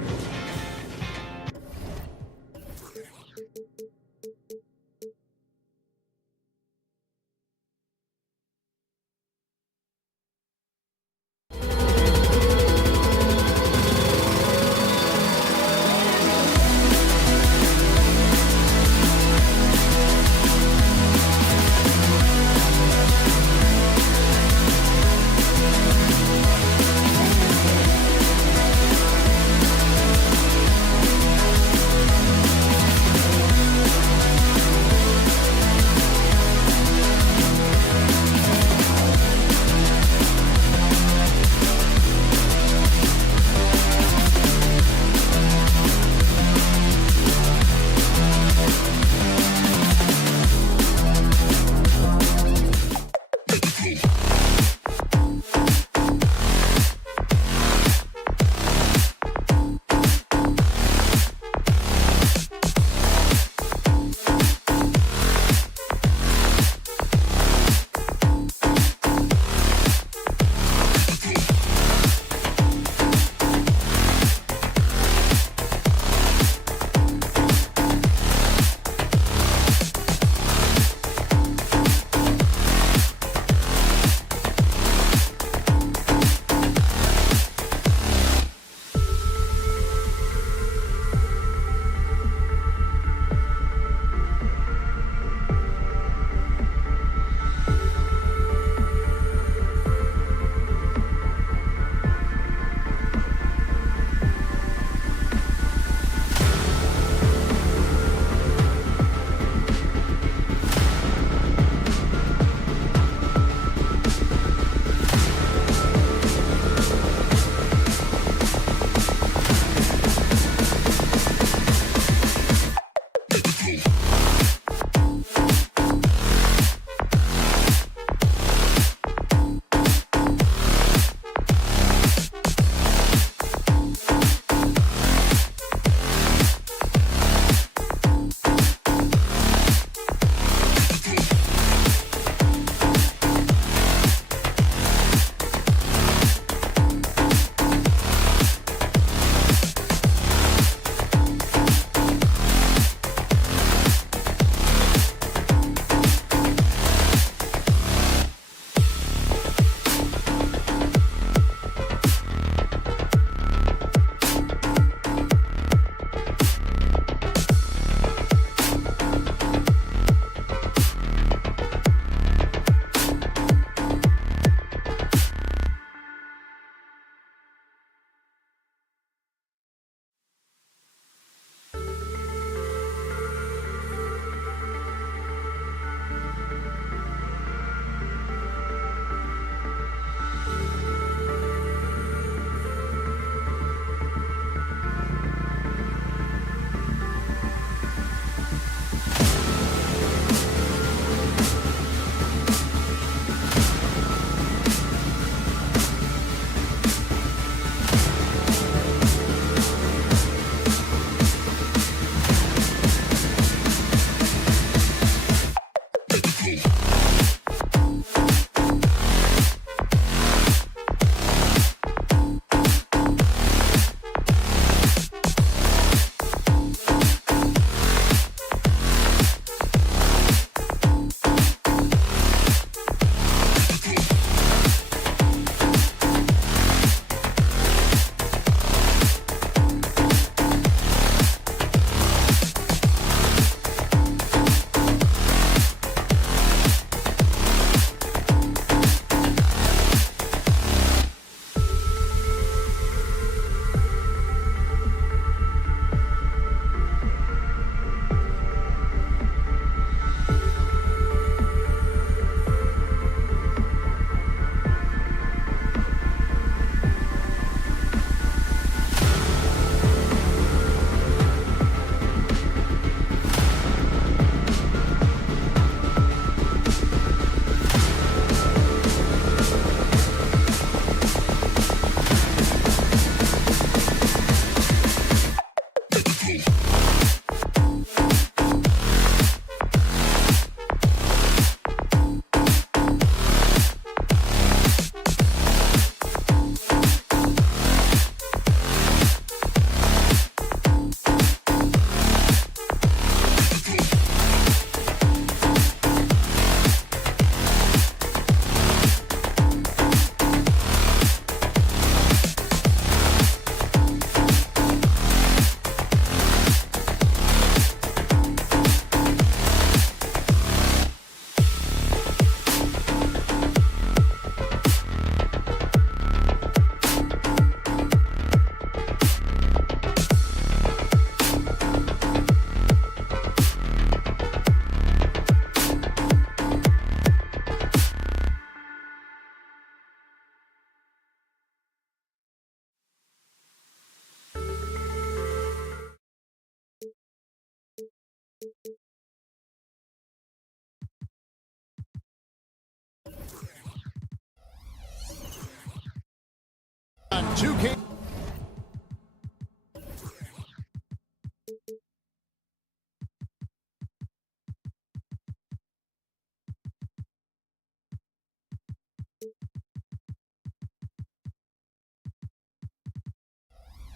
On 2K.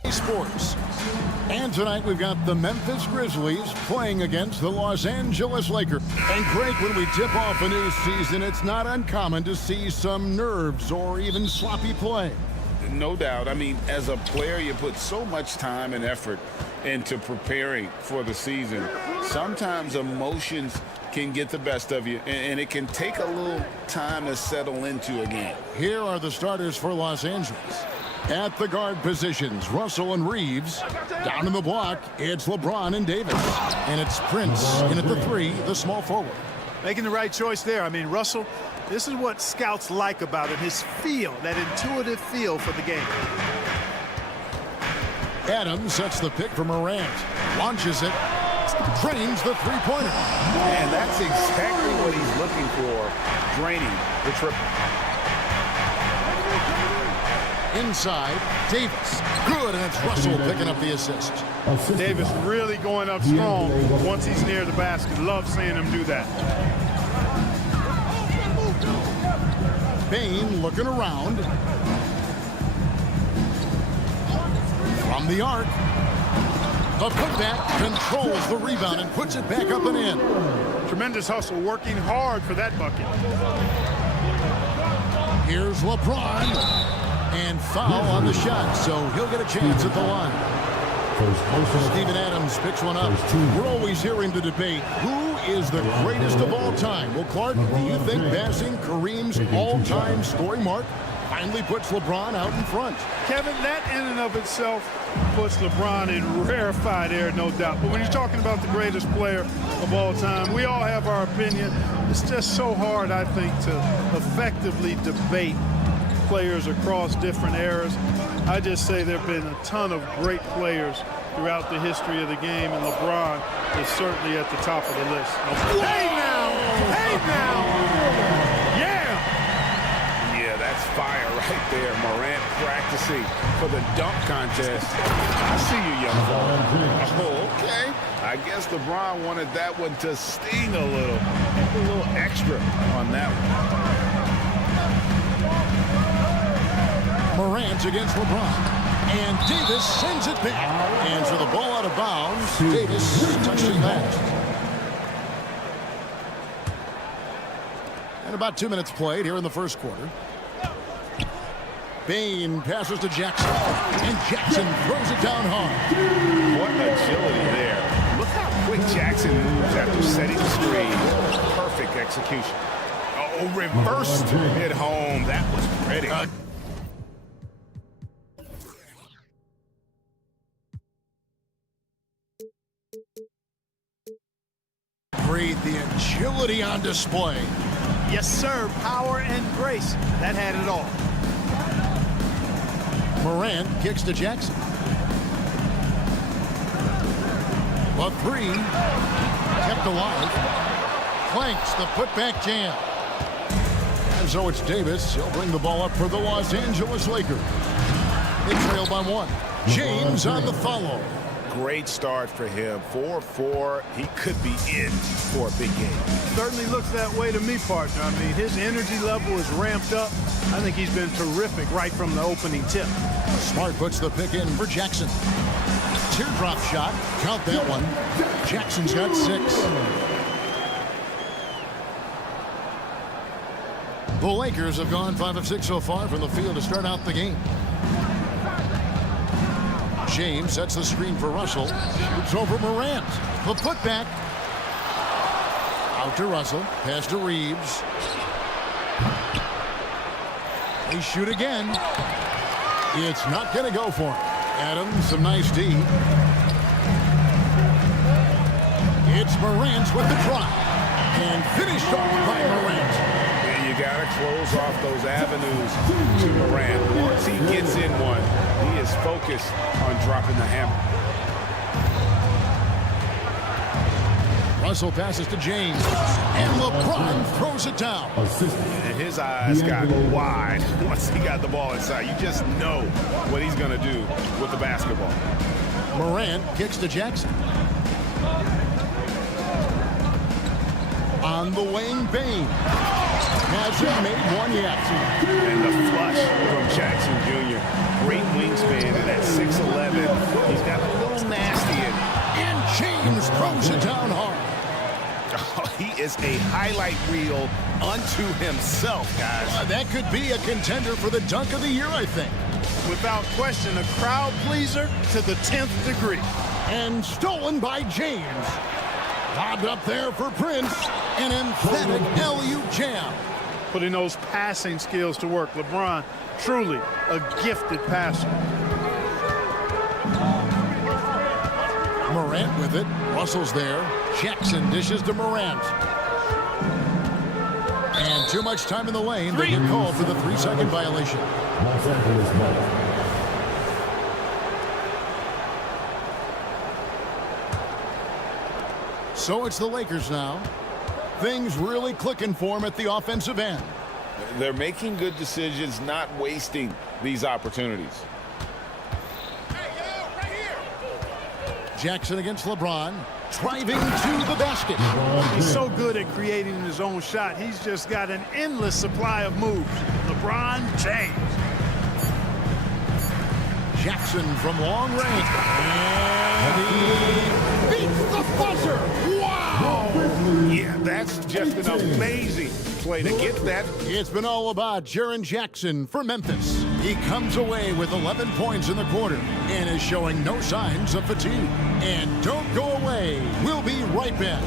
Sports. And tonight we've got the Memphis Grizzlies playing against the Los Angeles Lakers. And Greg, when we tip off a new season, it's not uncommon to see some nerves or even sloppy play. No doubt. I mean, as a player, you put so much time and effort into preparing for the season. Sometimes emotions can get the best of you, and it can take a little time to settle into a game. Here are the starters for Los Angeles. At the guard positions, Russell and Reeves. Down in the block, it's LeBron and Davis. And it's Prince in at the 3, the small forward. Making the right choice there. I mean, Russell, this is what scouts like about him, his feel, that intuitive feel for the game. Adams sets the pick for Morant. Launches it. Drains the three-pointer. And that's exactly what he's looking for, draining the triple. Inside, Davis. Good, and it's Russell picking up the assist. Davis really going up strong once he's near the basket. Love seeing him do that. Bain looking around. From the arc. The putback controls the rebound and puts it back up and in. Tremendous hustle, working hard for that bucket. Here's LeBron. And foul on the shot, so he'll get a chance at the line. Steven Adams picks one up. We're always hearing the debate, who is the greatest of all time? Well, Clark, do you think passing Kareem's all-time scoring mark finally puts LeBron out in front? Kevin, that in and of itself puts LeBron in rarefied air, no doubt. But when you're talking about the greatest player of all time, we all have our opinion. It's just so hard, I think, to effectively debate players across different eras. I just say there have been a ton of great players throughout the history of the game, and LeBron is certainly at the top of the list. Hey now! Hey now! Yeah! Yeah, that's fire right there. Morant practicing for the dunk contest. I see you, young fella. Oh, okay. I guess LeBron wanted that one to sting a little. a little extra on that one. Morant against LeBron. And Davis sends it back. And for the ball out of bounds, Davis touching that. And about 2 minutes played here in the first quarter. Bain passes to Jackson. And Jackson throws it down hard. What agility there. Look how quick Jackson moves after setting the screen. Perfect execution. Oh, reversed it home. That was pretty. Great, the agility on display. Yes, sir. Power and grace. That had it all. Morant kicks to Jackson. A three. Kept alive. Clanks the putback jam. And so it's Davis. He'll bring the ball up for the Los Angeles Lakers. They trail by one. James on the follow. Great start for him. 4-4. He could be in for a big game. Certainly looks that way to me, partner. I mean, his energy level is ramped up. I think he's been terrific right from the opening tip. Smart puts the pick in for Jackson. Teardrop shot. Count that one. Jackson's got 6. The Lakers have gone 5 of 6 so far from the field to start out the game. James sets the screen for Russell. Shoots over Morant. The putback. Out to Russell. Pass to Reeves. They shoot again. It's not going to go for him. Adams, some nice D. It's Morant with the drop. And finished off by Morant. You got to close off those avenues to Morant. Once he gets in one, he is focused on dropping the hammer. Russell passes to James. And LeBron throws it down. And his eyes got wide once he got the ball inside. You just know what he's going to do with the basketball. Morant kicks to Jackson. On the wing, Bain. Hasn't made one yet. And the flush from Jackson Jr. Great wingspan and at 6'11". He's got a little nasty in it. And James throws it down hard. Oh, he is a highlight reel unto himself, guys. That could be a contender for the dunk of the year, I think. Without question, a crowd pleaser to the 10th degree. And stolen by James. Lobbed up there for Prince. An emphatic LU jam. Putting those passing skills to work. LeBron, truly a gifted passer. Morant with it. Russell's there. Jackson dishes to Morant. And too much time in the lane. They get called for the 3-second violation. Los Angeles ball. So it's the Lakers now. Things really clicking for them at the offensive end. They're making good decisions, not wasting these opportunities. Jackson against LeBron, driving to the basket. He's so good at creating his own shot. He's just got an endless supply of moves. LeBron James. Jackson from long range. And he beats the buzzer. Wow! Yeah, that's just an amazing play to get that. It's been all about Jaren Jackson for Memphis. He comes away with 11 points in the quarter and is showing no signs of fatigue. And don't go away. We'll be right back.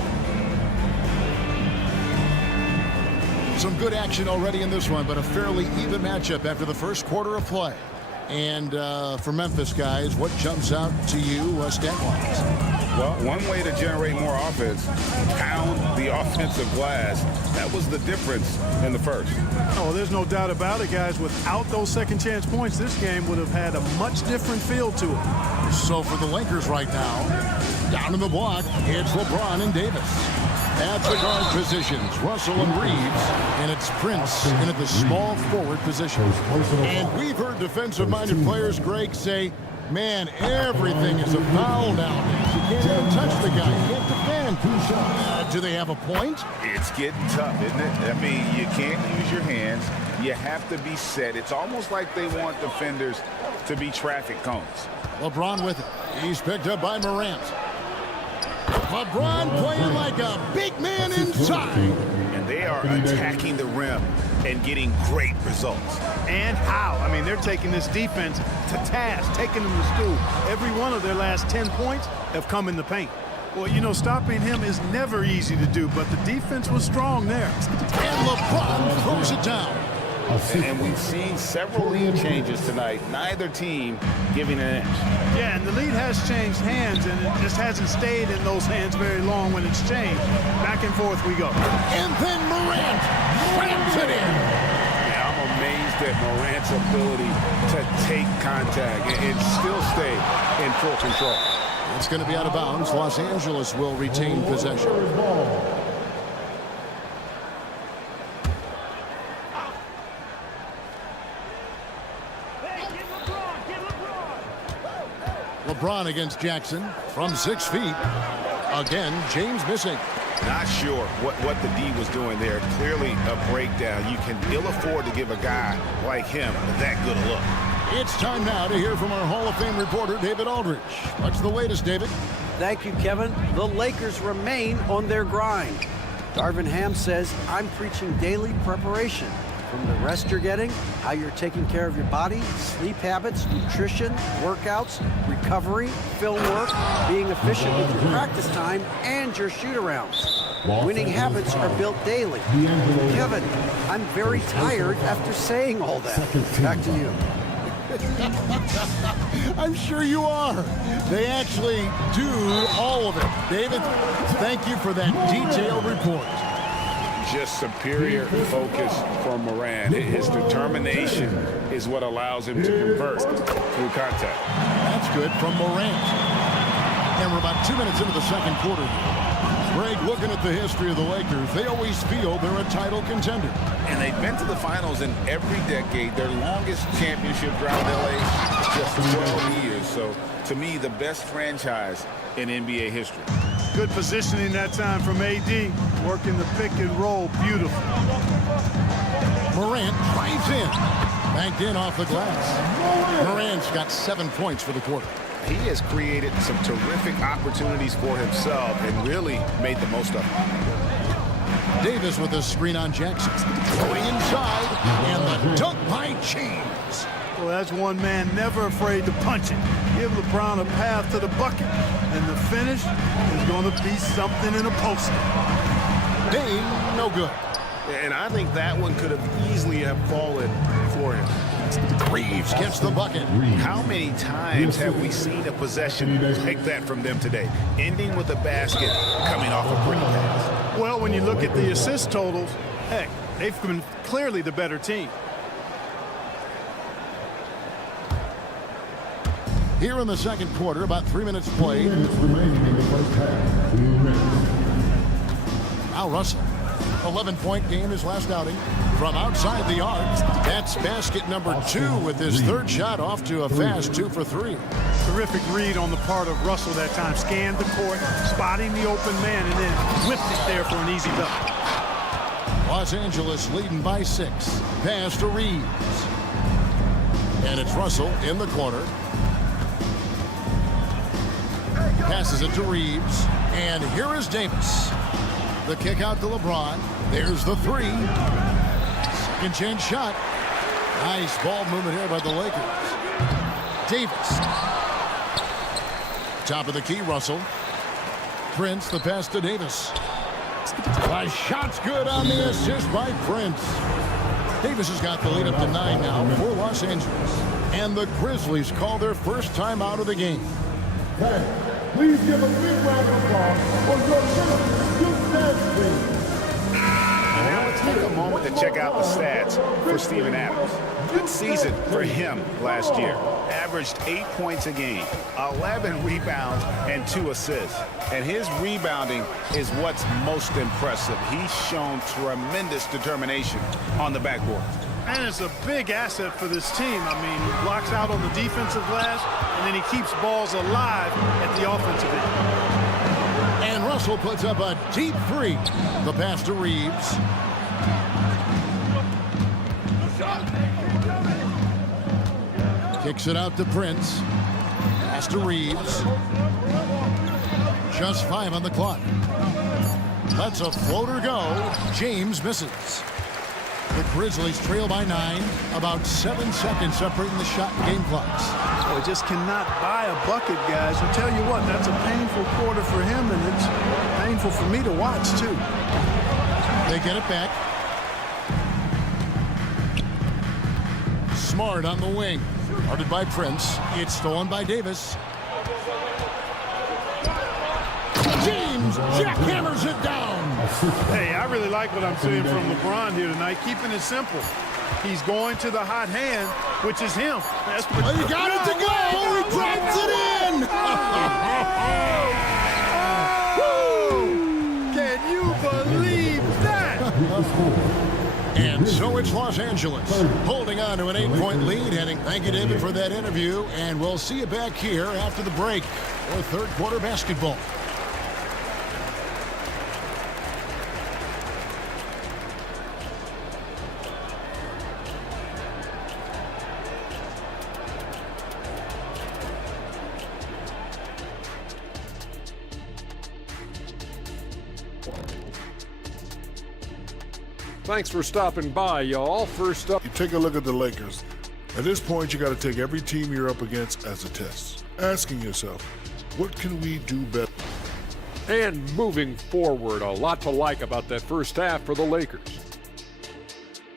Some good action already in this one, but a fairly even matchup after the first quarter of play. And for Memphis, guys, what jumps out to you stat-wise? Well, one way to generate more offense, pound the offensive glass. That was the difference in the first. Oh, there's no doubt about it, guys. Without those second chance points, this game would have had a much different feel to it. So for the Lakers right now, down in the block, it's LeBron and Davis. At the guard positions, Russell and Reeves, and it's Prince in at the small forward position. And we've heard defensive-minded players, Greg, say Man, everything is a foul nowadays. You can't even touch the guy. You can't defend. Do they have a point? It's getting tough, isn't it? I mean, you can't use your hands. You have to be set. It's almost like they want defenders to be traffic cones. LeBron with it. He's picked up by Morant. LeBron playing like a big man inside. And they are attacking the rim and getting great results. And how? I mean, they're taking this defense to task, taking them to school. Every one of their last 10 points have come in the paint. Well, you know, stopping him is never easy to do, but the defense was strong there. And LeBron throws it down. And we've seen several lead changes tonight, neither team giving an inch. Yeah, and the lead has changed hands, and it just hasn't stayed in those hands very long when it's changed. Back and forth we go. And then Morant slams it in. Yeah, I'm amazed at Morant's ability to take contact and still stay in full control. It's going to be out of bounds. Los Angeles will retain possession. LeBron against Jackson from 6 feet. Again, James missing. Not sure what the D was doing there. Clearly a breakdown. You can ill afford to give a guy like him that good a look. It's time now to hear from our Hall of Fame reporter, David Aldridge. What's the latest, David? Thank you, Kevin. The Lakers remain on their grind. Darvin Ham says, I'm preaching daily preparation. From the rest you're getting, how you're taking care of your body, sleep habits, nutrition, workouts, recovery, film work, being efficient with your practice time, and your shoot-arounds. Winning habits are built daily. Kevin, I'm very tired after saying all that. Back to you. I'm sure you are. They actually do all of it. David, thank you for that detailed report. Just superior focus from Morant. His determination is what allows him to convert through contact. That's good from Morant. And we're about 2 minutes into the second quarter. Greg, looking at the history of the Lakers, they always feel they're a title contender. And they've been to the finals in every decade. Their longest championship drought in LA, just 12 years. So, to me, the best franchise in NBA history. Good positioning that time from AD, working the pick and roll, beautiful. Morant drives in, banked in off the glass. Morant's got 7 points for the quarter. He has created some terrific opportunities for himself and really made the most of them. Davis with a screen on Jackson. Going inside, and the dunk by James. Well, that's one man never afraid to punch it. Give LeBron a path to the bucket, and the finish is going to be something in a poster. Dang, no good. And I think that one could have easily have fallen for him. Reeves gets the bucket. How many times have we seen a possession like that from them today, ending with a basket coming off a pretty pass? Well, when you look at the assist totals, heck, they've been clearly the better team. Here in the second quarter, about 3 minutes played. Now Russell, 11-point game his last outing. From outside the arc, that's basket number 2 with his third shot off to a fast 2 for 3. Terrific read on the part of Russell that time. Scanned the court, spotting the open man, and then whipped it there for an easy dunk. Los Angeles leading by 6. Pass to Reeves. And it's Russell in the corner. Passes it to Reeves. And here is Davis. The kick out to LeBron. There's the 3. Second chance shot. Nice ball movement here by the Lakers. Davis. Top of the key, Russell. Prince, the pass to Davis. The shot's good on the assist by Prince. Davis has got the lead up to 9 now for Los Angeles. And the Grizzlies call their first time out of the game. Please give a big round of applause for your Grizzlies team. Now let's take a moment to check out the stats for Steven Adams. Good season for him last year. Averaged 8 points a game, 11 rebounds, and 2 assists. And his rebounding is what's most impressive. He's shown tremendous determination on the backboard. And it's a big asset for this team. I mean, he blocks out on the defensive glass, and then he keeps balls alive at the offensive end. And Russell puts up a deep three. The pass to Reeves. Kicks it out to Prince. Pass to Reeves. Just 5 on the clock. Lets a floater go. James misses. The Grizzlies trail by 9. About 7 seconds separating the shot and game clocks. Well, just cannot buy a bucket, guys. I tell you what, that's a painful quarter for him, and it's painful for me to watch, too. They get it back. Smart on the wing. Guarded by Prince. It's stolen by Davis. James jackhammers it down. Hey, I really like what I'm seeing from LeBron here tonight, keeping it simple. He's going to the hot hand, which is him. That's he got it to go. He drops it in. Can you believe that? And so it's Los Angeles holding on to an 8-point lead. Heading, thank you, David, for that interview. And we'll see you back here after the break for third quarter basketball. Thanks for stopping by, y'all. First up, You take a look at the Lakers. At this point, you got to take every team you're up against as a test, asking yourself, what can we do better? and moving forward. A lot to like about that first half for the Lakers.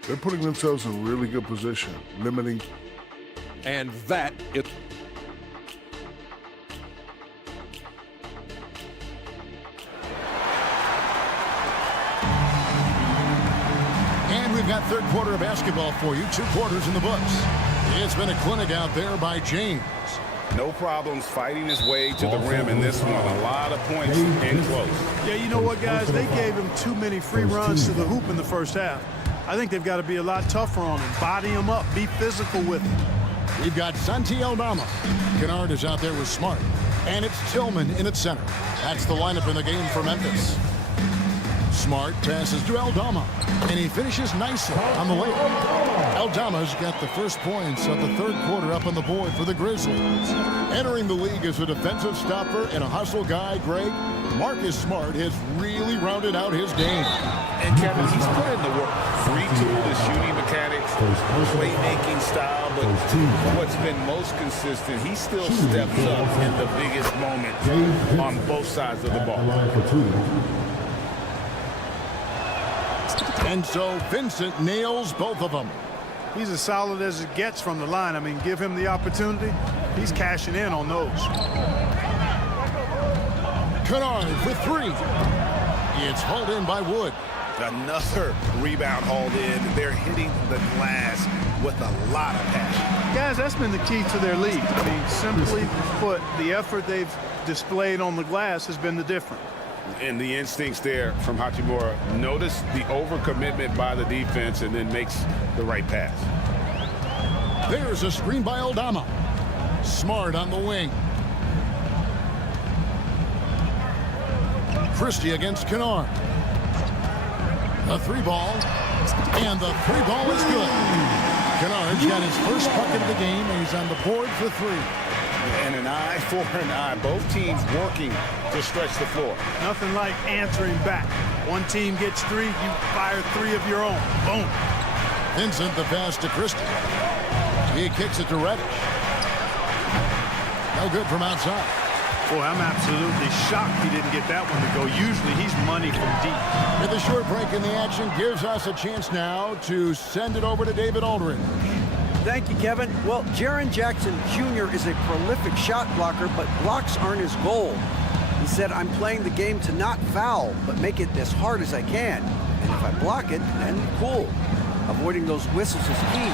They're putting themselves in a really good position, limiting. And that it. And we've got third quarter of basketball for you. 2 quarters in the books. It's been a clinic out there by James. No problems fighting his way to the rim in this one. A lot of points in close. Yeah, you know what, guys? They gave him too many free runs to the hoop in the first half. I think they've got to be a lot tougher on him. Body him up. Be physical with him. We've got Santi Aldama. Kennard is out there with Smart. And it's Tillman in at center. That's the lineup in the game for Memphis. Smart passes to Aldama, and he finishes nicely on the layup. Aldama's got the first points of the third quarter up on the board for the Grizzlies. Entering the league as a defensive stopper and a hustle guy, Greg, Marcus Smart has really rounded out his game. And Kevin, he's put in the work. Retooled his shooting mechanics, playmaking style, but what's been most consistent, he still steps up in the biggest moments on both sides of the ball. And so Vincent nails both of them. He's as solid as it gets from the line. I mean, give him the opportunity. He's cashing in on those. Kennard for 3. It's hauled in by Wood. Another rebound hauled in. They're hitting the glass with a lot of passion. Guys, that's been the key to their lead. I mean, simply put, the effort they've displayed on the glass has been the difference. And the instincts there from Hachimura. Notice the overcommitment by the defense and then makes the right pass. There's a screen by Aldama. Smart on the wing. Christie against Kennard. The 3-ball. And the 3-ball is good. Kennard's got his first bucket of the game, and he's on the board for 3. And an eye for an eye. Both teams working to stretch the floor. Nothing like answering back. One team gets 3, you fire 3 of your own. Boom. Vincent the pass to Christie. He kicks it to Reddish. No good from outside. Boy, I'm absolutely shocked he didn't get that one to go. Usually he's money from deep. And the short break in the action gives us a chance now to send it over to David Aldridge. Thank you, Kevin. Well, Jaren Jackson Jr. is a prolific shot blocker, but blocks aren't his goal. He said, I'm playing the game to not foul, but make it as hard as I can. And if I block it, then cool. Avoiding those whistles is key.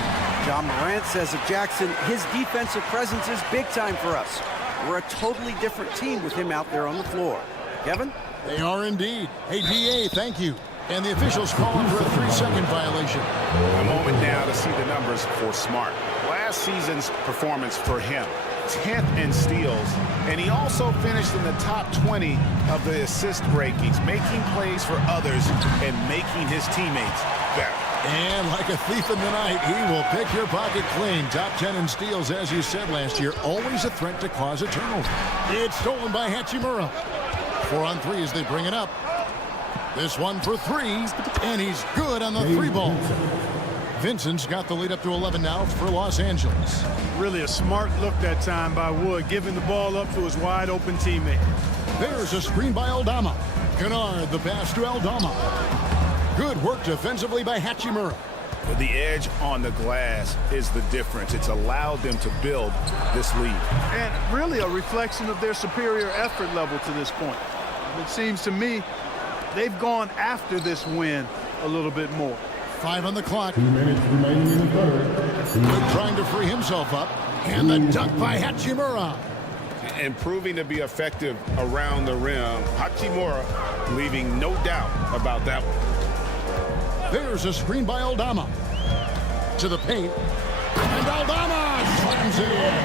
Ja Morant says of Jackson, his defensive presence is big time for us. We're a totally different team with him out there on the floor. Kevin? They are indeed. Hey, DA, thank you. And the officials calling for a 3-second violation. A moment now to see the numbers for Smart. Last season's performance for him, 10th in steals, and he also finished in the top 20 of the assist rankings, making plays for others and making his teammates better. And like a thief in the night, he will pick your pocket clean. Top 10 in steals, as you said last year, always a threat to cause a turnover. It's stolen by Hachimura. 4 on 3 as they bring it up. This one for 3, and he's good on the 3 ball. Vincent's got the lead up to 11 now for Los Angeles. Really a smart look that time by Wood, giving the ball up to his wide open teammate. There's a screen by Aldama. Kennard, the pass to Aldama. Good work defensively by Hachimura. The edge on the glass is the difference. It's allowed them to build this lead. And really a reflection of their superior effort level to this point. It seems to me they've gone after this win a little bit more. 5 on the clock. 2 minutes remaining in the third. Wood trying to free himself up. And the dunk by Hachimura. And proving to be effective around the rim. Hachimura leaving no doubt about that one. There's a screen by Aldama. To the paint. And Aldama slams it in.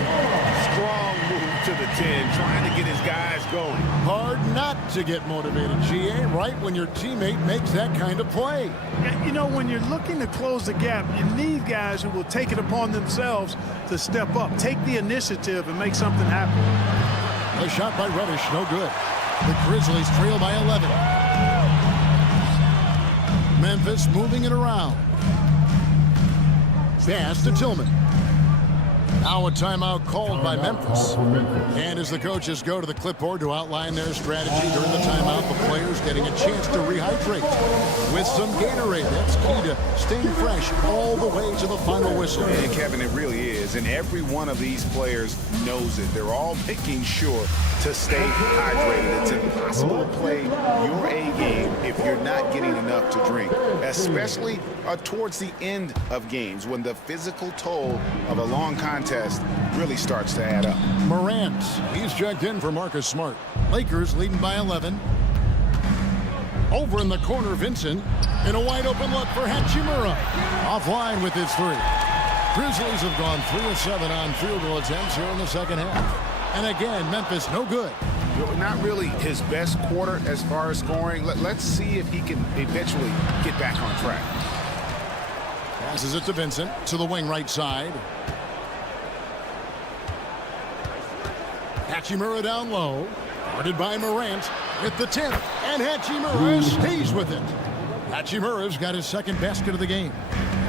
Strong move to the 10, trying to get his guys going. Hard not to get motivated, GA, right when your teammate makes that kind of play. You know, when you're looking to close the gap, you need guys who will take it upon themselves to step up, take the initiative, and make something happen. A shot by Reddish, no good. The Grizzlies trail by 11. Memphis moving it around. Pass to Tillman. Now a timeout called by Memphis. And as the coaches go to the clipboard to outline their strategy during the timeout, the players getting a chance to rehydrate with some Gatorade. That's key to staying fresh all the way to the final whistle. And Kevin, it really is. And every one of these players knows it. They're all making sure to stay hydrated. It's impossible to play your A game if you're not getting enough to drink, especially towards the end of games when the physical toll of a long contest really starts to add up. Morant, he's checked in for Marcus Smart. Lakers leading by 11. Over in the corner, Vincent, and a wide open look for Hachimura. Offline with his 3. Grizzlies have gone 3 of 7 on field goal attempts here in the second half. And again, Memphis no good. Not really his best quarter as far as scoring. Let's see if he can eventually get back on track. Passes it to Vincent, to the wing right side. Hachimura down low. Guarded by Morant at the 10th. And Hachimura stays with it. Hachimura's got his second basket of the game.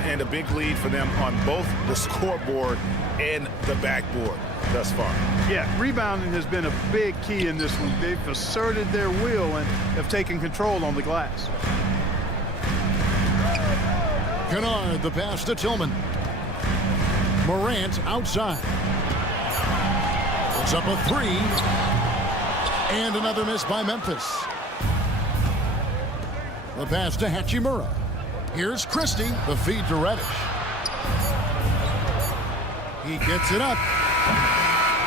And a big lead for them on both the scoreboard and the backboard thus far. Yeah, rebounding has been a big key in this one. They've asserted their will and have taken control on the glass. Kennard, the pass to Tillman. Morant outside. Puts up a 3. And another miss by Memphis. The pass to Hachimura. Here's Christie, the feed to Reddish. He gets it up.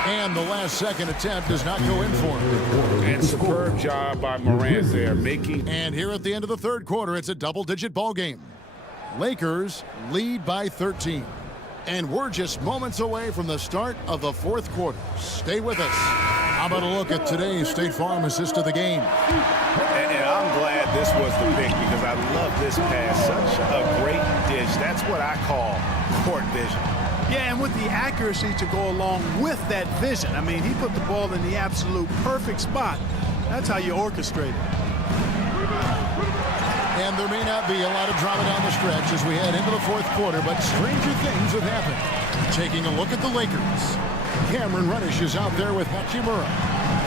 And the last second attempt does not go in for him. And superb job by Morant there, making. And here at the end of the third quarter, it's a double-digit ball game. Lakers lead by 13. And we're just moments away from the start of the fourth quarter. Stay with us. How about a look at today's State Farm assist of the game? And I'm glad this was the pick because I love this pass. Such a great dish. That's what I call court vision. Yeah, and with the accuracy to go along with that vision. I mean, he put the ball in the absolute perfect spot. That's how you orchestrate it. And there may not be a lot of drama down the stretch as we head into the fourth quarter, but stranger things have happened. Taking a look at the Lakers. Cameron Reddish is out there with Hachimura.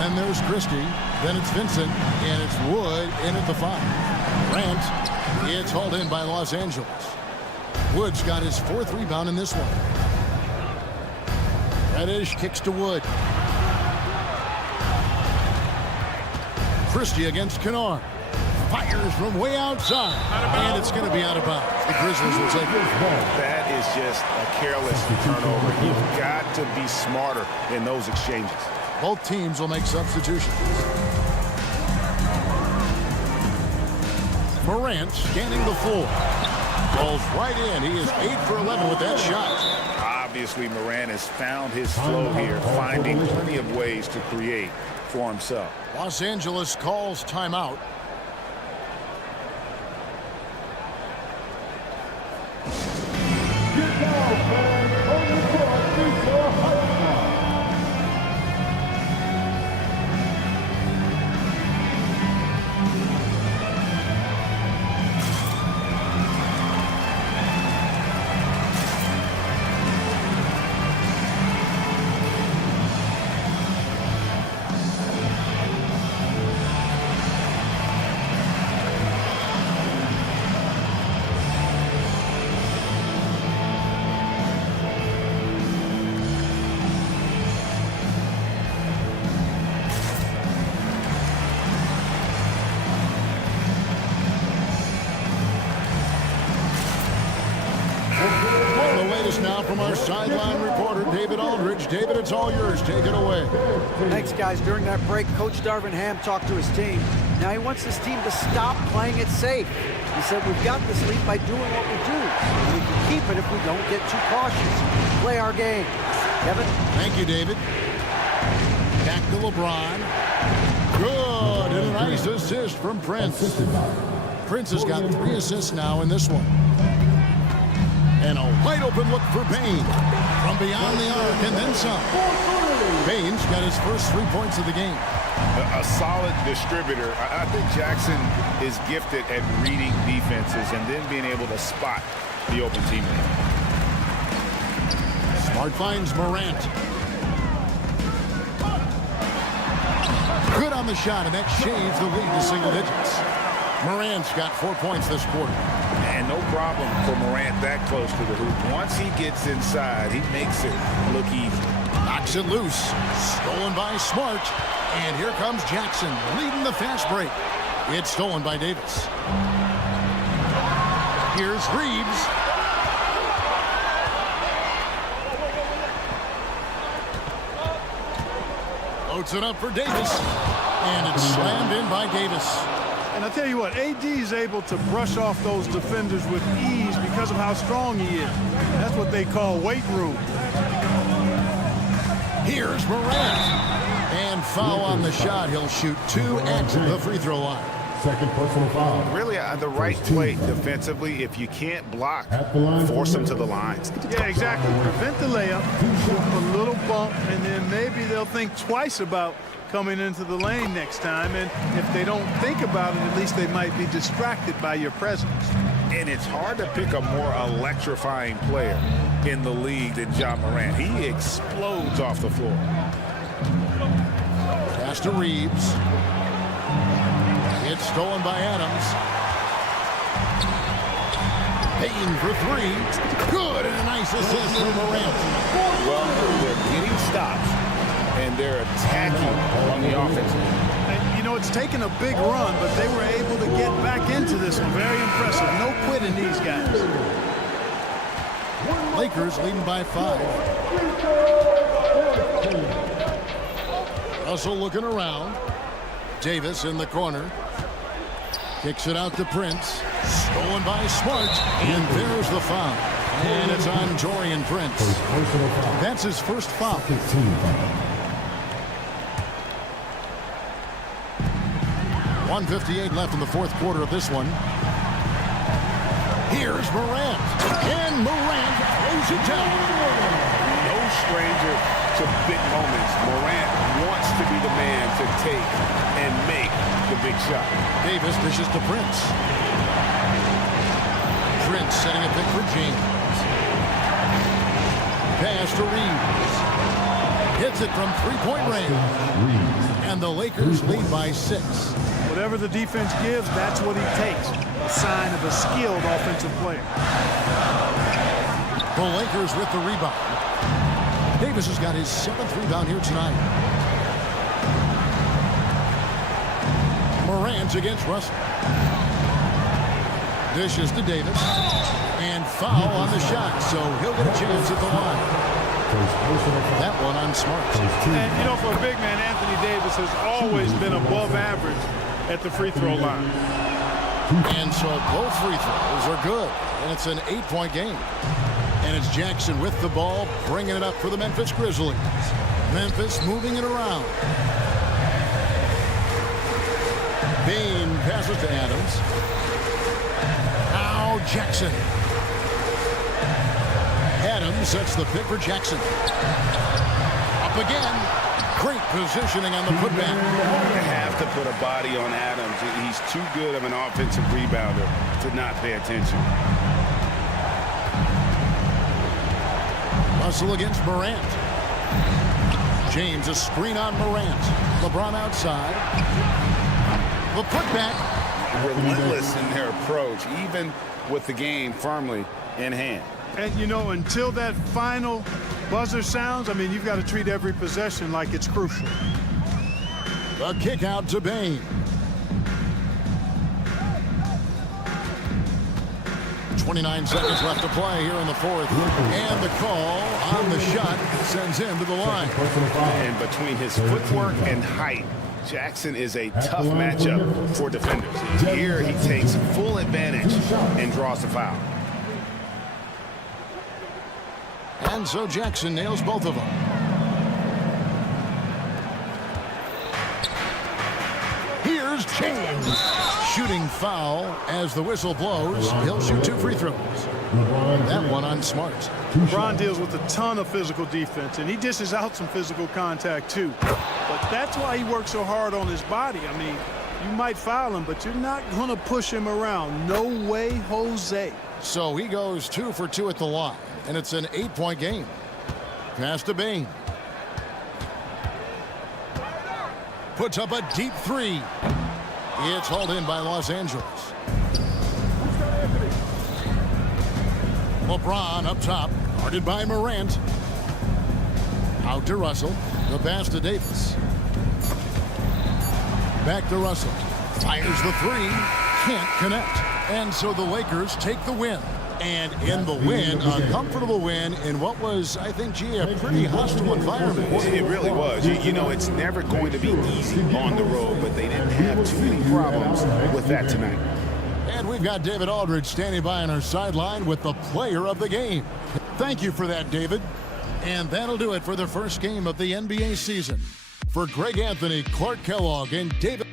And there's Christie. Then it's Vincent. And it's Wood in at the 5. Grant. It's hauled in by Los Angeles. Wood's got his 4th rebound in this one. Reddish kicks to Wood. Christie against Kennard. Fires from way outside. And it's going to be out of bounds. The Grizzlies will take this ball. That is just a careless turnover. You've got to be smarter in those exchanges. Both teams will make substitutions. Morant scanning the floor. Falls right in. He is 8 for 11 with that shot. Obviously, Morant has found his flow here, finding plenty of ways to create for himself. Los Angeles calls timeout. Now from our sideline reporter, David Aldridge. David, it's all yours. Take it away. Thanks, guys. During that break, Coach Darvin Ham talked to his team. Now he wants his team to stop playing it safe. He said, we've got this lead by doing what we do. We can keep it if we don't get too cautious. Play our game. Kevin? Thank you, David. Back to LeBron. Good. And a nice assist from Prince. Prince has got 3 assists now in this one. And a wide open look for Payne. From beyond the arc and then some. Payne's got his first 3 points of the game. A solid distributor. I think Jackson is gifted at reading defenses and then being able to spot the open teammate. Smart finds Morant. Good on the shot, and that shaves the lead to single digits. Morant's got 4 points this quarter. And no problem for Morant that close to the hoop. Once he gets inside, he makes it look easy. Knocks it loose. Stolen by Smart. And here comes Jackson leading the fast break. It's stolen by Davis. Here's Reeves. Loads it up for Davis. And it's slammed in by Davis. And I tell you what, AD is able to brush off those defenders with ease because of how strong he is. That's what they call weight room. Here's Morant. And foul on the shot. He'll shoot 2 at the free throw line. Second personal foul. Really the right play defensively. If you can't block, force them to the lines. Yeah, exactly. Prevent the layup, a little bump, and then maybe they'll think twice about coming into the lane next time. And if they don't think about it, at least they might be distracted by your presence. And it's hard to pick a more electrifying player in the league than Ja Morant. He explodes off the floor. Pass to Reeves. It's stolen by Adams. Payne for 3. Good, and a nice assist from Morant. Well, they're getting stops, and they're attacking on the offense. And, you know, it's taken a big run, but they were able to get back into this one. Very impressive. No quitting these guys. Lakers leading by 5. Russell looking around. Davis in the corner. Kicks it out to Prince. Stolen by Smart. And there's the foul. And it's on Taurean Prince. That's his first foul. 1:58 left in the fourth quarter of this one. Here's Morant. And Morant throws it down. No stranger to big moments. Morant wants to be the man to take and make the big shot. Davis dishes to Prince. Prince setting a pick for James. Pass to Reeves. Hits it from three-point range. And the Lakers lead by 6. Whatever the defense gives, that's what he takes. A sign of a skilled offensive player. The Lakers with the rebound. Davis has got his 7th rebound here tonight. Morant against Russell. Dishes to Davis. And foul on the shot, so he'll get a chance at the line. That one on Smart. And, you know, for a big man, Anthony Davis has always been above average at the free throw line. And so both free throws are good. and it's an 8-point game. And it's Jackson with the ball, bringing it up for the Memphis Grizzlies. Memphis moving it around. Bain passes to Adams. Now Jackson. Adams sets the pick for Jackson. Up again. Great positioning on the putback. You have to put a body on Adams. He's too good of an offensive rebounder to not pay attention. Russell against Morant. James, a screen on Morant. LeBron outside. The putback. Relentless in their approach, even with the game firmly in hand. And, you know, until that final buzzer sounds, I mean, you've got to treat every possession like it's crucial. The kick out to Bain. 29 seconds left to play here in the fourth. And the call on the shot sends him to the line. And between his footwork and height, Jackson is a tough matchup for defenders. Here he takes full advantage and draws the foul. And so Jackson nails both of them. Here's James. Shooting foul as the whistle blows. He'll shoot 2 free throws. That one on Smart. LeBron deals with a ton of physical defense, and he dishes out some physical contact too. But that's why he works so hard on his body. I mean, you might foul him, but you're not going to push him around. No way, Jose. So he goes 2 for 2 at the line, and it's an 8-point game. Pass to Bain. Puts up a deep 3. It's hauled in by Los Angeles. LeBron up top, guarded by Morant. Out to Russell. The pass to Davis. Back to Russell. Fires the 3. Can't connect. And so the Lakers take the win. And in the win, a comfortable win in what was, I think, a pretty hostile environment. It really was. You know, it's never going to be easy on the road, but they didn't have too many problems with that tonight. And we've got David Aldridge standing by on our sideline with the player of the game. Thank you for that, David. And that'll do it for the first game of the NBA season. For Greg Anthony, Clark Kellogg, and David...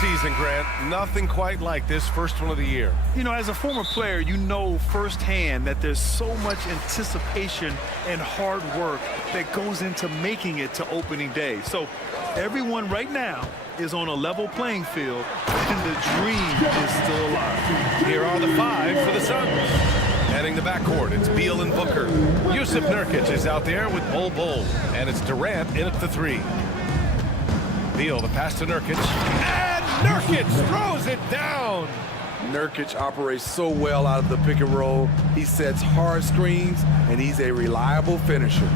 season, Grant. Nothing quite like this first one of the year. You know, as a former player, you know firsthand that there's so much anticipation and hard work that goes into making it to opening day. So everyone right now is on a level playing field, and the dream is still alive. Here are the 5 for the Suns. Heading the backcourt, it's Beal and Booker. Yusuf Nurkic is out there with Bol, and it's Durant in at the 3. Beal, the pass to Nurkic, and Nurkic throws it down. Nurkic operates so well out of the pick and roll. He sets hard screens, and he's a reliable finisher.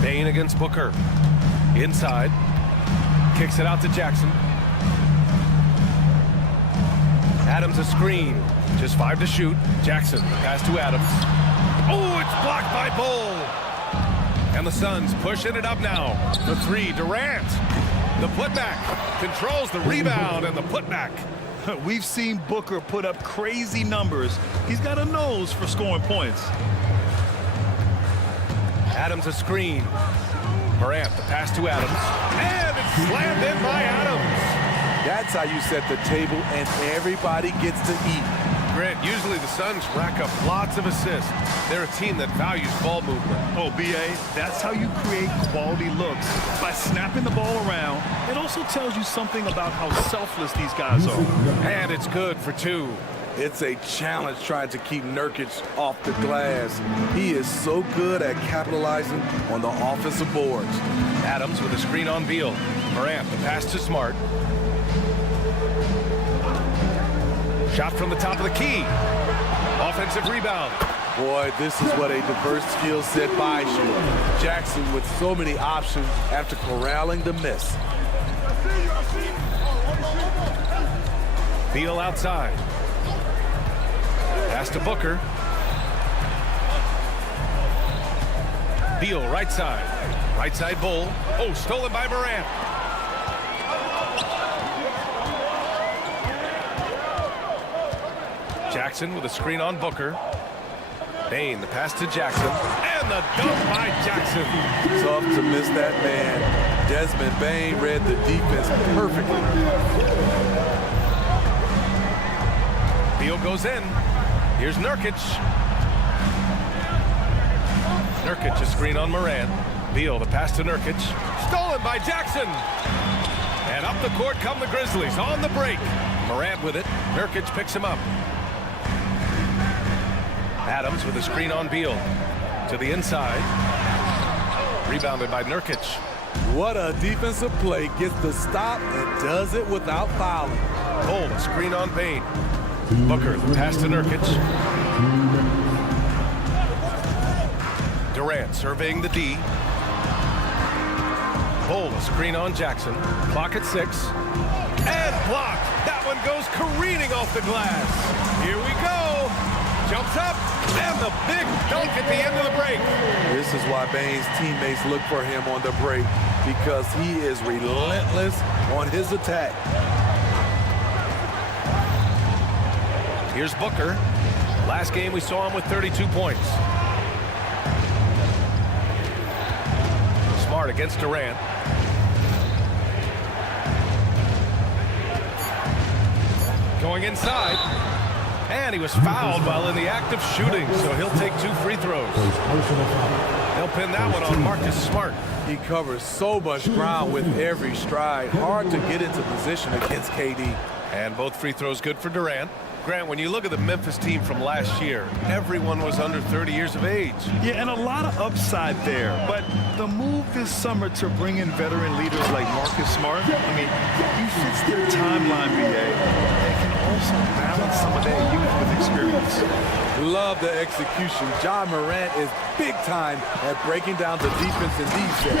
Bane against Booker. Inside. Kicks it out to Jackson. Adams a screen. Just 5 to shoot. Jackson, the pass to Adams. Oh, it's blocked by Bol. And the Suns pushing it up now. The 3, Durant. The putback. Controls the rebound and the putback. We've seen Booker put up crazy numbers. He's got a nose for scoring points. Adams a screen. Morant, the pass to Adams. And it's slammed in by Adams. That's how you set the table and everybody gets to eat. Grant, usually the Suns rack up lots of assists. They're a team that values ball movement. Oh, B.A., that's how you create quality looks. By snapping the ball around, it also tells you something about how selfless these guys are. And it's good for 2. It's a challenge trying to keep Nurkic off the glass. He is so good at capitalizing on the offensive boards. Adams with a screen on Beal. Morant, the pass to Smart. Shot from the top of the key. Offensive rebound. Boy, this is what a diverse skill set buys you. Jackson with so many options after corralling the miss. Beal outside. Pass to Booker. Beal right side. Right side Bol. Oh, stolen by Morant. Jackson with a screen on Booker. Bane, the pass to Jackson. And the dunk by Jackson. Tough to miss that man. Desmond Bane read the defense perfectly. Beal goes in. Here's Nurkic. Nurkic, a screen on Morant. Beal, the pass to Nurkic. Stolen by Jackson. And up the court come the Grizzlies on the break. Morant with it. Nurkic picks him up. Adams with a screen on Beal. To the inside. Rebounded by Nurkic. What a defensive play. Gets the stop and does it without fouling. Bol, a screen on Bane. Booker, the pass to Nurkic. Durant surveying the D. Bol, a screen on Jackson. Clock at 6. And blocked. That one goes careening off the glass. Here we go. Jumps up. And the big dunk at the end of the break. This is why Bane's teammates look for him on the break, because he is relentless on his attack. Here's Booker. Last game we saw him with 32 points. Smart against Durant. Going inside. And he was fouled while in the act of shooting, so he'll take 2 free throws. They'll pin that one on Marcus Smart. He covers so much ground with every stride. Hard to get into position against KD. And both free throws good for Durant. Grant, when you look at the Memphis team from last year, everyone was under 30 years of age. Yeah, and a lot of upside there. But the move this summer to bring in veteran leaders like Marcus Smart, I mean, he fits their timeline, B.A. They can also balance some of their youth with experience. Love the execution. Ja Morant is big time at breaking down the defense in these sets.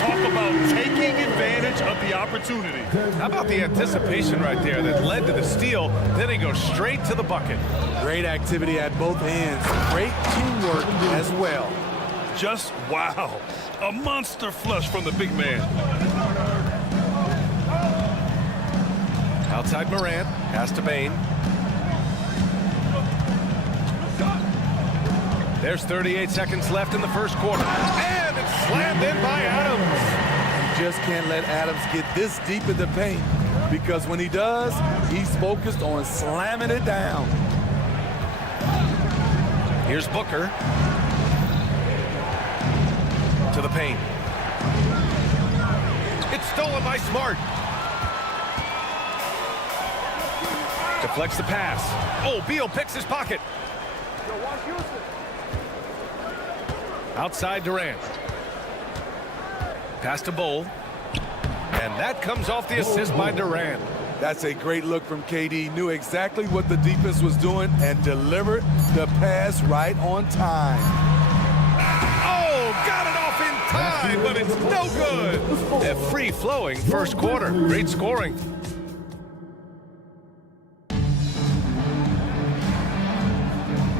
Talk about taking advantage of the opportunity. How about the anticipation right there that led to the steal? Then he goes straight to the bucket. Great activity at both ends. Great teamwork as well. Just wow. A monster flush from the big man. Outside Morant. Pass to Bane. There's 38 seconds left in the first quarter. And it's slammed in by Adams. just can't let Adams get this deep in the paint, because when he does, he's focused on slamming it down. Here's Booker. To the paint. It's stolen by Smart. Deflects the pass. Oh, Beal picks his pocket. Outside Durant. Pass to Bowl. And that comes off the assist by Durant. That's a great look from KD. Knew exactly what the defense was doing and delivered the pass right on time. Oh, got it off in time, but it's no good. A free-flowing first quarter. Great scoring.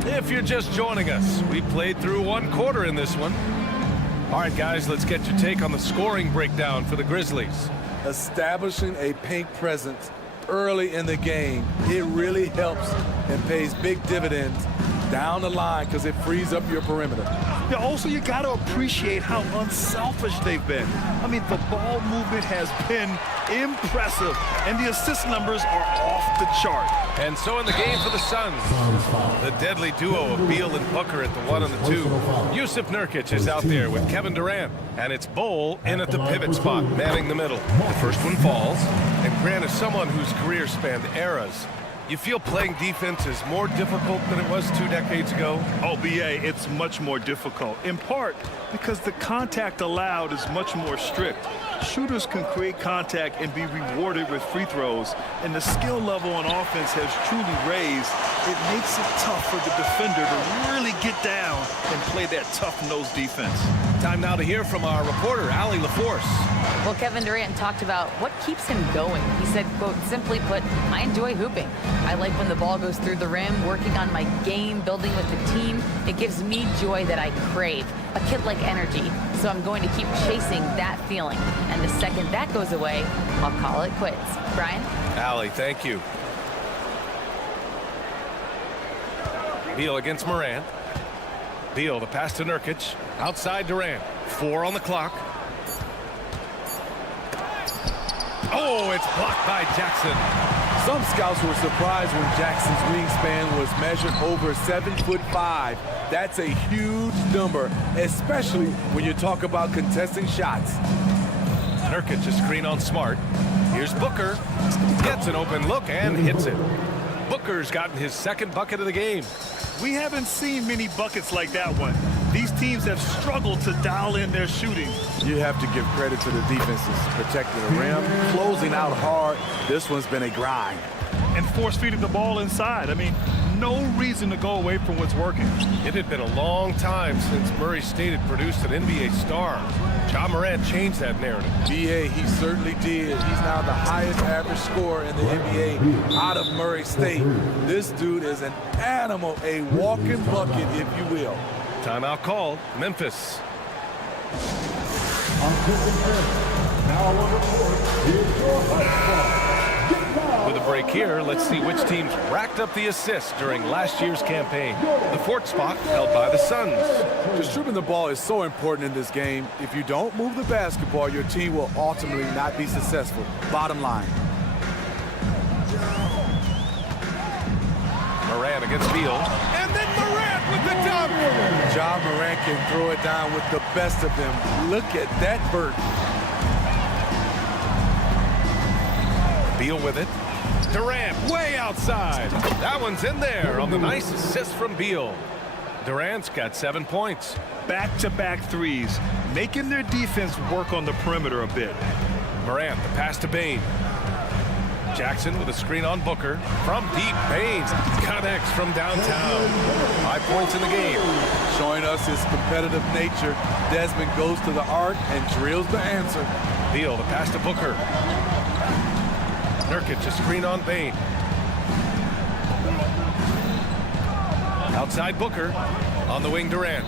If you're just joining us, we played through one quarter in this one. All right, guys, let's get your take on the scoring breakdown for the Grizzlies. Establishing a paint presence early in the game, it really helps and pays big dividends down the line because it frees up your perimeter. Yeah, also, you got to appreciate how unselfish they've been. I mean, the ball movement has been impressive, and the assist numbers are off the chart. And so in the game for the Suns, the deadly duo of Beal and Booker at the 1 and the 2. Yusuf Nurkic is out there with Kevin Durant, and it's Bowl in at the pivot spot, manning the middle. The first one falls, and Grant is someone whose career spanned eras. You feel playing defense is more difficult than it was 2 decades ago? Oh, BA, it's much more difficult, in part because the contact allowed is much more strict. Shooters can create contact and be rewarded with free throws, and the skill level on offense has truly raised. It makes it tough for the defender to really get down and play that tough-nosed defense. Time now to hear from our reporter, Allie LaForce. Well, Kevin Durant talked about what keeps him going. He said, quote, simply put, I enjoy hooping. I like when the ball goes through the rim, working on my game, building with the team. It gives me joy that I crave, a kid-like energy. So I'm going to keep chasing that feeling. And the second that goes away, I'll call it quits. Brian? Allie, thank you. Beal against Morant. Beal, the pass to Nurkic. Outside Durant. 4 on the clock. Oh, it's blocked by Jackson. Some scouts were surprised when Jackson's wingspan was measured over 7'5". That's a huge number, especially when you talk about contesting shots. Nurkic a screen on Smart. Here's Booker. Gets an open look and hits it. Booker's gotten his second bucket of the game. We haven't seen many buckets like that one. These teams have struggled to dial in their shooting. You have to give credit to the defenses, protecting the rim, closing out hard. This one's been a grind. And force-feeding the ball inside. I mean, no reason to go away from what's working. It had been a long time since Murray State had produced an NBA star. Ja Morant changed that narrative. BA, he certainly did. He's now the highest average scorer in the NBA out of Murray State. This dude is an animal, a walking bucket, if you will. Timeout called. Memphis. With a break here, let's see which teams racked up the assists during last year's campaign. The 4th spot held by the Suns. Distributing the ball is so important in this game. If you don't move the basketball, your team will ultimately not be successful. Bottom line. Morant against Beal. And then Morant with the dunk. Ja Morant can throw it down with the best of them. Look at that vert. Beal with it. Durant way outside. That one's in there on the nice assist from Beal. Durant's got 7 points. Back-to-back threes, making their defense work on the perimeter a bit. Morant, the pass to Bane. Jackson with a screen on Booker. From deep, Bane connects from downtown. 5 points in the game. Showing us his competitive nature, Desmond goes to the arc and drills the answer. Beal, the pass to Booker. Nurkic, a screen on Bane. Outside Booker. On the wing, Durant.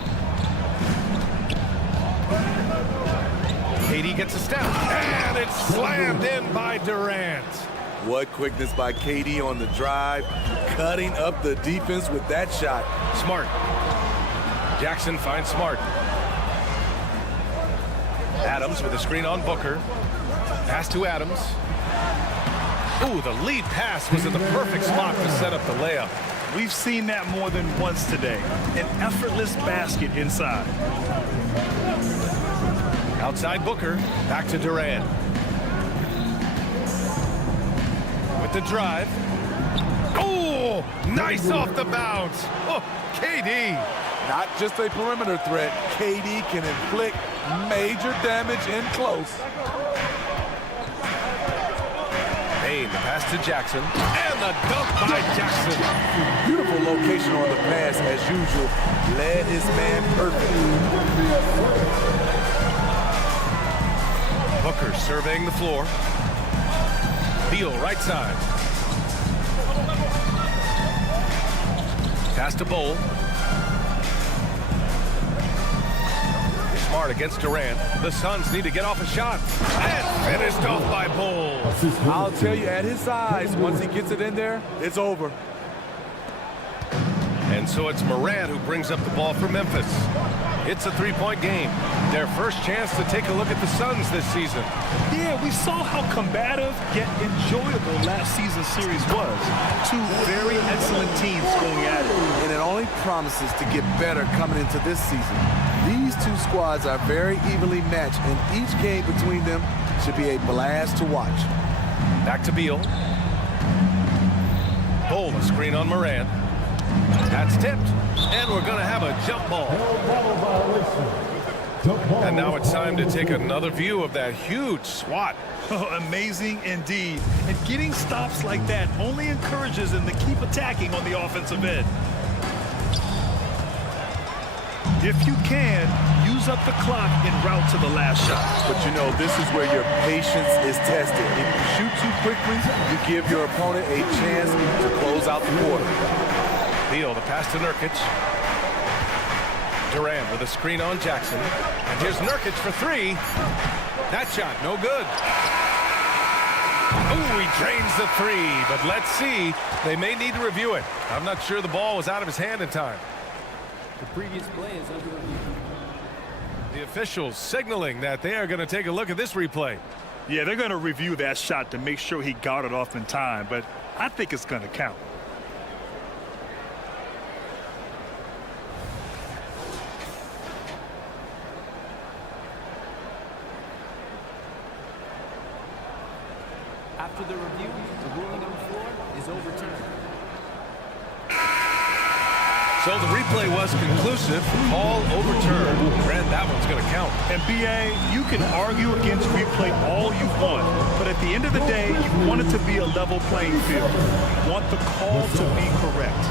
KD gets a step. And it's slammed in by Durant. What quickness by KD on the drive, cutting up the defense with that shot. Smart. Jackson finds Smart. Adams with a screen on Booker. Pass to Adams. Ooh, the lead pass was in the perfect spot to set up the layup. We've seen that more than once today. An effortless basket inside. Outside Booker, back to Durant. With the drive. Oh, nice off the bounce. Oh, KD. Not just a perimeter threat. KD can inflict major damage in close. Payne, the pass to Jackson. And the dunk by Jackson. Beautiful location on the pass as usual. Led his man perfectly. Booker surveying the floor. Beal right side. Pass to Bowl. Smart against Durant. The Suns need to get off a shot. And finished off by Bowl. I'll tell you, at his size, once he gets it in there, it's over. And so it's Morant who brings up the ball for Memphis. It's a three-point game. Their first chance to take a look at the Suns this season. Yeah, we saw how combative yet enjoyable last season's series was. Two very excellent teams going at it. And it only promises to get better coming into this season. These two squads are very evenly matched, and each game between them should be a blast to watch. Back to Beal. Bowl, a screen on Morant. That's tipped, and we're going to have a jump ball. And now it's time to take another view of that huge swat. Oh, amazing indeed. And getting stops like that only encourages them to keep attacking on the offensive end. If you can, use up the clock en route to the last shot. But you know, this is where your patience is tested. If you shoot too quickly, you give your opponent a chance to close out the quarter. Beal, the pass to Nurkic. Durant with a screen on Jackson. And here's Nurkic for three. That shot, no good. Ooh, he drains the three, but let's see. They may need to review it. I'm not sure the ball was out of his hand in time. The previous play is under review. The officials signaling that they are going to take a look at this replay. Yeah, they're going to review that shot to make sure he got it off in time, but I think it's going to count. After the review, the ruling on the floor is overturned. So the replay was conclusive. Call overturned. Brad, that one's going to count. And BA, you can argue against replay all you want, but at the end of the day, you want it to be a level playing field. You want the call to be correct.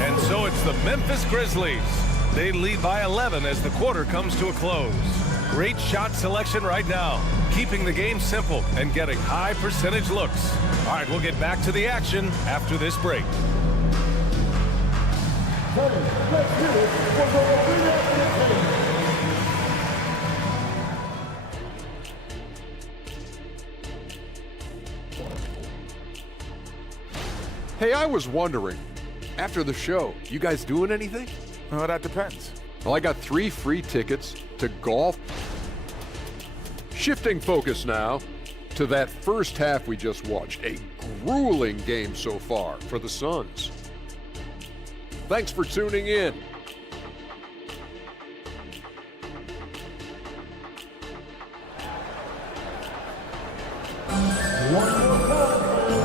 And so it's the Memphis Grizzlies. They lead by 11 as the quarter comes to a close. Great shot selection right now, keeping the game simple and getting high percentage looks. All right, we'll get back to the action after this break. Hey, I was wondering, after the show, you guys doing anything? Well, that depends. Well, I got 3 free tickets to golf. Shifting focus now to that first half we just watched. A grueling game so far for the Suns. Thanks for tuning in.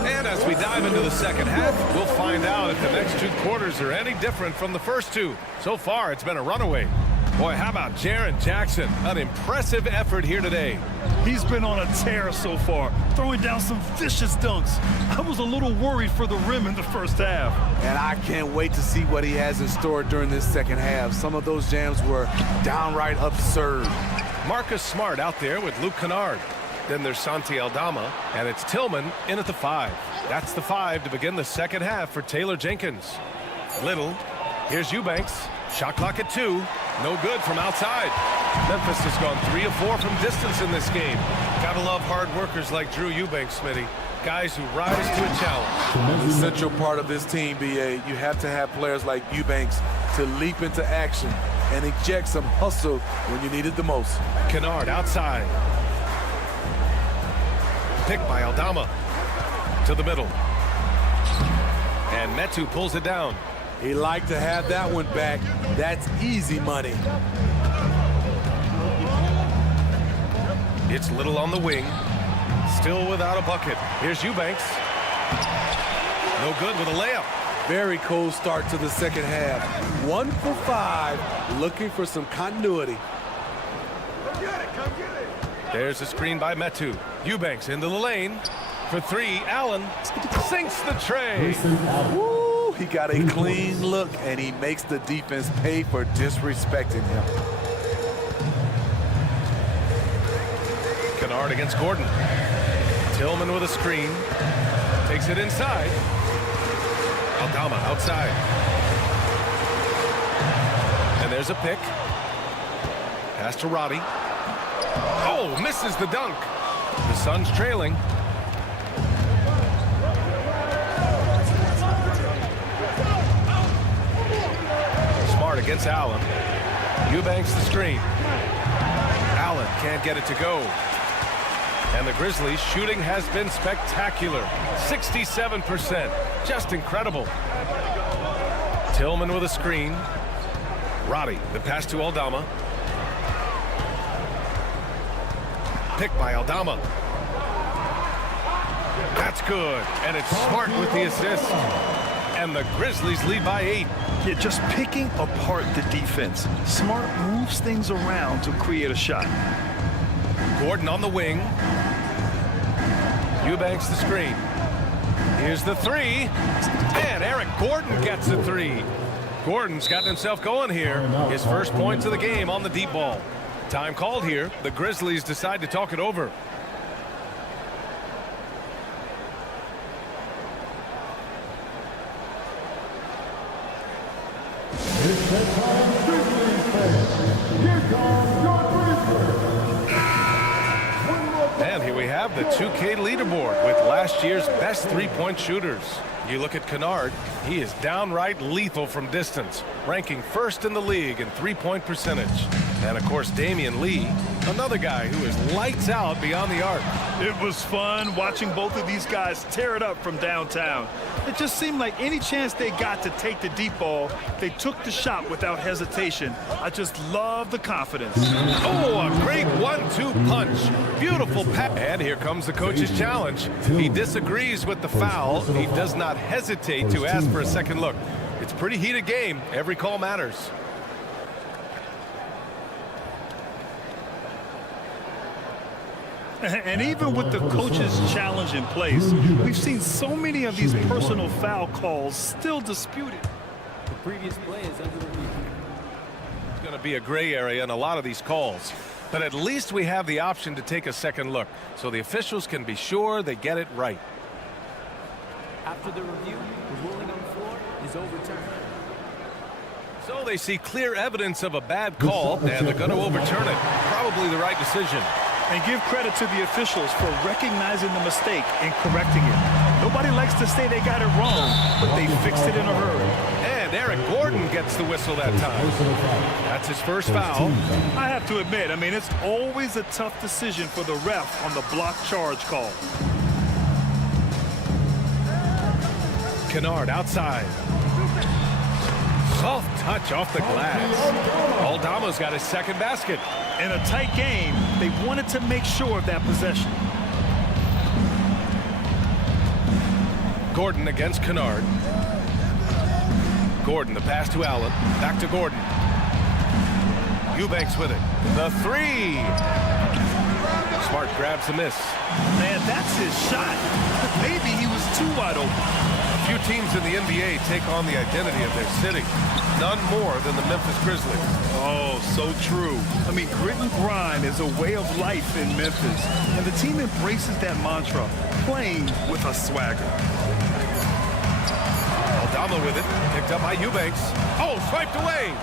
And as we dive into the second half, we'll find out if the next 2 quarters are any different from the first 2. So far, it's been a runaway. Boy, how about Jaren Jackson? An impressive effort here today. He's been on a tear so far, throwing down some vicious dunks. I was a little worried for the rim in the first half. And I can't wait to see what he has in store during this second half. Some of those jams were downright absurd. Marcus Smart out there with Luke Kennard. Then there's Santi Aldama, and it's Tillman in at the 5. That's the 5 to begin the second half for Taylor Jenkins. Little, here's Eubanks. Shot clock at 2. No good from outside. Memphis has gone 3 of 4 from distance in this game. Gotta love hard workers like Drew Eubanks, Smitty. Guys who rise to a challenge. The central part of this team, BA, you have to have players like Eubanks to leap into action and inject some hustle when you need it the most. Kennard outside. Pick by Aldama. To the middle. And Metu pulls it down. He liked to have that one back. That's easy money. It's Little on the wing. Still without a bucket. Here's Eubanks. No good with a layup. Very cold start to the second half. 1 for 5, looking for some continuity. There's a screen by Metu. Eubanks into the lane. For 3, Allen sinks the tray. Woo, he got a clean look, and he makes the defense pay for disrespecting him. Kennard against Gordon. Tillman with a screen. Takes it inside. Aldama outside. And there's a pick. Pass to Roddy. Oh, misses the dunk. The Suns trailing. Smart against Allen. Eubanks the screen. Allen can't get it to go. And the Grizzlies' shooting has been spectacular. 67%. Just incredible. Tillman with a screen. Roddy, the pass to Aldama. Pick by Aldama. That's good. And it's Smart with the assist. And the Grizzlies lead by 8. Yeah, just picking apart the defense. Smart moves things around to create a shot. Gordon on the wing. Eubanks the screen. Here's the 3. And Eric Gordon gets the 3. Gordon's gotten himself going here. His first points of the game on the deep ball. Time called here. The Grizzlies decide to talk it over. And here we have the 2K leaderboard with last year's best three-point shooters. You look at Kennard, he is downright lethal from distance, ranking first in the league in three-point percentage. And of course, Damian Lee, another guy who is lights out beyond the arc. It was fun watching both of these guys tear it up from downtown. It just seemed like any chance they got to take the deep ball, they took the shot without hesitation. I just love the confidence. Oh, a great 1-2 punch. Beautiful pass. And here comes the coach's challenge. He disagrees with the foul. He does not hesitate to ask for a second look. It's a pretty heated game. Every call matters. And even with the coach's challenge in place, we've seen so many of these personal foul calls still disputed. The previous play is under review. It's going to be a gray area in a lot of these calls. But at least we have the option to take a second look, so the officials can be sure they get it right. After the review, the ruling on the floor is overturned. So they see clear evidence of a bad call, and they're going to overturn it. Probably the right decision. And give credit to the officials for recognizing the mistake and correcting it. Nobody likes to say they got it wrong, but they fixed it in a hurry. And Eric Gordon gets the whistle that time. That's his first foul. I have to admit, I mean, it's always a tough decision for the ref on the block charge call. Kennard outside. Soft touch off the glass. Aldama's got his second basket. In a tight game, they wanted to make sure of that possession. Gordon against Kennard. Gordon, the pass to Allen. Back to Gordon. Eubanks with it. The 3. Smart grabs the miss. Man, that's his shot. Maybe he was too wide open. Few teams in the NBA take on the identity of their city. None more than the Memphis Grizzlies. Oh, so true. I mean, grit and grind is a way of life in Memphis. And the team embraces that mantra, playing with a swagger. Aldama with it. Picked up by Eubanks. Oh, swiped away.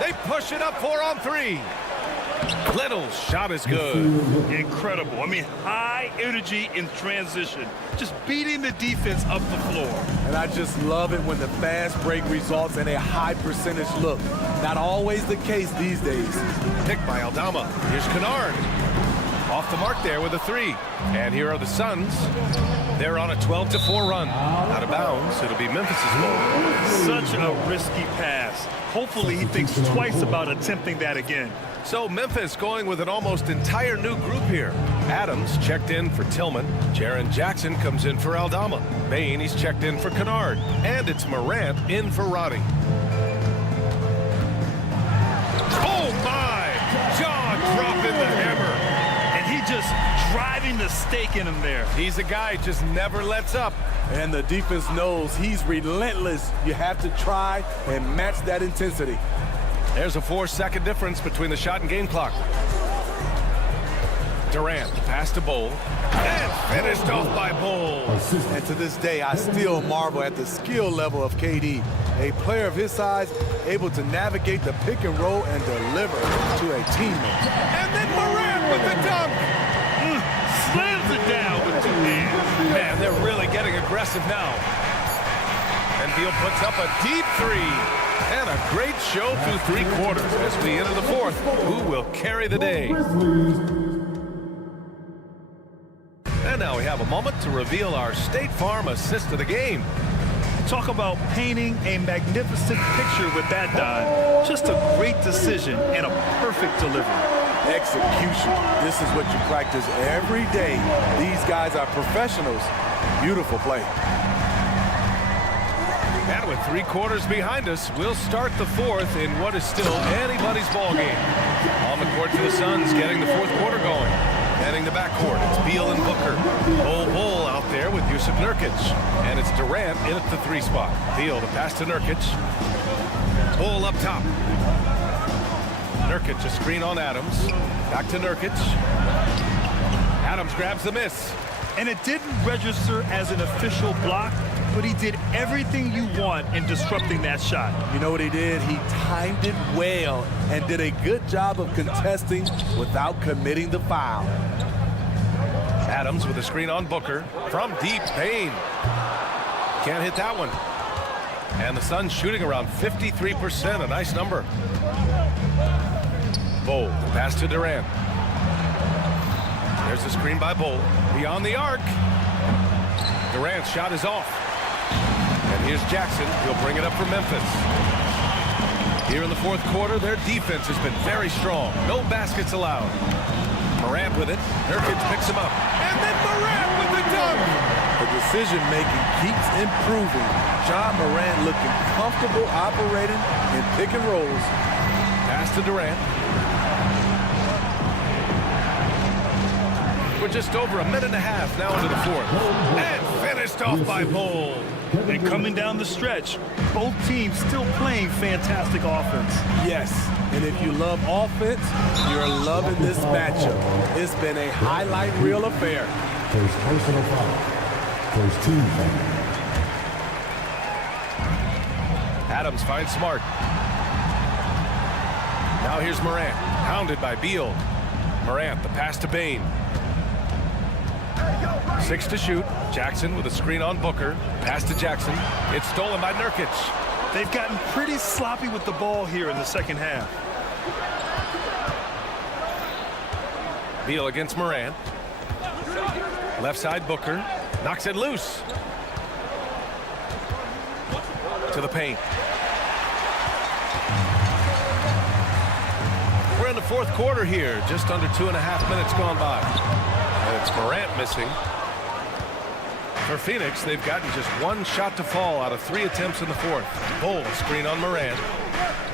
They push it up 4 on 3. Little shot is good. Incredible. I mean, high energy in transition. Just beating the defense up the floor. And I just love it when the fast break results in a high percentage look. Not always the case these days. Picked by Aldama. Here's Kennard. Off the mark there with a 3. And here are the Suns. They're on a 12-4 run. Out of bounds. It'll be Memphis' ball. Such a risky pass. Hopefully he thinks twice about attempting that again. So Memphis going with an almost entire new group here. Adams checked in for Tillman. Jaren Jackson comes in for Aldama. Bain, he's checked in for Kennard. And it's Morant in for Roddy. Oh my! Jaw dropping the hammer. And he just driving the stake in him there. He's a guy just never lets up. And the defense knows he's relentless. You have to try and match that intensity. There's a 4-second difference between the shot and game clock. Durant, pass to Bol. And finished off by Bol. And to this day, I still marvel at the skill level of KD. A player of his size, able to navigate the pick and roll and deliver to a teammate. And then Morant with the dunk. Slams it down with 2 hands. Man, they're really getting aggressive now. And Beal puts up a deep 3. And a great show through 3 quarters as we enter the 4th. Who will carry the day? And now we have a moment to reveal our State Farm assist of the game. Talk about painting a magnificent picture with that dive. Just a great decision and a perfect delivery. Execution. This is what you practice every day. These guys are professionals. Beautiful play. And with 3 quarters behind us, we'll start the 4th in what is still anybody's ball game. On the court for the Suns, getting the 4th quarter going. Heading the backcourt, it's Beal and Booker. Bol out there with Yusuf Nurkic. And it's Durant in at the 3 spot. Beal, the pass to Nurkic. Bol up top. Nurkic, a screen on Adams. Back to Nurkic. Adams grabs the miss. And it didn't register as an official block, but he did everything you want in disrupting that shot. You know what he did? He timed it well and did a good job of contesting without committing the foul. Adams with a screen on Booker from deep. Bain can't hit that one. And the Suns shooting around 53%, a nice number. Bol, the pass to Durant. There's a screen by Bol. Beyond the arc. Durant's shot is off. And here's Jackson. He'll bring it up for Memphis. Here in the 4th quarter, their defense has been very strong. No baskets allowed. Morant with it. Nurkic picks him up. And then Morant with the dunk. The decision-making keeps improving. Ja Morant looking comfortable operating in pick and rolls. Pass to Durant. We're just over a minute and a half now into the 4th. And finished off by Bol. And coming down the stretch, both teams still playing fantastic offense. Yes, and if you love offense, you're loving this matchup. It's been a highlight reel affair. First personal foul. First team foul. Adams finds Smart. Now here's Morant, hounded by Beal. Morant, the pass to Bain. 6 to shoot. Jackson with a screen on Booker. Pass to Jackson. It's stolen by Nurkic. They've gotten pretty sloppy with the ball here in the 2nd half. Beal against Morant. Left side Booker. Knocks it loose. To the paint. We're in the 4th quarter here. Just under 2.5 minutes gone by. And it's Morant missing. For Phoenix, they've gotten just 1 shot to fall out of 3 attempts in the 4th. Bol, screen on Morant.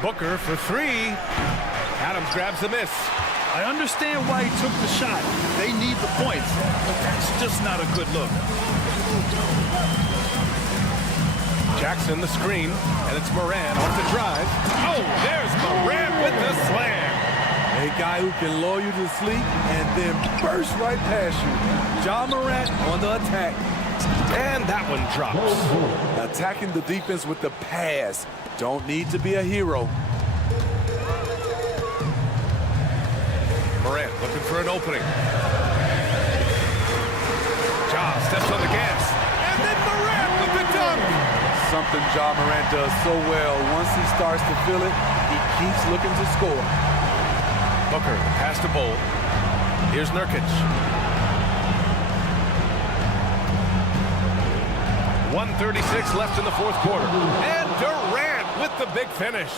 Booker for 3. Adams grabs the miss. I understand why he took the shot. They need the points, but that's just not a good look. Jackson the screen, and it's Morant off the drive. Oh, there's Morant with the slam. A guy who can lull you to sleep and then burst right past you. Ja Morant on the attack. And that one drops. Attacking the defense with the pass. Don't need to be a hero. Morant looking for an opening. Ja steps on the gas. And then Morant with the dunk. Something Ja Morant does so well. Once he starts to feel it, he keeps looking to score. Booker, pass to Bol. Here's Nurkic. 1:36 left in the fourth quarter. And Durant with the big finish.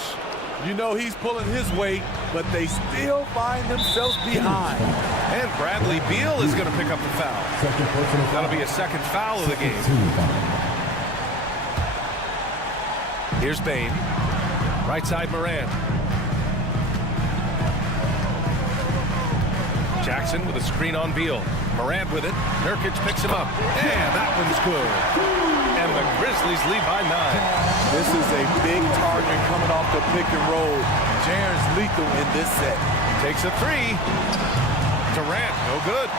You know he's pulling his weight, but they still find themselves behind. And Bradley Beal is going to pick up the foul. That'll be a second foul of the game. Here's Bane. Right side Morant. Jackson with a screen on Beal. Morant with it. Nurkic picks him up. And that one's good. And the Grizzlies lead by 9. This is a big target coming off the pick and roll. Jaren's lethal in this set. Takes a three. Durant, no good.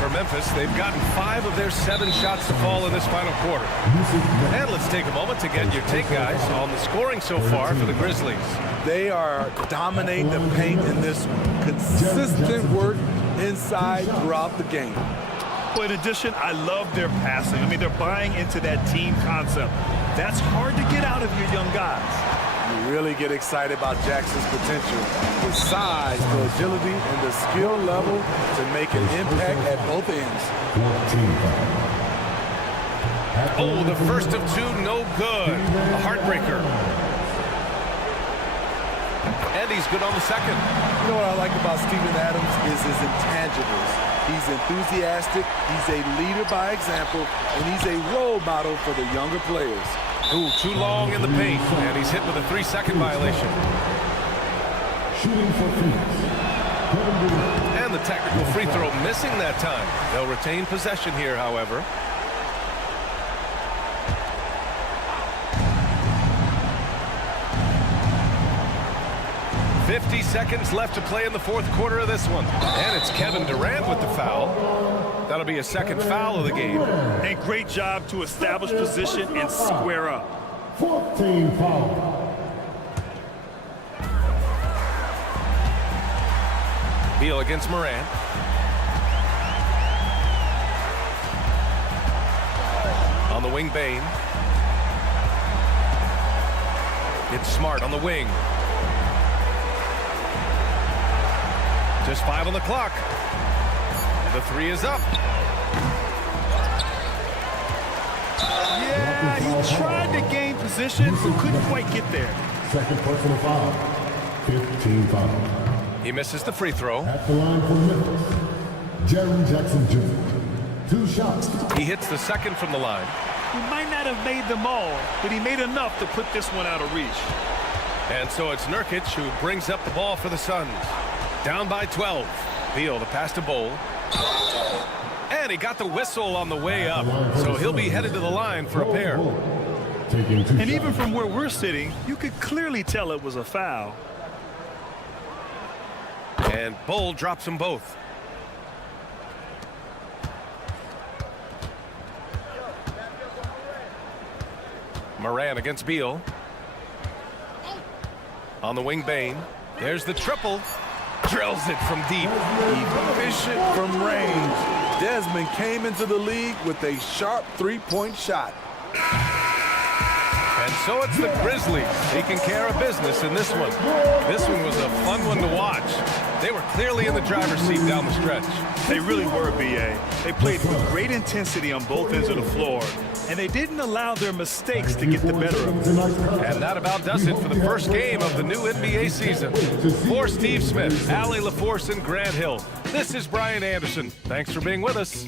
For Memphis, they've gotten 5 of their 7 shots to fall in this final quarter. And let's take a moment to get your take, guys, on the scoring so far for the Grizzlies. They are dominating the paint in this one. Consistent work inside throughout the game. Well, in addition, I love their passing. I mean, they're buying into that team concept. That's hard to get out of your young guys. You really get excited about Jackson's potential. The size, the agility, and the skill level to make an impact at both ends. Oh, the first of 2, no good. A heartbreaker. And he's good on the second. You know what I like about Steven Adams is his intangibles. He's enthusiastic, he's a leader by example, and he's a role model for the younger players. Ooh, too long in the paint, and he's hit with a 3-second violation. Shooting for Phoenix. And the technical free throw missing that time. They'll retain possession here, however. "50 seconds left to play in the fourth quarter of this one. And it's Kevin Durant with the foul. That'll be a second foul of the game. And great job to establish position and square up. 14 foul. Beal against Morant. On the wing, Bane. It's Smart on the wing. Just 5 on the clock. The 3 is up. Yeah, he tried to gain position, but couldn't quite get there. Second personal foul. 15 foul. He misses the free throw. At the line for Memphis, Jaren Jackson Jr. 2 shots. He hits the second from the line. He might not have made them all, but he made enough to put this one out of reach. And so it's Nurkic who brings up the ball for the Suns. Down by 12. Beal, the pass to Bol. And he got the whistle on the way up. So he'll be headed to the line for a pair. And even from where we're sitting, you could clearly tell it was a foul. And Bol drops them both. Moran against Beal. On the wing, Bane. There's the triple. Drills it from deep. Efficient from range. Desmond came into the league with a sharp three-point shot. And so it's the Grizzlies taking care of business in this one. This one was a fun one to watch. They were clearly in the driver's seat down the stretch. They really were, B.A. They played with great intensity on both ends of the floor, and they didn't allow their mistakes to get the better of them. And that about does it for the first game of the new NBA season. For Steve Smith, Allie LaForce, and Grant Hill, this is Brian Anderson. Thanks for being with us.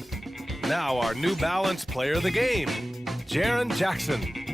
Now our New Balance player of the game, Jaren Jackson.